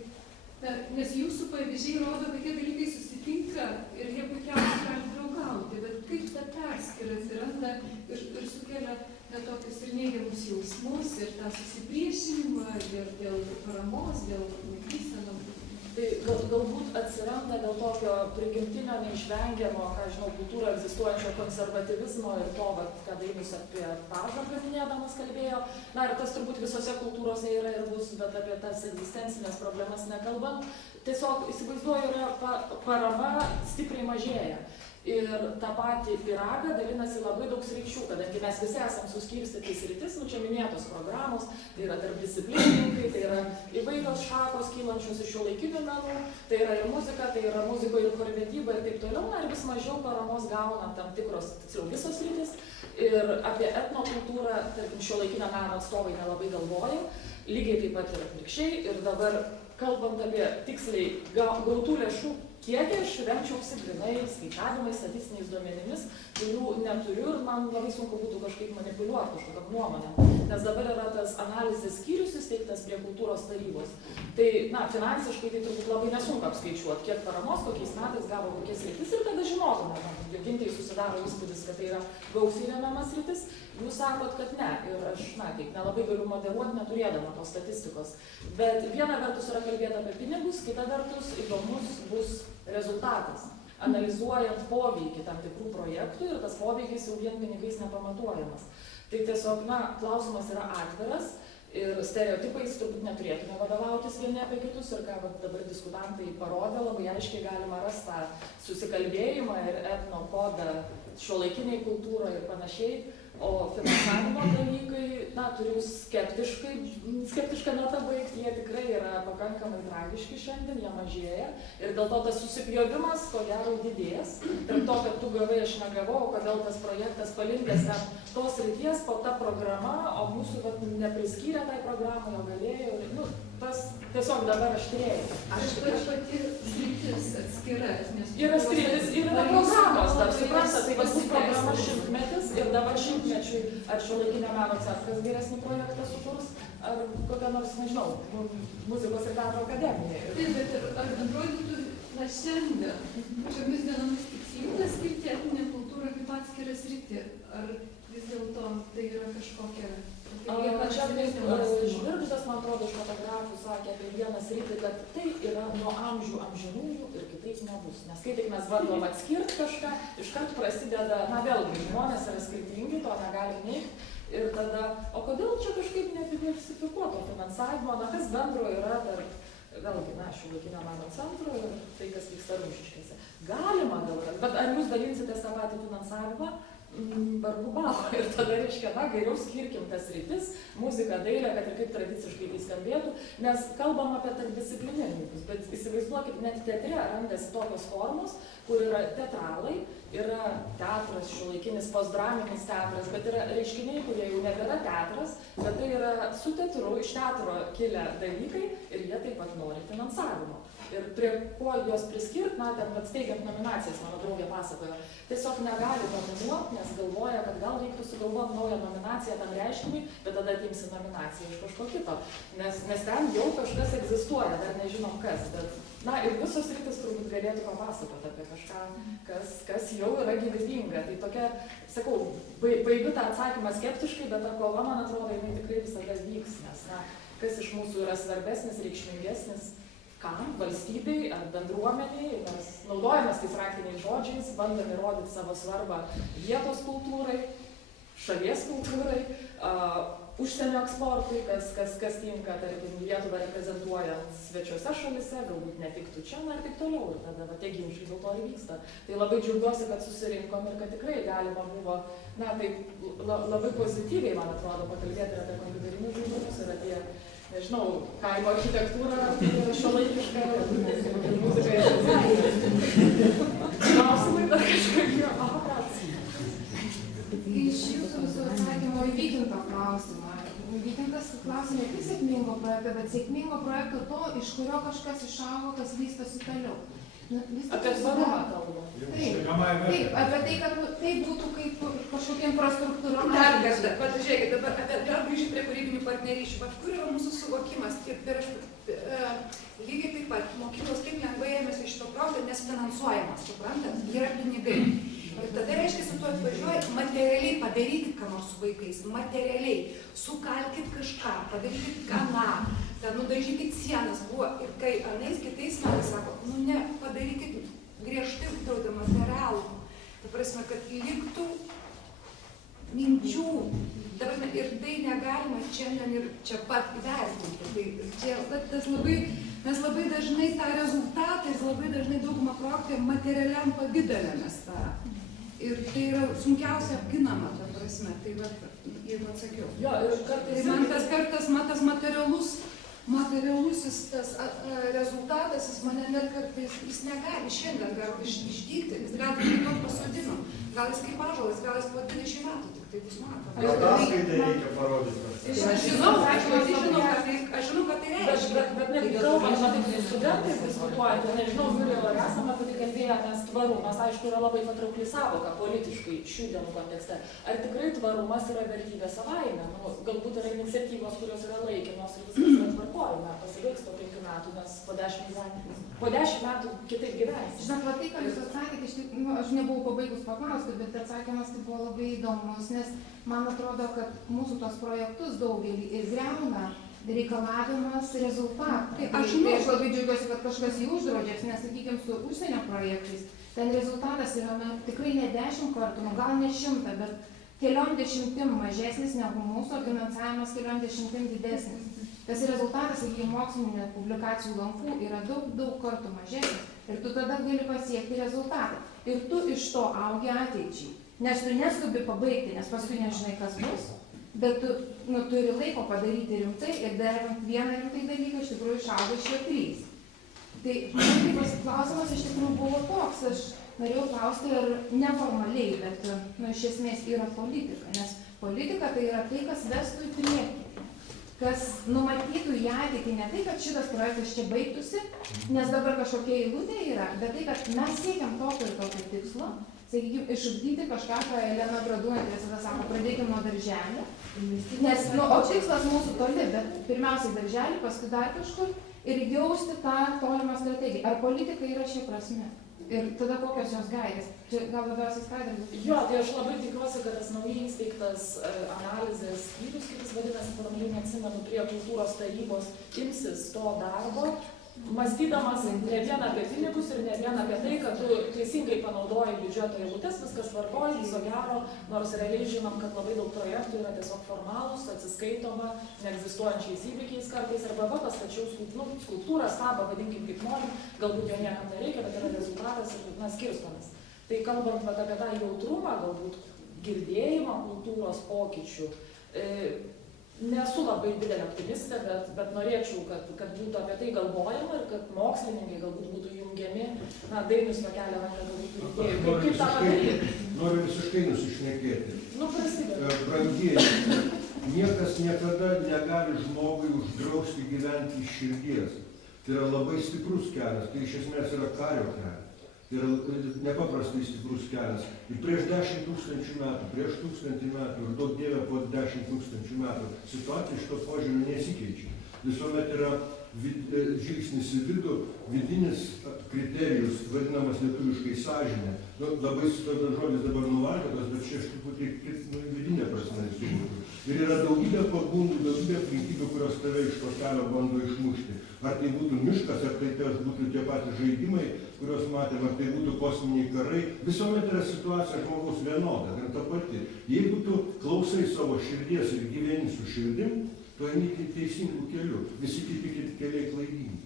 Nes jūsų pavyzdžiai rodo, kad tie dalykai susitinka ir jie puikiausiai gali draugauti, bet kaip tą persvarą paskyra atsiranda ir sukelia tokius ir neigiamus jausmus, ir tą susipriešinimą, ir dėl paramos, dėl laikysenos. Tai galbūt atsiranda dėl tokio prigimtinio, neišvengiamo, ką žinau, kultūroje egzistuojančio konservatyvizmo ir to, ką Dainius apie pažangą minėdamas kalbėjo. Na ir tas turbūt visose kultūrose yra ir bus, bet apie tas egzistencinės problemas nekalbant. Tiesiog įsivaizduoju, yra parama stipriai mažėja. Ir tą patį pyragą dalinasi labai daug sričių, kadangi mes visi esam suskirstyti sritis, čia minėtos programos, tai yra tarpdisciplinininkai, tai yra įvairios šakos kylančios iš šiuolaikinių menų, tai yra ir muzika, tai yra muzikoje ir chorvedyba ir taip toliau, ir vis mažiau paramos gauna tam tikros, tiksliau visos sritis. Ir apie etnokultūrą, tarkim, šiuolaikinio meno atstovai nelabai galvoja, lygiai taip pat ir atvirkščiai. Ir dabar, kalbant apie tiksliai gautų lėšų kiekį, aš remčiausi grynai skaičiavimais, statistiniais duomenimis, kurių neturiu ir man labai sunku būtų kažkaip manipuliuoti kažkokią nuomonę. Nes dabar yra tas analizės skyrius įsteigtas prie kultūros tarybos. Tai, finansiškai tai turbūt labai nesunku apskaičiuoti, kiek paramos, kokiais metais gavo kokias sritis ir tada žinotume. Jogintei susidaro įspūdis, kad tai yra gausiai remiamas sritis. Jūs sakot, kad ne. Ir aš, taip, nelabai galiu moderuoti, neturėdama tos statistikos. Bet viena vertus yra kalbėti apie pinigus, kita vertus įdomus bus rezultatas, analizuojant poveikį tam tikrų projektų ir tas poveikis jau vien pinigais nepamatuojamas. Tai tiesiog, klausimas yra atviras ir stereotipais turbūt neturėtume vadovautis vieni apie kitus ir ką dabar diskutantai parodė, labai aiškiai galima rasti tą susikalbėjimą ir etnokodą šiuolaikiniai kultūrai ir panašiai. O finansavimo dalykai, turiu skeptišką notą baigti, jie tikrai yra pakankamai tragiški šiandien, jie mažėja. Ir dėl to tas susipjovimas, ko gero, didės. Tarp to, kad tu gavai, aš negavau, kodėl tas projektas palinkęs ten tos ryties, po ta programa, o mūsų nepriskyrė tai programai, o galėjo. Tas tiesiog dabar aštrėja. Aš pati sritis atskira. Yra sritis ir yra programos, dar suprasta, tai bus programa 100-metis ir dabar 100-mečiui ar šiuolaikinio meno centras geresnį projektą sukurs, ar kokią nors, nežinau, muzikos ir teatro akademija. Taip, bet ir ar atrodytų, šiandien, šiomis dienomis tikslinga skirti etninę kultūrą kaip atskirą sritį, ar vis dėlto tai yra kažkokia... Čia kaip Žvirgždas, man atrodo, iš fotografų sakė apie vieną sritį, kad tai yra nuo amžių amžinųjų ir kitaip nebus. Nes kai tik mes bandom atskirti kažką, iškart prasideda, vėlgi, žmonės yra skirtingi, to negalim neigti. Ir tada, o kodėl čia kažkaip nediversifikuoto finansavimo, kas bendro yra tarp, vėlgi, šiuolaikinio meno centro ir tai, kas vyksta Rumšiškėse. Galima gal, bet ar jūs dalinsitės tą patį finansavimą? Vargu bau. Ir tada reiškia, geriau skirkim tas sritis, muziką, dailę, kad ir kaip tradiciškai tai skambėtų, nes kalbam apie tarpdisciplinininkus, bet įsivaizduokit, net teatre randasi tokios formos, kur yra teatralai, yra teatras, šiuolaikinis postdraminis teatras, bet yra reiškiniai, kurie jau nebėra teatras, bet tai yra su teatru, iš teatro kilę dalykai ir jie taip pat nori finansavimo. Ir prie ko juos priskirt, ten steigiant nominacijas, mano draugė pasakojo, tiesiog negali nominuoti, nes galvoja, kad gal reiktų sugalvoti naują nominaciją tam reiškiniui, bet tada atimsi nominaciją iš kažko kito. Nes ten jau kažkas egzistuoja, dar nežinom kas, bet, ir visos rytis turbūt galėtų papasakoti apie kažką, kas jau yra gyvybinga. Tai tokia, sakau, baigiu tą atsakymą skeptiškai, bet ta kova, man atrodo, jinai tikrai visada vyks, nes, kas iš mūsų yra svarbesnis, reikšmingesnis, kam, valstybei ar bendruomeniai, mes naudojamės tais raktiniais žodžiais, bandome įrodyti savo svarbą vietos kultūrai, šalies kultūrai, užsienio eksportui, kas tinka, tarkim, Lietuvą reprezentuojant svečiuose šalise, galbūt netiktų čia, ir taip toliau, ir tada tie ginčiai dėl to ir vyksta. Tai labai džiaugiuosi, kad susirinkom ir kad tikrai galima buvo, taip labai pozityviai, man atrodo, pakalbėti ir apie kompiuterinius žaidimus ir apie, nežinau, kaimo architektūrą, šiuolaikišką muziką ir dizainą. Klausimai dar kažkokie. Iš jūsų visų atsakymo į Vykinto klausimą. Vykintas klausė ne tik sėkmingo projekto, bet sėkmingo projekto to, iš kurio kažkas išaugo, kas vystosi toliau. Apie tvarumą kalbą. Taip, apie tai, kad tai būtų kaip kažkokia infrastruktūra. Dar kartą, žiūrėkit, dabar dar grįžti prie kūrybinių partnerysčių. Kur yra mūsų suvokimas? Lygiai taip pat, mokyklos kaip lengvai ėmėsi iš šito projekto, nes finansuojamas, suprantat, yra pinigai. Ir tada reiškia, tu atvažiuoji materialiai padaryti ką nors su vaikais, materialiai, sukalkit kažką, padarykit kaną, ten nudažykit sienas buvo. Ir kai anais kitais metais sako, nu ne, padarykit griežtai uždraudė materialų. Ta prasme, kad liktų minčių. Ir tai negalima šiandien ir čia pat įvertinti. Mes labai dažnai tą rezultatą ir labai dažnai daugumą projektų materialiam pavydale mes tą. Ir tai yra sunkiausia apginama, ta prasme. Tai va, jeigu atsakiau. Jo, ir kartais... Man tas materialusis tas rezultatas, jis mane net kartais, jis negali šiandien gal išdygti, jis gal tik to pasodino, gal jis kaip ąžuolas, gal jis po 20 metų tik tai bus matoma. Ataskaitai reikia parodyti. Aš žinau, kad tai reiškia. Bet netgi kalbant, matai, su studentais diskutuojant, nežinau, Jurijau, ar esame apie tai kalbėję, nes tvarumas, aišku, yra labai patraukli savoka politiškai šių dienų kontekste. Ar tikrai tvarumas yra vertybė savaime? Nu, galbūt yra iniciatyvos, kurios yra laikinos ir viskas yra tvarkojame, pasibaigs po 5 metų, nes po 10 metų kitaip gyvens. Žinot, va tai, ką jūs atsakėte, aš nebuvau pabaigus paklausti, bet atsakymas tai buvo labai įdomus, nes man atrodo, kad mūsų tos projektus daugelį ir griauna reikalavimas rezultatų. Aš labai džiaugiuosi, kad kažkas jį uždraudžia, nes, sakykime, su užsienio projektais, ten rezultatas yra tikrai ne 10 kartų, gal ne 100, bet keliom dešimtim mažesnis negu mūsų, finansavimas keliom dešimtim didesnis. Tas rezultatas, sakykime, mokslinio publikacijų lankų yra daug kartų mažesnis ir tu tada gali pasiekti rezultatą. Ir tu iš to augi ateičiai. Nes tu neskubi pabaigti, nes paskui nežinai, kas bus, bet tu turi laiko padaryti rimtai ir darant vieną rimtai dalyką, iš tikrųjų išauga iš jo 3. Tai man klausimas iš tikrųjų buvo toks, aš norėjau klausti ir neformaliai, bet iš esmės yra politika, nes politika tai yra tai, kas vestų į priekį, kas numatytų į ateitį ne tai, kad šitas projektas čia baigtųsi, nes dabar kažkokia eilutė yra, bet tai, kad mes siekiam tokio ir tokio tikslo, sakykime, išugdyti kažką, ką Elena Bradūnaitė visada sako, pradėkim nuo darželio, nes, o tikslas mūsų toli, bet pirmiausiai darželį, paskui dar kažkur ir jausti tą tolimą strategiją. Ar politika yra šia prasme? Ir tada kokios jos gairės? Čia gal labiausiai skaidrės? Jo, tai aš labai tikiuosi, kad tas naujai įsteigtas analizės skyrius, kaip jis vadinasi, formaliai neatsimenu, prie kultūros tarybos imsis to darbo, mąstydamas ne vien apie pinigus ir ne vien apie tai, kad tu teisingai panaudoji biudžeto eilutes, viskas tvarkoja, viso gero, nors realiai žinom, kad labai daug projektų yra tiesiog formalūs, atsiskaitoma, neegzistuojančiais įvykiais kartais, arba va, tas tačiau skulptūrą, stabą, vadinkim kaip norim, galbūt jo niekam nereikia, bet yra rezultatas ir skirstomės. Tai kalbant apie tą jautrumą, galbūt girdėjimą kultūros pokyčių, nesu labai didelė optimistė, bet norėčiau, kad būtų apie tai galvojama ir kad mokslininkai galbūt būtų jungiami, Dainius pakelia ranką, galbūt idėjų. Kaip tą padaryti? Noriu visiškai nusišnekėti. Prasideda. Brangieji, niekas niekada negali žmogui uždrausti gyventi iš širdies. Tai yra labai stiprus kelias, tai iš esmės yra kario kelias. Tai yra nepaprastai stiprus kelias. Ir prieš 10 000 metų, prieš 1000 metų ir daug dievė po 10 000 metų situacija iš to požiūrių nesikeičia. Visuomet yra žvilgsnis į vidų, vidinis kriterijus, vadinamas lietuviškai sąžinė. Labai žodis dabar nuvalkėtas, bet čia aš truputį vidinė prasme įsivūtų. Ir yra daugybė pagundų, daugybė aplinkybių, kurios tave iš to kelio bando išmušti. Ar tai būtų miškas, ar tai būtų tie patys žaidimai, kuriuos matėme, ar tai būtų kosminiai karai. Visuomet yra situacija žmogaus vienoda ir ta pati. Jeigu tu klausai savo širdies ir gyveni su širdim, tu eini teisingų kelių. Visi kiti keliai klaidingi.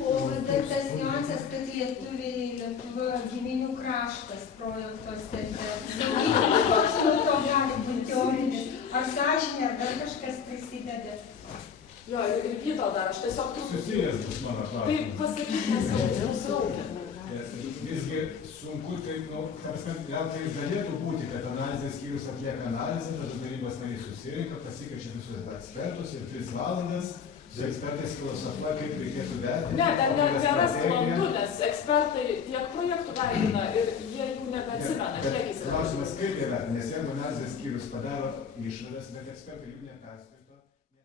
O dar tas niuansas, kad Lietuva giminių kraštas projektuose. Koks nuo to gali būti teorinis? Ar sąžinė, ar dar kažkas prisideda? Jo, ir kito dar, aš tiesiog... Susijęs bus mano klausimas. Taip pasakyti nesaugia. Visgi sunku, gal tai galėtų būti, kad analizės skyrius atlieka analizę, tada tarybos nariai susirinka, pasikeičia visus ekspertus ir 3 valandas su ekspertais filosofuoja, kaip reikėtų vertinti. Ne, ten nėra sklandu, nes ekspertai tiek projektų vertina ir jie jų nebeatsimena, kiek jis yra. Klausimas, kaip jie vertina, nes jeigu analizės skyrius padaro išvadas, bet ekspertai jų neperspėja.